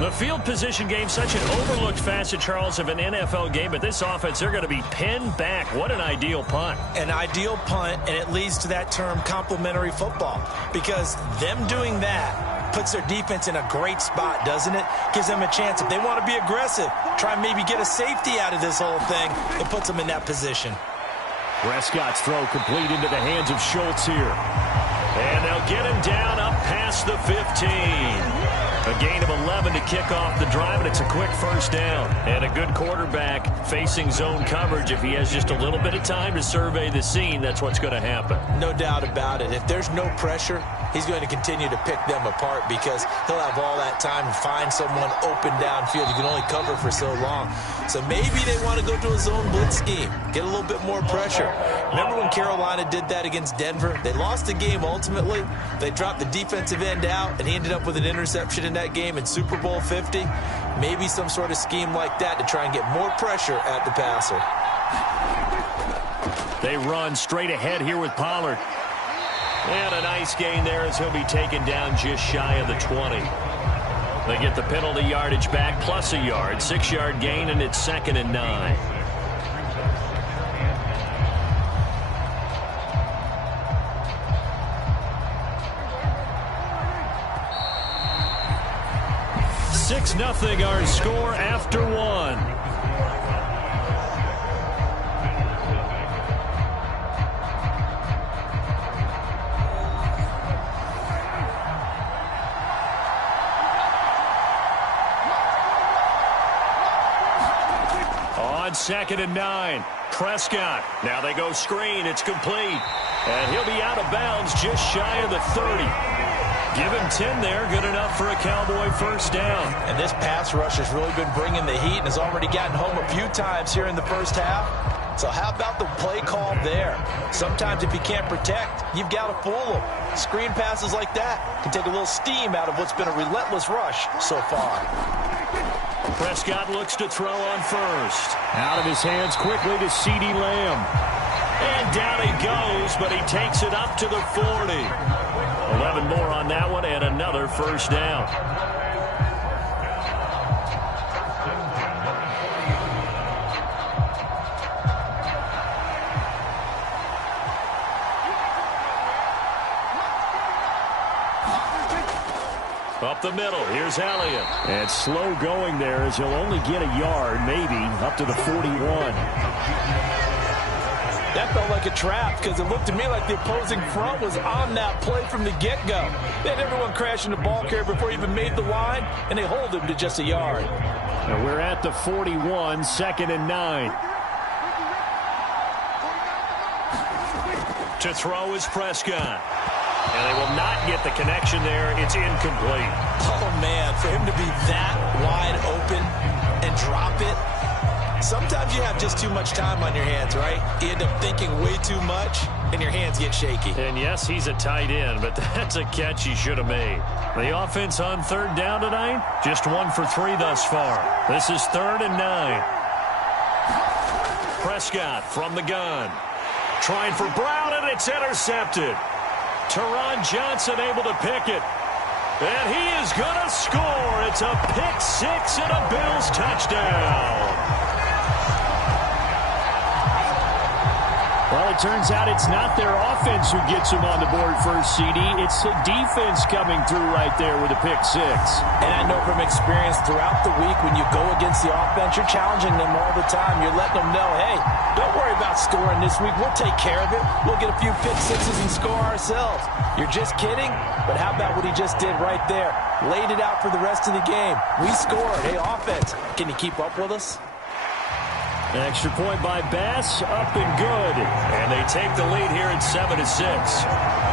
The field position game, such an overlooked facet, Charles, of an NFL game, but this offense, they're going to be pinned back. What an ideal punt. An ideal punt, and it leads to that term complementary football, because them doing that puts their defense in a great spot, doesn't it? Gives them a chance. If they want to be aggressive, try and maybe get a safety out of this whole thing, it puts them in that position. Prescott's throw complete into the hands of Schultz here. And they'll get him down up past the 15. A gain of 11 to kick off the drive, and it's a quick first down. And a good quarterback facing zone coverage. If he has just a little bit of time to survey the scene, that's what's going to happen. No doubt about it. If there's no pressure, he's going to continue to pick them apart, because he'll have all that time to find someone open downfield. You can only cover for so long. So maybe they want to go to a zone blitz scheme, get a little bit more pressure. Remember when Carolina did that against Denver? They lost the game ultimately. They dropped the defensive end out, and he ended up with an interception in that game in Super Bowl 50. Maybe some sort of scheme like that to try and get more pressure at the passer. They run straight ahead here with Pollard. And a nice gain there as he'll be taken down just shy of the 20. They get the penalty yardage back plus a yard. 6-yard gain, and it's 2nd and 9. 6-0 our score after one. On 2nd and 9. Prescott. Now they go screen. It's complete. And he'll be out of bounds just shy of the 30. Give him 10 there. Good enough for a Cowboy first down. And this pass rush has really been bringing the heat and has already gotten home a few times here in the first half. So how about the play call there? Sometimes if you can't protect, you've got to fool them. Screen passes like that can take a little steam out of what's been a relentless rush so far. Prescott looks to throw on first. Out of his hands quickly to CeeDee Lamb. And down he goes, but he takes it up to the 40. 11 more on that one and another first down. Up the middle, here's Elliott. And slow going there as he'll only get a yard, maybe, up to the 41. That felt like a trap because it looked to me like the opposing front was on that play from the get-go. They had everyone crashing the ball carrier before he even made the line, and they hold him to just a yard. And we're at the 41, 2nd and 9. To throw is Prescott. And they will not get the connection there. It's incomplete. Oh, man, for him to be that wide open and drop it. Sometimes you have just too much time on your hands, right? You end up thinking way too much, and your hands get shaky. And, yes, he's a tight end, but that's a catch he should have made. The offense on 3rd down tonight, just 1 for 3 thus far. This is 3rd and 9. Prescott from the gun. Trying for Brown, and it's intercepted. Teron Johnson able to pick it. And he is going to score. It's a pick-6 and a Bills touchdown. Well, it turns out it's not their offense who gets them on the board first, CD. It's the defense coming through right there with a pick-6. And I know from experience throughout the week when you go against the offense, you're challenging them all the time. You're letting them know, hey, don't worry about scoring this week. We'll take care of it. We'll get a few pick-6s and score ourselves. You're just kidding? But how about what he just did right there? Laid it out for the rest of the game. We scored. Hey, offense, can you keep up with us? An extra point by Bass, up and good. And they take the lead here at 7-6.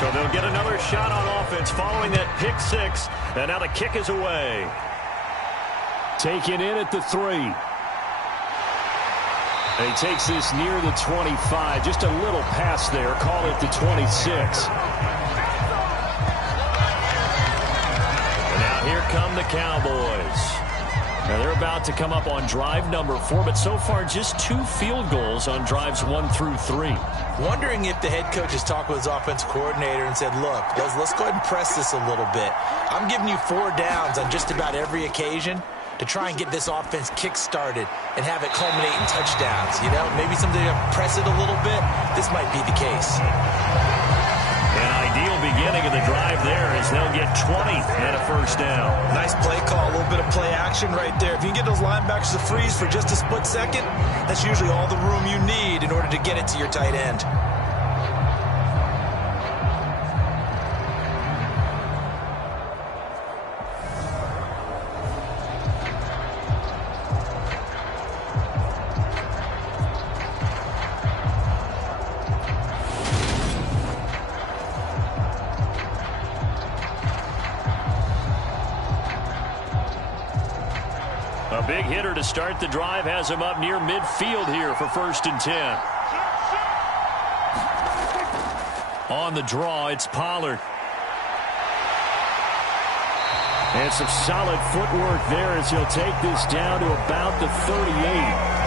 So they'll get another shot on offense following that pick-6. And now the kick is away. Taken in at the 3. And he takes this near the 25. Just a little pass there. Call it the 26. And now here come the Cowboys. Now they're about to come up on drive number 4, but so far just 2 field goals on drives 1 through 3. Wondering if the head coach has talked with his offensive coordinator and said, look, let's go ahead and press this a little bit. I'm giving you 4 downs on just about every occasion to try and get this offense kick-started and have it culminate in touchdowns. You know, maybe someday to press it a little bit. This might be the case. An ideal beginning of the drive there as they'll get 20 and a first down. Nice play call, a little bit of play action right there. If you can get those linebackers to freeze for just a split second, that's usually all the room you need in order to get it to your tight end. A big hitter to start the drive has him up near midfield here for 1st and 10. On the draw, it's Pollard. And some solid footwork there as he'll take this down to about the 38.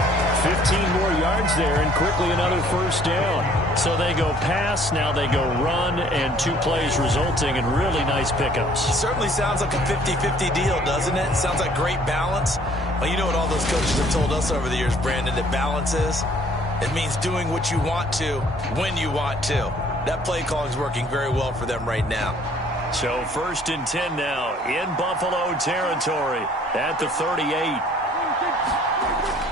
15 more yards there and quickly another first down. So they go pass, now they go run, and 2 plays resulting in really nice pickups. It certainly sounds like a 50-50 deal, doesn't it? It sounds like great balance. Well, you know what all those coaches have told us over the years, Brandon, that balance is? It means doing what you want to when you want to. That play calling is working very well for them right now. So 1st and 10 now in Buffalo territory at the 38.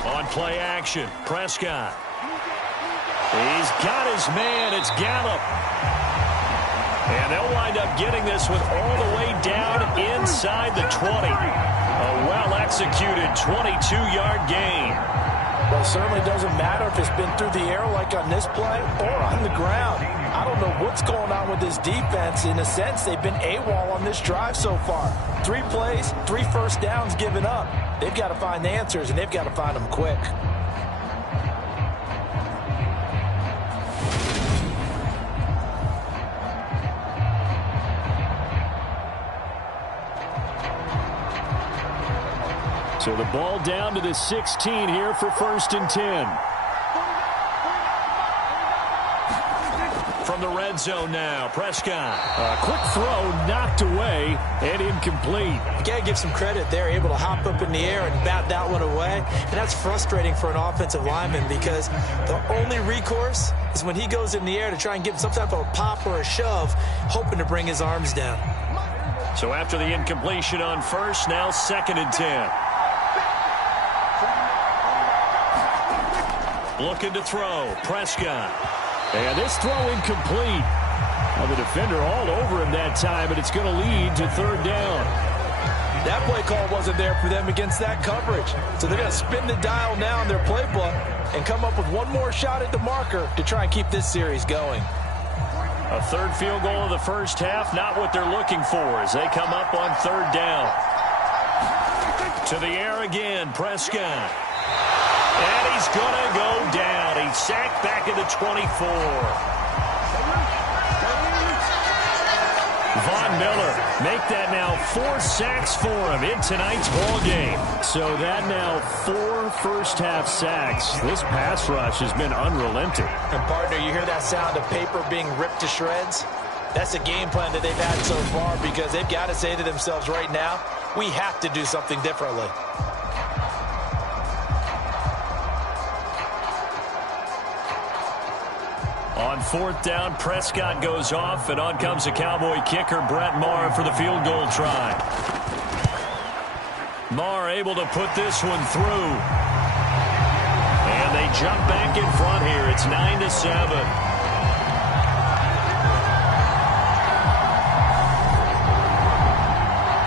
On play action, Prescott. He's got his man. It's Gallup. And they'll wind up getting this one all the way down inside the 20. A well-executed 22-yard gain. Well, it certainly doesn't matter if it's been through the air like on this play or on the ground. I don't know what's going on with this defense. In a sense, they've been AWOL on this drive so far. 3 plays, 3 first downs given up. They've got to find the answers, and they've got to find them quick. So the ball down to the 16 here for 1st and 10. From the red zone now, Prescott. A quick throw knocked away and incomplete. You got to give some credit. They're able to hop up in the air and bat that one away. And that's frustrating for an offensive lineman because the only recourse is when he goes in the air to try and give some type of a pop or a shove, hoping to bring his arms down. So after the incompletion on 1st, now 2nd and 10. Looking to throw, Prescott. And this throw incomplete. Well, the defender all over him that time, but it's going to lead to 3rd down. That play call wasn't there for them against that coverage. So they're going to spin the dial now in their playbook and come up with one more shot at the marker to try and keep this series going. A 3rd field goal of the first half, not what they're looking for as they come up on 3rd down. To the air again, Prescott. And he's going to go down. He's sacked back at the 24. Von Miller make that now 4 sacks for him in tonight's ball game. So that now 4 first-half sacks. This pass rush has been unrelenting. And, partner, you hear that sound of paper being ripped to shreds? That's a game plan that they've had so far because they've got to say to themselves right now, we have to do something differently. On 4th down, Prescott goes off, and on comes the Cowboy kicker, Brett Maher, for the field goal try. Maher able to put this one through. And they jump back in front here. It's 9-7.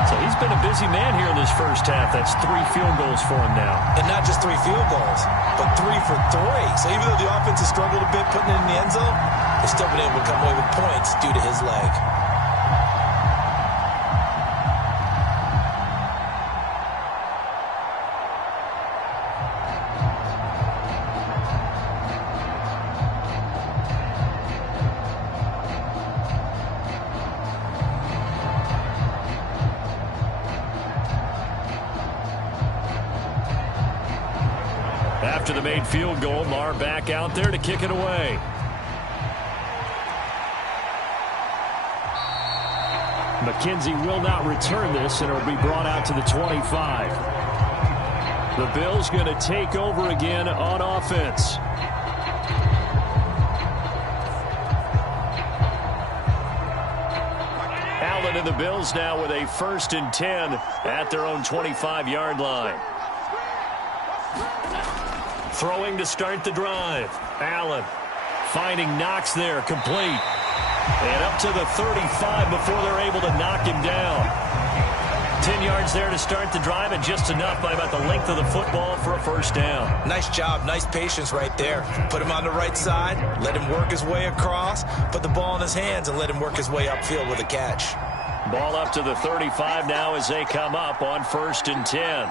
So he's been a busy man here in this first half. That's 3 field goals for him now. And not just 3 field goals, but 3 for 3. So even though the offense has struggled a bit putting it in the end zone, they've still been able to come away with points due to his leg. After the made field goal, Maher back out there to kick it away. McKenzie will not return this, and it'll be brought out to the 25. The Bills going to take over again on offense. Allen and the Bills now with a 1st and 10 at their own 25-yard line. Throwing to start the drive. Allen finding Knox there, complete. And up to the 35 before they're able to knock him down. 10 yards there to start the drive, and just enough by about the length of the football for a first down. Nice job, nice patience right there. Put him on the right side, let him work his way across, put the ball in his hands, and let him work his way upfield with a catch. Ball up to the 35 now as they come up on 1st and 10.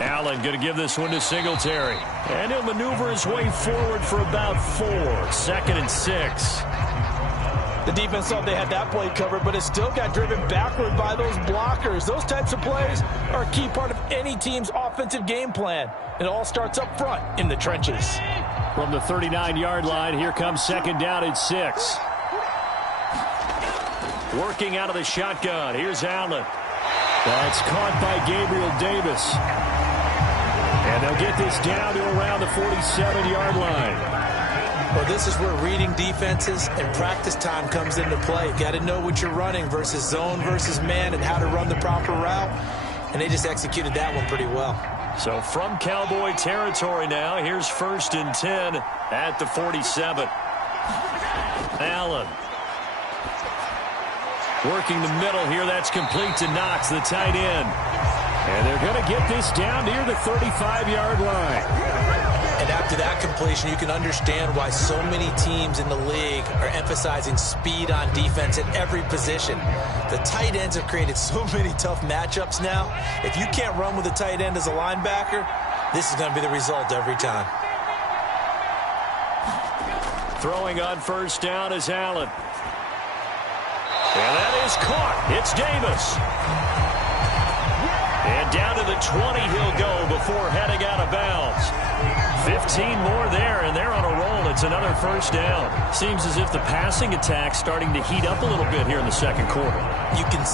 Allen going to give this one to Singletary. And he'll maneuver his way forward for about 4. 2nd and 6. The defense thought they had that play covered, but it still got driven backward by those blockers. Those types of plays are a key part of any team's offensive game plan. It all starts up front in the trenches. From the 39-yard line, here comes second down and 6. Working out of the shotgun. Here's Allen. That's caught by Gabriel Davis. And they'll get this down to around the 47-yard line. Well, this is where reading defenses and practice time comes into play. Got to know what you're running versus zone versus man and how to run the proper route. And they just executed that one pretty well. So from Cowboy territory now, here's 1st and 10 at the 47. Allen. Working the middle here. That's complete to Knox, the tight end. And they're going to get this down near the 35-yard line. And after that completion, you can understand why so many teams in the league are emphasizing speed on defense at every position. The tight ends have created so many tough matchups now. If you can't run with a tight end as a linebacker, this is going to be the result every time. Throwing on 1st down is Allen. And that is caught. It's Davis. And down to the 20 he'll go before heading out of bounds. 15 more there, and they're on a roll. It's another 1st down. Seems as if the passing attack's starting to heat up a little bit here in the second quarter. You can